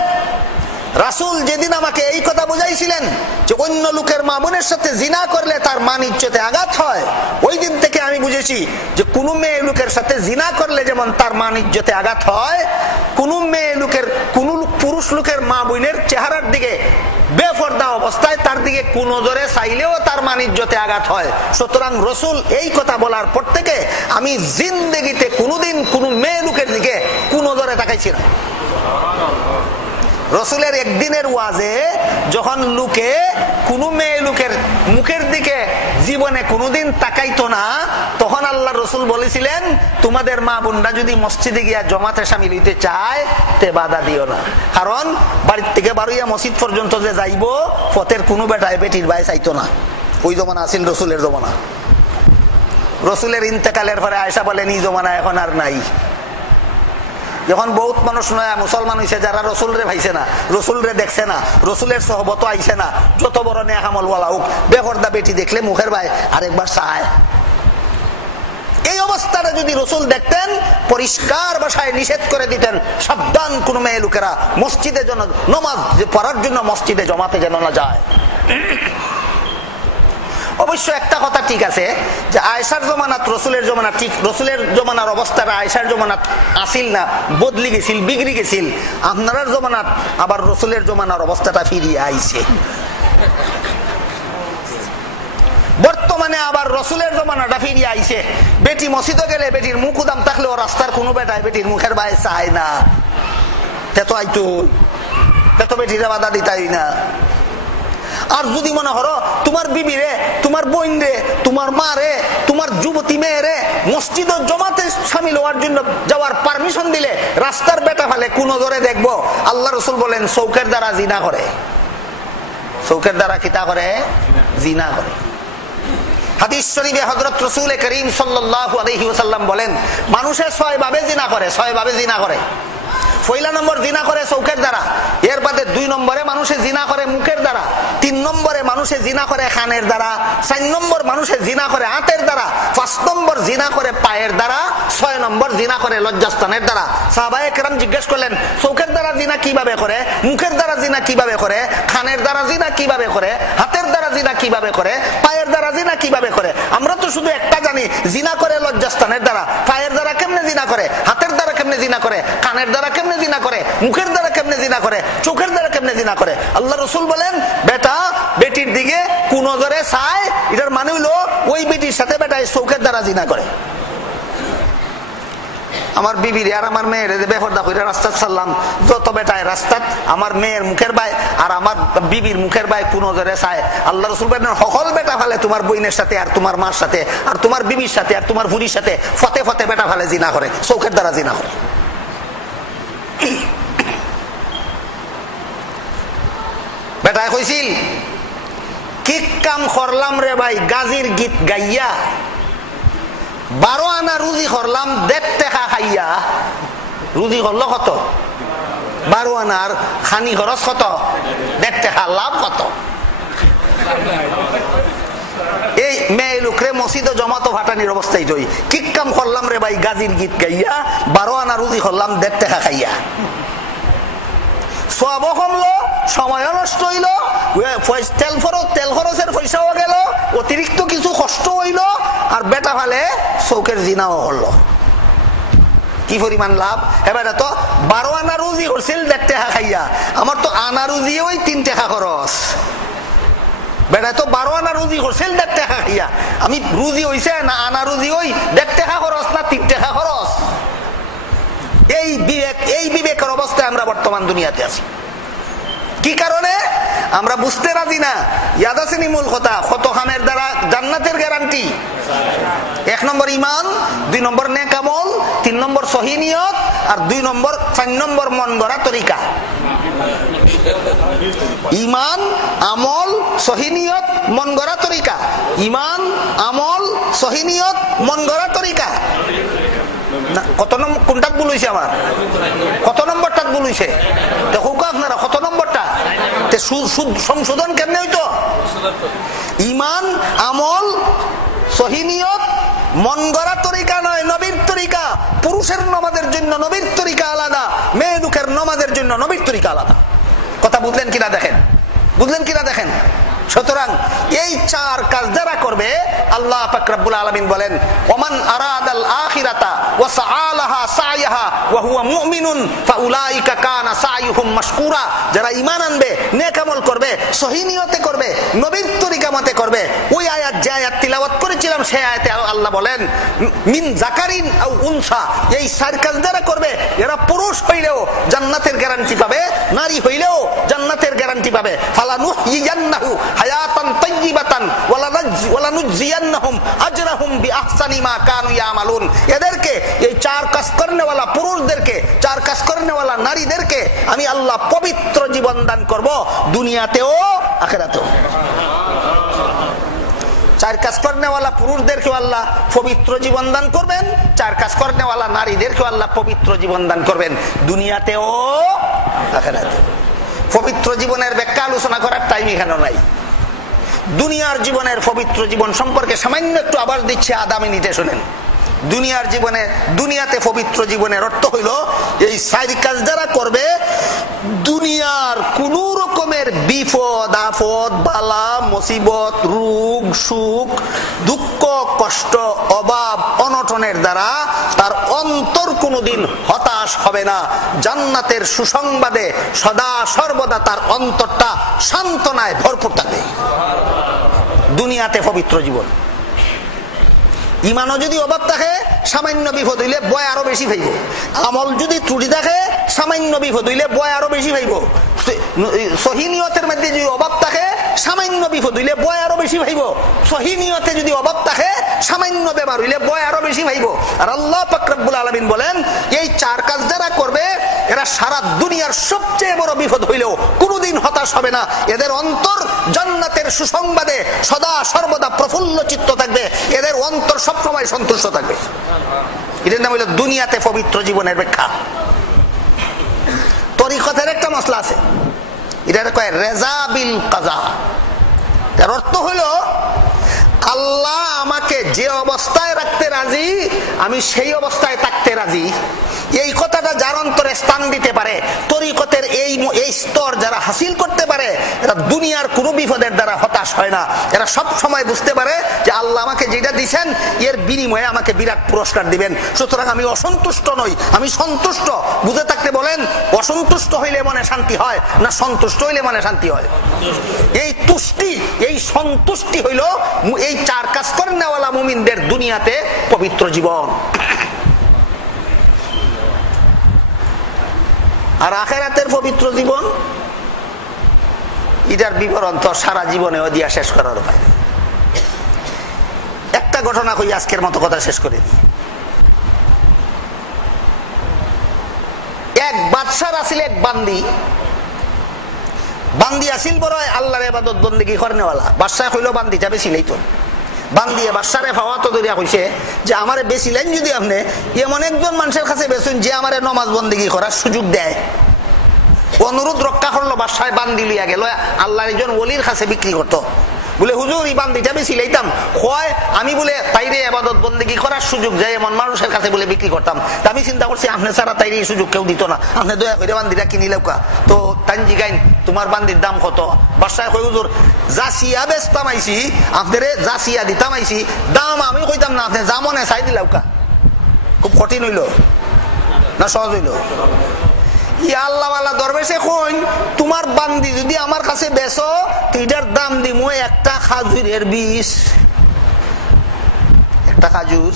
রাসূল যেদিন আমাকে এই কথা বুঝাইছিলেন যে অন্য লোকের মা বোনের সাথে জিনা করলে তার মান ইজ্জতে আঘাত হয়, ওই দিন থেকে আমি বুঝেছি যে কোন মেয়ে লোকের সাথে জিনা করলে যেমন তার মান ইজ্জতে আঘাত হয়, কোন মেয়ে লোকের, কোন পুরুষ লোকের মা বোনের চেহারার দিকে বেপরদা অবস্থায় তার দিকে কোন নজরে চাইলেও তার মান ইজ্জতে আঘাত হয়। সুতরাং রাসূল এই কথা বলার পর থেকে আমি জিন্দেগিতে কোনোদিন কোন মেয়ে লোকের দিকে কোন নজরে তাকাইছি না। রাসূলের একদিনের ওয়াজে যখন লোকে কোন মেয়ে লোকের মুখের দিকে জীবনে কোনোদিন তাকাইতো না, তখন আল্লাহ রাসূল বলেছিলেন, তোমাদের মা বোনরা যদি মসজিদে গিয়া জমাতে শামিল হইতে চায় তে বাধা দিও না। কারণ বাড়ির থেকে বারুইয়া মসজিদ পর্যন্ত যে যাইব, পথের কোনো বেটায় বেটির ভাই চাইতো না। ওই জমানা আছিল রাসূলের জমানা। রাসূলের ইন্তেকালের পরে আয়েশা বলেন, এই জমানা এখন আর নাই। যখন বহুত মানুষ নয়া মুসলমান হয়েছে, যারা রসুলরে ভাইছে না, রসুলরে দেখছে না, রসুলের সহবত আইছে না, যত বড় নেকামল ওয়ালা হোক, বেপরদা বেটি দেখলে মুখের ভাই আরেকবার চায়। এই অবস্থাটা যদি রসুল দেখতেন, পরিষ্কার ভাষায় নিষেধ করে দিতেন, সাবধান কোন মেয়ে লোকেরা মসজিদে যেন নামাজ পড়ার জন্য মসজিদে জমাতে যেন না যায়। অবশ্য একটা কথা ঠিক আছে যে আয়েশার জমানাত রসুলের জমানা ঠিক, রসুলের জমানার অবস্থাটা আয়েশার জমানাত আসিল না, বদলি গেছিল, বিগড়ি গেছিল। আপনার জমানাত আবার রসুলের জমানার অবস্থাটা ফিরিয়ে আইছে। বর্তমানে আবার রসুলের জমানাটা ফিরিয়ে আইছে। বেটি মসজিদে গেলে বেটির মুখ উদাম থাকলেও রাস্তার কোনো বেটায় বেটির মুখের বাইরে চায় না। তেতো আইতো, তেতো বেটিরা বাধা দিতাই না। আর যদি মনে করো তোমার বিবি রে, তোমার বোন রে, তোমার মা রে, তোমার যুবতী মেয়ে রে মসজিদ জমাতে শামিল হওয়ার জন্য যাওয়ার পারমিশন দিলে, রাস্তার বেটা ফেলে কোন নজরে দেখবো? আল্লাহ রাসূল বলেন, চৌকের দ্বারা জিনা করে। চৌকের দ্বারা কিতা করে? জিনা করে। হাদিস শরীফে হযরত রাসূল করিম সাল্লাল্লাহু আলাইহি ওয়াসাল্লাম বলেন, মানুষে 6 ভাবে জিনা করে, 6 ভাবে জিনা করে। পয়লা নম্বর জিনা করে চৌকের দ্বারা, এর বাদে 2 নম্বরে মানুষে জিনা করে মুখের দ্বারা, 3 নম্বরে মানুষে জিনা করে কানের দ্বারা, 4 নম্বর মানুষে জিনা করে হাতের দ্বারা, 5 নম্বর জিনা করে পায়ের দ্বারা, 6 নম্বর জিনা করে লজ্জাস্থানের দ্বারা। সাহাবায়ে কেরাম জিজ্ঞেস করলেন, চৌকের দ্বারা জিনা কিভাবে করে, মুখের দ্বারা জিনা কিভাবে করে, কানের দ্বারা জিনা কিভাবে করে, হাতের দ্বারা জিনা কিভাবে করে, পায়ের দ্বারা জিনা কিভাবে করে? আমরা তো শুধু একটা জানি, জিনা করে লজ্জাস্থানের দ্বারা। পায়ের দ্বারা কেমনে জিনা করে, হাতের দ্বারা কেমনে জিনা করে, কানের দ্বারা কেমনে জিনা করে, মুখের দ্বারা কেমনে জিনা করে, চোখের দ্বারা কেমনে জিনা করে? আল্লাহ রাসূল বলেন, বেটা বেটির দিকে কোন নজরে চায়, এটার মানে হইলো ওই বেটির সাথে বেটা চোখের দ্বারা জিনা করে। আমার বিবির আর আমার মেয়ের বেপরদা করে রাস্তা ছাড়লাম, যত বেটায় রাস্তাত আমার মেয়ের মুখের বাই আর আমার বিবির মুখের বাই কোন নজরে চায়। আল্লাহ রাসূল বলেন, সকল বেটা ফেলে তোমার বইনের সাথে আর তোমার মার সাথে আর তোমার বিবির সাথে আর তোমার ভুরির সাথে ফতে ফতে বেটা ফেলে জিনা করে, চোখের দ্বারা জিনা করে। বেটায় কইছিল, কি কাম করলাম রে ভাই, গাজীর গীত গাইয়া 12 আনা রুজি করলাম 1.5 টাকা খাইয়া। রুজি করলো কত? 12 আনার খানি খরচ কত? 1.5 টাকা, লাভ কত? লোকরে মসজিদে জমাতো ফাটানির অবস্থায় যাই, কি কাম করলাম রে ভাই, গাজির গীত গাইয়া 12 আনা রুজি করলাম 1.5 টাকা খাইয়া। সব কমলো, সময় নষ্ট হইল, তেল খরচের পয়সাও গেল, অতিরিক্ত কিছু কষ্ট হইল, আর বেটা ফালে চৌকের জিনাও হলো। কি পরিমাণ লাভ! এবার তো 12 আনা রুজি করছিল 1.5 টাকা খাইয়া, আমার তো আনা রুজি ওই 3 টাকা খরচ। বেটা তো 12 আনা রুজি করছিল 1.5 টাকা খাইয়া, আমি রুজি হইছে না আনা রুজি ওই 1.5 টাকা খরচ না 3 টাকা খরচ। এই বিবেকের অবস্থায় আমরা বর্তমান দুনিয়াতে আছি। কি কারণে? আমরা বুঝতে রাজি না। ইয়াদ আছে নি মূল কথা? কত খামের দ্বারা জান্নাতের গ্যারান্টি? 1 নম্বর ইমান, 2 নম্বর নেক আমল, 3 নম্বর সহি নিয়ত, আর 4 নম্বর মন গড়া তরিকা। ইমান, আমল, সহি নিয়ত, মন গড়া তরিকা। ইমান, আমল, সহি নিয়ত, মন গড়া তরিকা। কত নম্বর কোনটা ভুল হইছে? আমার কত নম্বরটা ভুল হইছে? দেখো আপনারা কত নম্বরটা সংশোধন কেমনে হইতো? ইমান, আমল, সহি নিয়ত, মন গড়া তরিকা নয়, নবীর তরিকা। পুরুষের নামাজের জন্য নবীর তরিকা আলাদা, মেয়ে লোকের নামাজের জন্য নবীর তরিকা আলাদা। কথা বুঝলেন কিনা দেখেন, বুঝলেন কিনা দেখেন। সুতরাং এই 4 কাজ যারা করবে, আল্লাহ পাক রব্বুল আলামিন বলেন, ওমান আরাদাল আখিরাতা ওয়া সাআলাহা সাইয়াহা ওয়া হুয়া মুমিনুন ফাউলাইকা কানা সাইয়ুহুম মাশকুরা। যারা ঈমান আনবে, নেক আমল করবে, সহি নিয়তে করবে, নবীর তরিকা মতে করবে। ওই আয়াত যে আয়াত তিলাওয়াত করেছিলাম, সেই আয়াতে আল্লাহ বলেন, মিন যাকারিন আও উনসা। এই 4 কাজ যারা করবে, এরা পুরুষ হইলেও জান্নাতের গ্যারান্টি পাবে, নারী হইলেও জান্নাতের গ্যারান্টি পাবে। ফালানুহইয়ান্নাহু হায়াতান তাইয়িবাতান ওয়ালা নুজজিয়ান্নাহুম আজরাহুম বিআহসানি মা কানু ইয়ামালুন। এদেরকে, এই 4 কাজ করনেওয়ালা পুরুষদেরকে, 4 কাজ করনেওয়ালা নারীদেরকে আমি আল্লাহ পবিত্র জীবন দান করব, দুনিয়াতেও আখিরাতেও। 4 কাজ করনেওয়ালা পুরুষদেরকে আল্লাহ পবিত্র জীবন দান করবেন, 4 কাজ করনেওয়ালা নারীদেরকে আল্লাহ পবিত্র জীবন দান করবেন, দুনিয়াতেও আখিরাতেও। পবিত্র জীবনের ব্যাখ্যা আলোচনা করার টাইম এখানে নাই। দুনিয়ার জীবনের পবিত্র জীবন সম্পর্কে সামান্য একটু আবার দিচ্ছে, আধা মিনিটে শুনেন। দুনিয়ার জীবনে, দুনিয়াতে পবিত্র জীবনের অর্থ হইল, এই 4 কাজ যারা করবে, দুনিয়ার কোন রকমের বিপদ আপদ, বালা মুসিবত, রোগ সুখ, দুঃখ কষ্ট, অভাব অনটনের দ্বারা তার অন্তর কোনোদিন হতাশ হবে না। জান্নাতের সুসংবাদে সদা সর্বদা তার অন্তরটা সান্ত্বনায় ভরপুর থাকে। দুনিয়াতে পবিত্র জীবন। ইমানও যদি অভাব থাকে, সামান্য বিপদ হইলে বয় আরো বেশি ভাইব। আমল যদি ত্রুটি থাকে, সামান্য বিপদ হইলে বয় আরো বেশি ভাইব। সহি নিয়তের মধ্যে যদি অভাব থাকে, সামান্য বিপদ হইলে বয় আরো বেশি ভাইব। সহি নিয়তে যদি অভাব থাকে, সামান্য ব্যবহার হইলে বয় আরো বেশি ভাইব। আর আল্লাহ পাক রব্বুল আলামিন বলেন, এই 4 কাজ যারা করবে, এরা সারা দুনিয়ার সবচেয়ে বড় বিপদ হইলেও কোনোদিন হতাশ হবে না। এদের অন্তর জান্নাতের সুসংবাদে সদা সর্বদা প্রফুল্ল চিত্ত থাকবে, এদের অন্তর সবসময় সন্তুষ্ট থাকবে। এটার নাম হইল দুনিয়াতে পবিত্র জীবনের ব্যাখ্যা। তরিকতের একটা মশলা আছে, এটা কয় রেজা বিল কাজা। এর অর্থ হইল, আল্লাহ আমাকে যে অবস্থায় রাখতে রাজি, আমি সেই অবস্থায় থাকতে রাজি। এই কথাটা যার অন্তরে স্থান দিতে পারে, তরিকতের এই স্তর যারা হাসিল করতে পারে, এরা দুনিয়ার কোনো বিপদের দ্বারা হতাশ হয় না। এরা সব সময় বুঝতে পারে যে আল্লাহ আমাকে যেটা দিচ্ছেন, এর বিনিময়ে আমাকে বিরাট পুরস্কার দিবেন। সুতরাং আমি অসন্তুষ্ট নই, আমি সন্তুষ্ট। বুঝে থাকতে বলেন, অসন্তুষ্ট হইলে মনে শান্তি হয় না সন্তুষ্ট হইলে মনে শান্তি হয়? এই তুষ্টি, এই সন্তুষ্টি হইল এই 4 কাজ করেনওয়ালা মুমিনদের দুনিয়াতে পবিত্র জীবন। আর আখিরাতের পবিত্র জীবন, এটার বিবরণ তো সারা জীবনে দিয়া শেষ করার উপায়। একটা ঘটনা কই, আজকের মতো কথা শেষ করে দিই। এক বাদশার আছিল এক বান্দি। বান্দি আসিল বড় আল্লাহর ইবাদত বন্দেগী করেনওয়ালা। বাদশাহ কইল বান্দিটা বেশিলেই তো। বান্দিয়ে বাদশারে ফাওয়া তো ধরিয়া কইছে যে আমারে বেশিলেন যদি আপনি এমন একজন মানুষের কাছে বেচুন যে আমারে নামাজ বন্দেগী করার সুযোগ দেয়। অনুরোধ রক্ষা করলো, বাদশাহ বান্দি লইয়া গেল আল্লাহর একজন ওলির কাছে বিক্রি করতো। বলে হুজুর এই বান্দিটা বেশি লইতাম হয় আমি বলে তাইরে ইবাদত বন্দেগী করার সুযোগ যায় এমন মানুষের কাছে বলে বিক্রি করতাম। তা আমি চিন্তা করছি আপনি ছাড়া তাইরে এই সুযোগ কেউ দিত না, আপনি দয়া করে বান্দিটা কিনি লেউকা। তো তাই জিগাইন তোমার বান্দির দাম কত? বাদশাহ কই হুজুর জাসিয়া বেচতাম আইছি, আপনারে জাসিয়া দিতাম আইছি, দাম আমি কইতাম না, আপনি যা মনে চাই দিলাউকা। খুব কঠিন হইল না সহজ হইল? আল্লাহওয়ালা দরবেশে কইন তোমার বান্দি যদি আমার কাছে বেচো এটার দাম দিমু একটা খাজুরের বীজ। একটা খাজুর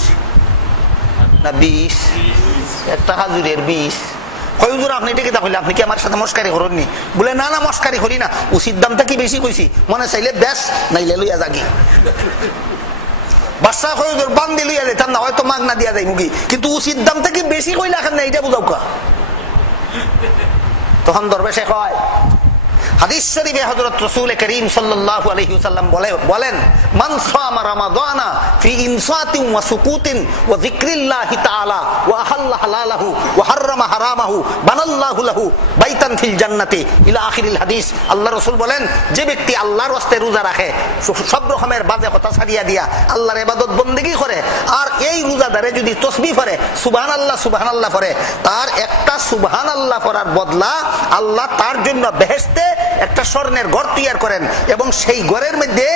না বীজ? একটা খাজুরের বীজ। কই হুজুর আপনি এটা কি তাহলে আপনি কি আমার সাথে মস্কারি করেননি? বলে না না মস্কারি করি না, উচিত দামটা কি বেশি কইছি, মনে চাইলে বেশ নাইলে লইয়া যাগি। বাদশাহ কই হুজুর বান্দি লইয়া যেতাম না, হয়তো মাগনা দিয়া যায় মুগি, কিন্তু উচিত দামটা কি বেশি কইলা এখন না এটা বুঝাও কা। তখন দরবেশে কয় হাদিস শরীফে হযরত রাসূল করিম সাল্লাল্লাহু আলাইহি ওয়াসাল্লাম বলেন মান সামা রমাদানা ফি ইনসাতিন ওয়া সুকুতিন ওয়া যিকরিল্লাহি তাআলা ওয়া আহাল্লা হালালাহু ওয়া হাররামা হারামাহু বানাল্লাহু লাহু বাইতান ফিল জান্নাতি ইলা আখিরিল হাদিস। আল্লাহ রাসূল বলেন যে ব্যক্তি আল্লাহর রাস্তায় রোজা রাখে, সব রকমের বাজে কথা ছাড়িয়া দিয়া আল্লাহর ইবাদত বন্দেগী করে, আর এই রোজাদারে যদি তাসবিহ পড়ে সুবহানাল্লাহ সুবহানাল্লাহ পড়ে, তার একটা সুবহানাল্লাহ পড়ার বদলা আল্লাহ তার জন্য বেহেশতে একটা স্বর্ণের ঘর তৈরি করেন এবং সেই ঘরের মধ্যে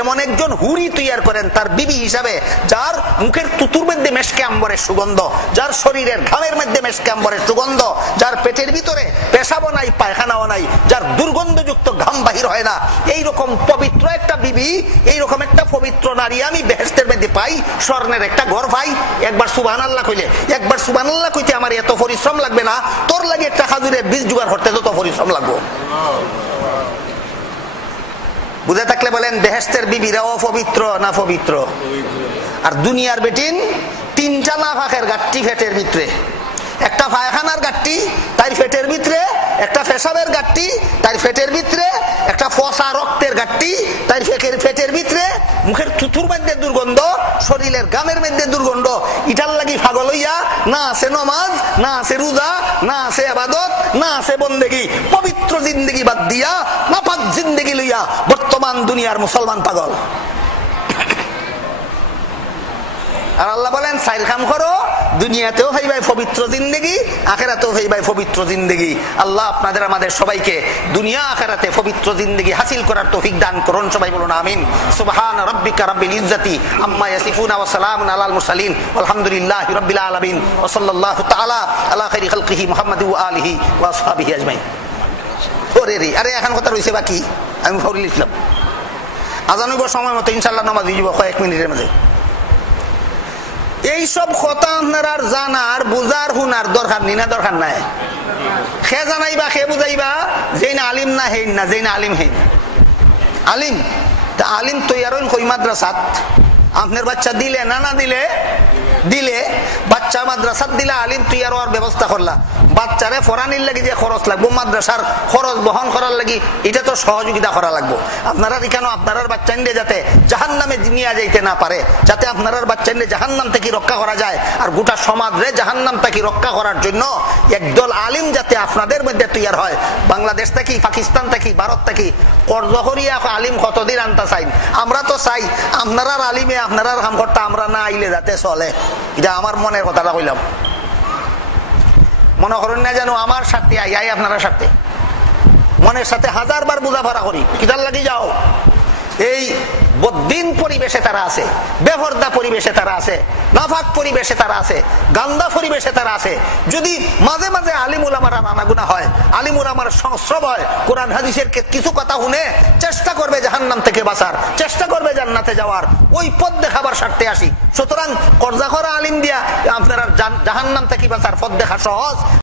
এমন একজন হুরি তৈরি করেন তার বিবি হিসাবে, যার মুখের তুতুর মধ্যে মেশকে আম্বরের সুগন্ধ, যার শরীরের ঘামের মধ্যে মেশকে আম্বরের সুগন্ধ, যার পেটের ভিতরে পেশাবও নাই পায়খানাও নাই, যার দুর্গন্ধযুক্ত ঘাম বাহির হয় না, এইরকম পবিত্র একটা বিবি, এইরকম একটা পবিত্র নারী আমি বেহেশতের মধ্যে পাই, স্বর্ণের একটা ঘর পাই। একবার সুবহানাল্লাহ কইলে, একবার সুবহানাল্লাহ কইতে আমার এত পরিশ্রম লাগবে না, তোর লাগে একটা খাজুরের বীজ জোগাড় করতে তত পরিশ্রম লাগবে। বুঝে থাকলে বলেন বেহেশতের বিবিরাও পবিত্র না পবিত্র? আর দুনিয়ার বেটিন তিনটা নাফাকের গাঠটি ফেটের ভিতরে, একটা পায়খানার গাঠটি তাই ফেটের ভিতরে, একটা পেশাবের গাঠটি তাই ফেটের ভিতরে, একটা ফসা রক্তের গাঠটি তাই ফেটের ভিতরে, মুখের থুথুর মধ্যে দুর্গন্ধ, শরীরের গামের মধ্যে দুর্গন্ধ। ইটার লাগি পাগল হইয়া না আছে নমাজ, না আছে রোজা, না আছে ইবাদত, না আছে বন্দেগী, পবিত্র জিন্দেগি বাদ দিয়া নাপাক জিন্দেগি লইয়া বর্তমান দুনিয়ার মুসলমান পাগল। আর আল্লাহ বলেন সাইর কাম করো, দুনিয়াতেও ভাই পবিত্র জিন্দেগি, আখিরাতেও ভাই পবিত্র জিন্দেগি। আল্লাহ আপনাদের আমাদের সবাইকে দুনিয়া আখিরাতে পবিত্র জিন্দেগি হাসিল করার তৌফিক দান করুন। সবাই বলুন আমিন। সুবহান রাব্বিকা রাব্বিল ইজ্জাতি আম্মা ইয়াসিফুনা ওয়া সালামুন আলাল মুরসালিন আলহামদুলিল্লাহি রাব্বিল আলামিন ওয়া সাল্লাল্লাহু তাআলা আলা খাইরি খালকিহি মুহাম্মাদি ওয়া আলিহি ওয়া আসহাবিহি আজমাইন। ওরে রে, আরে এখন কথা রইছে বাকি, আমি ফৌরি লিখলাম। আজান হইব সময় মতো ইনশাআল্লাহ নামাজ হইব কয়েক মিনিটের মধ্যে। এই সব কথা আপনার আর জানার বুঝার হুনার দরকার নেই, না দরকার নাই। খে জানাইবা খে বুঝাইবা যে না আলিম না হেন না, যে না আলিম হেন। আলিম তা আলিম তৈয়ার হইন কই মাদ্রাসাত। আপনার বাচ্চা দিলে না না দিলে দিলে বাচ্চা মাদ্রাসাত দিলে আলিম তৈয়ার হওয়ার ব্যবস্থা করলা, বাচ্চারে ফরানির লাগি যে খরচ লাগবো, মাদ্রাসার খরচ বহন করার লাগি এটা তো সহযোগিতা করা লাগবো। আপনারা কেন আপনার বাচ্চা নিয়ে যাতে জাহান্নামে নিয়ে যাইতে না পারে, যাতে আপনার বাচ্চা নিয়ে জাহান্নাম থেকে রক্ষা করা যায়, আর গোটা সমাজরে জাহান্নাম থেকে রক্ষা করার জন্য একদল আলিম যাতে আপনাদের মধ্যে তৈয়ার হয়। বাংলাদেশ থেকে, পাকিস্তান থেকে, ভারত থেকে কর্জ করিয়া আলিম কতদিন আনতে চাই। আমরা তো চাই আপনার আলিমে আপনার কাম করতে আমরা না আইলে যাতে চলে। এটা আমার মনের কথাটা কইলাম। মনে করেন না যেন আমার স্বার্থে আই আপনারা স্বার্থে, মনের সাথে হাজারবার বোঝাপড়া করি। কিতার লাগি যাও এই বদ্দিন পরিবেশে তারা আছে, বেপরদা পরিবেশে তারা আছে, নাফাক পরিবেশে তারা আছে, গান্দা পরিবেশে তারা আছে। যদি মাঝে মাঝে আলিম উলামার আনাগুনা হয়, আলিম উলামার সংস্রব হয়, কোরআন হাদিসের কিছু কথা শুনে চেষ্টা করবে জাহান্নাম থেকে বাঁচার, চেষ্টা করবে জান্নাতে যাওয়ার, ওই পথ দেখাবার স্বার্থে আসি। সুতরাং কর্জা করা আলিম দিয়া আপনারা জাহান্নাম থেকে বাঁচার পথ দেখা সহজ।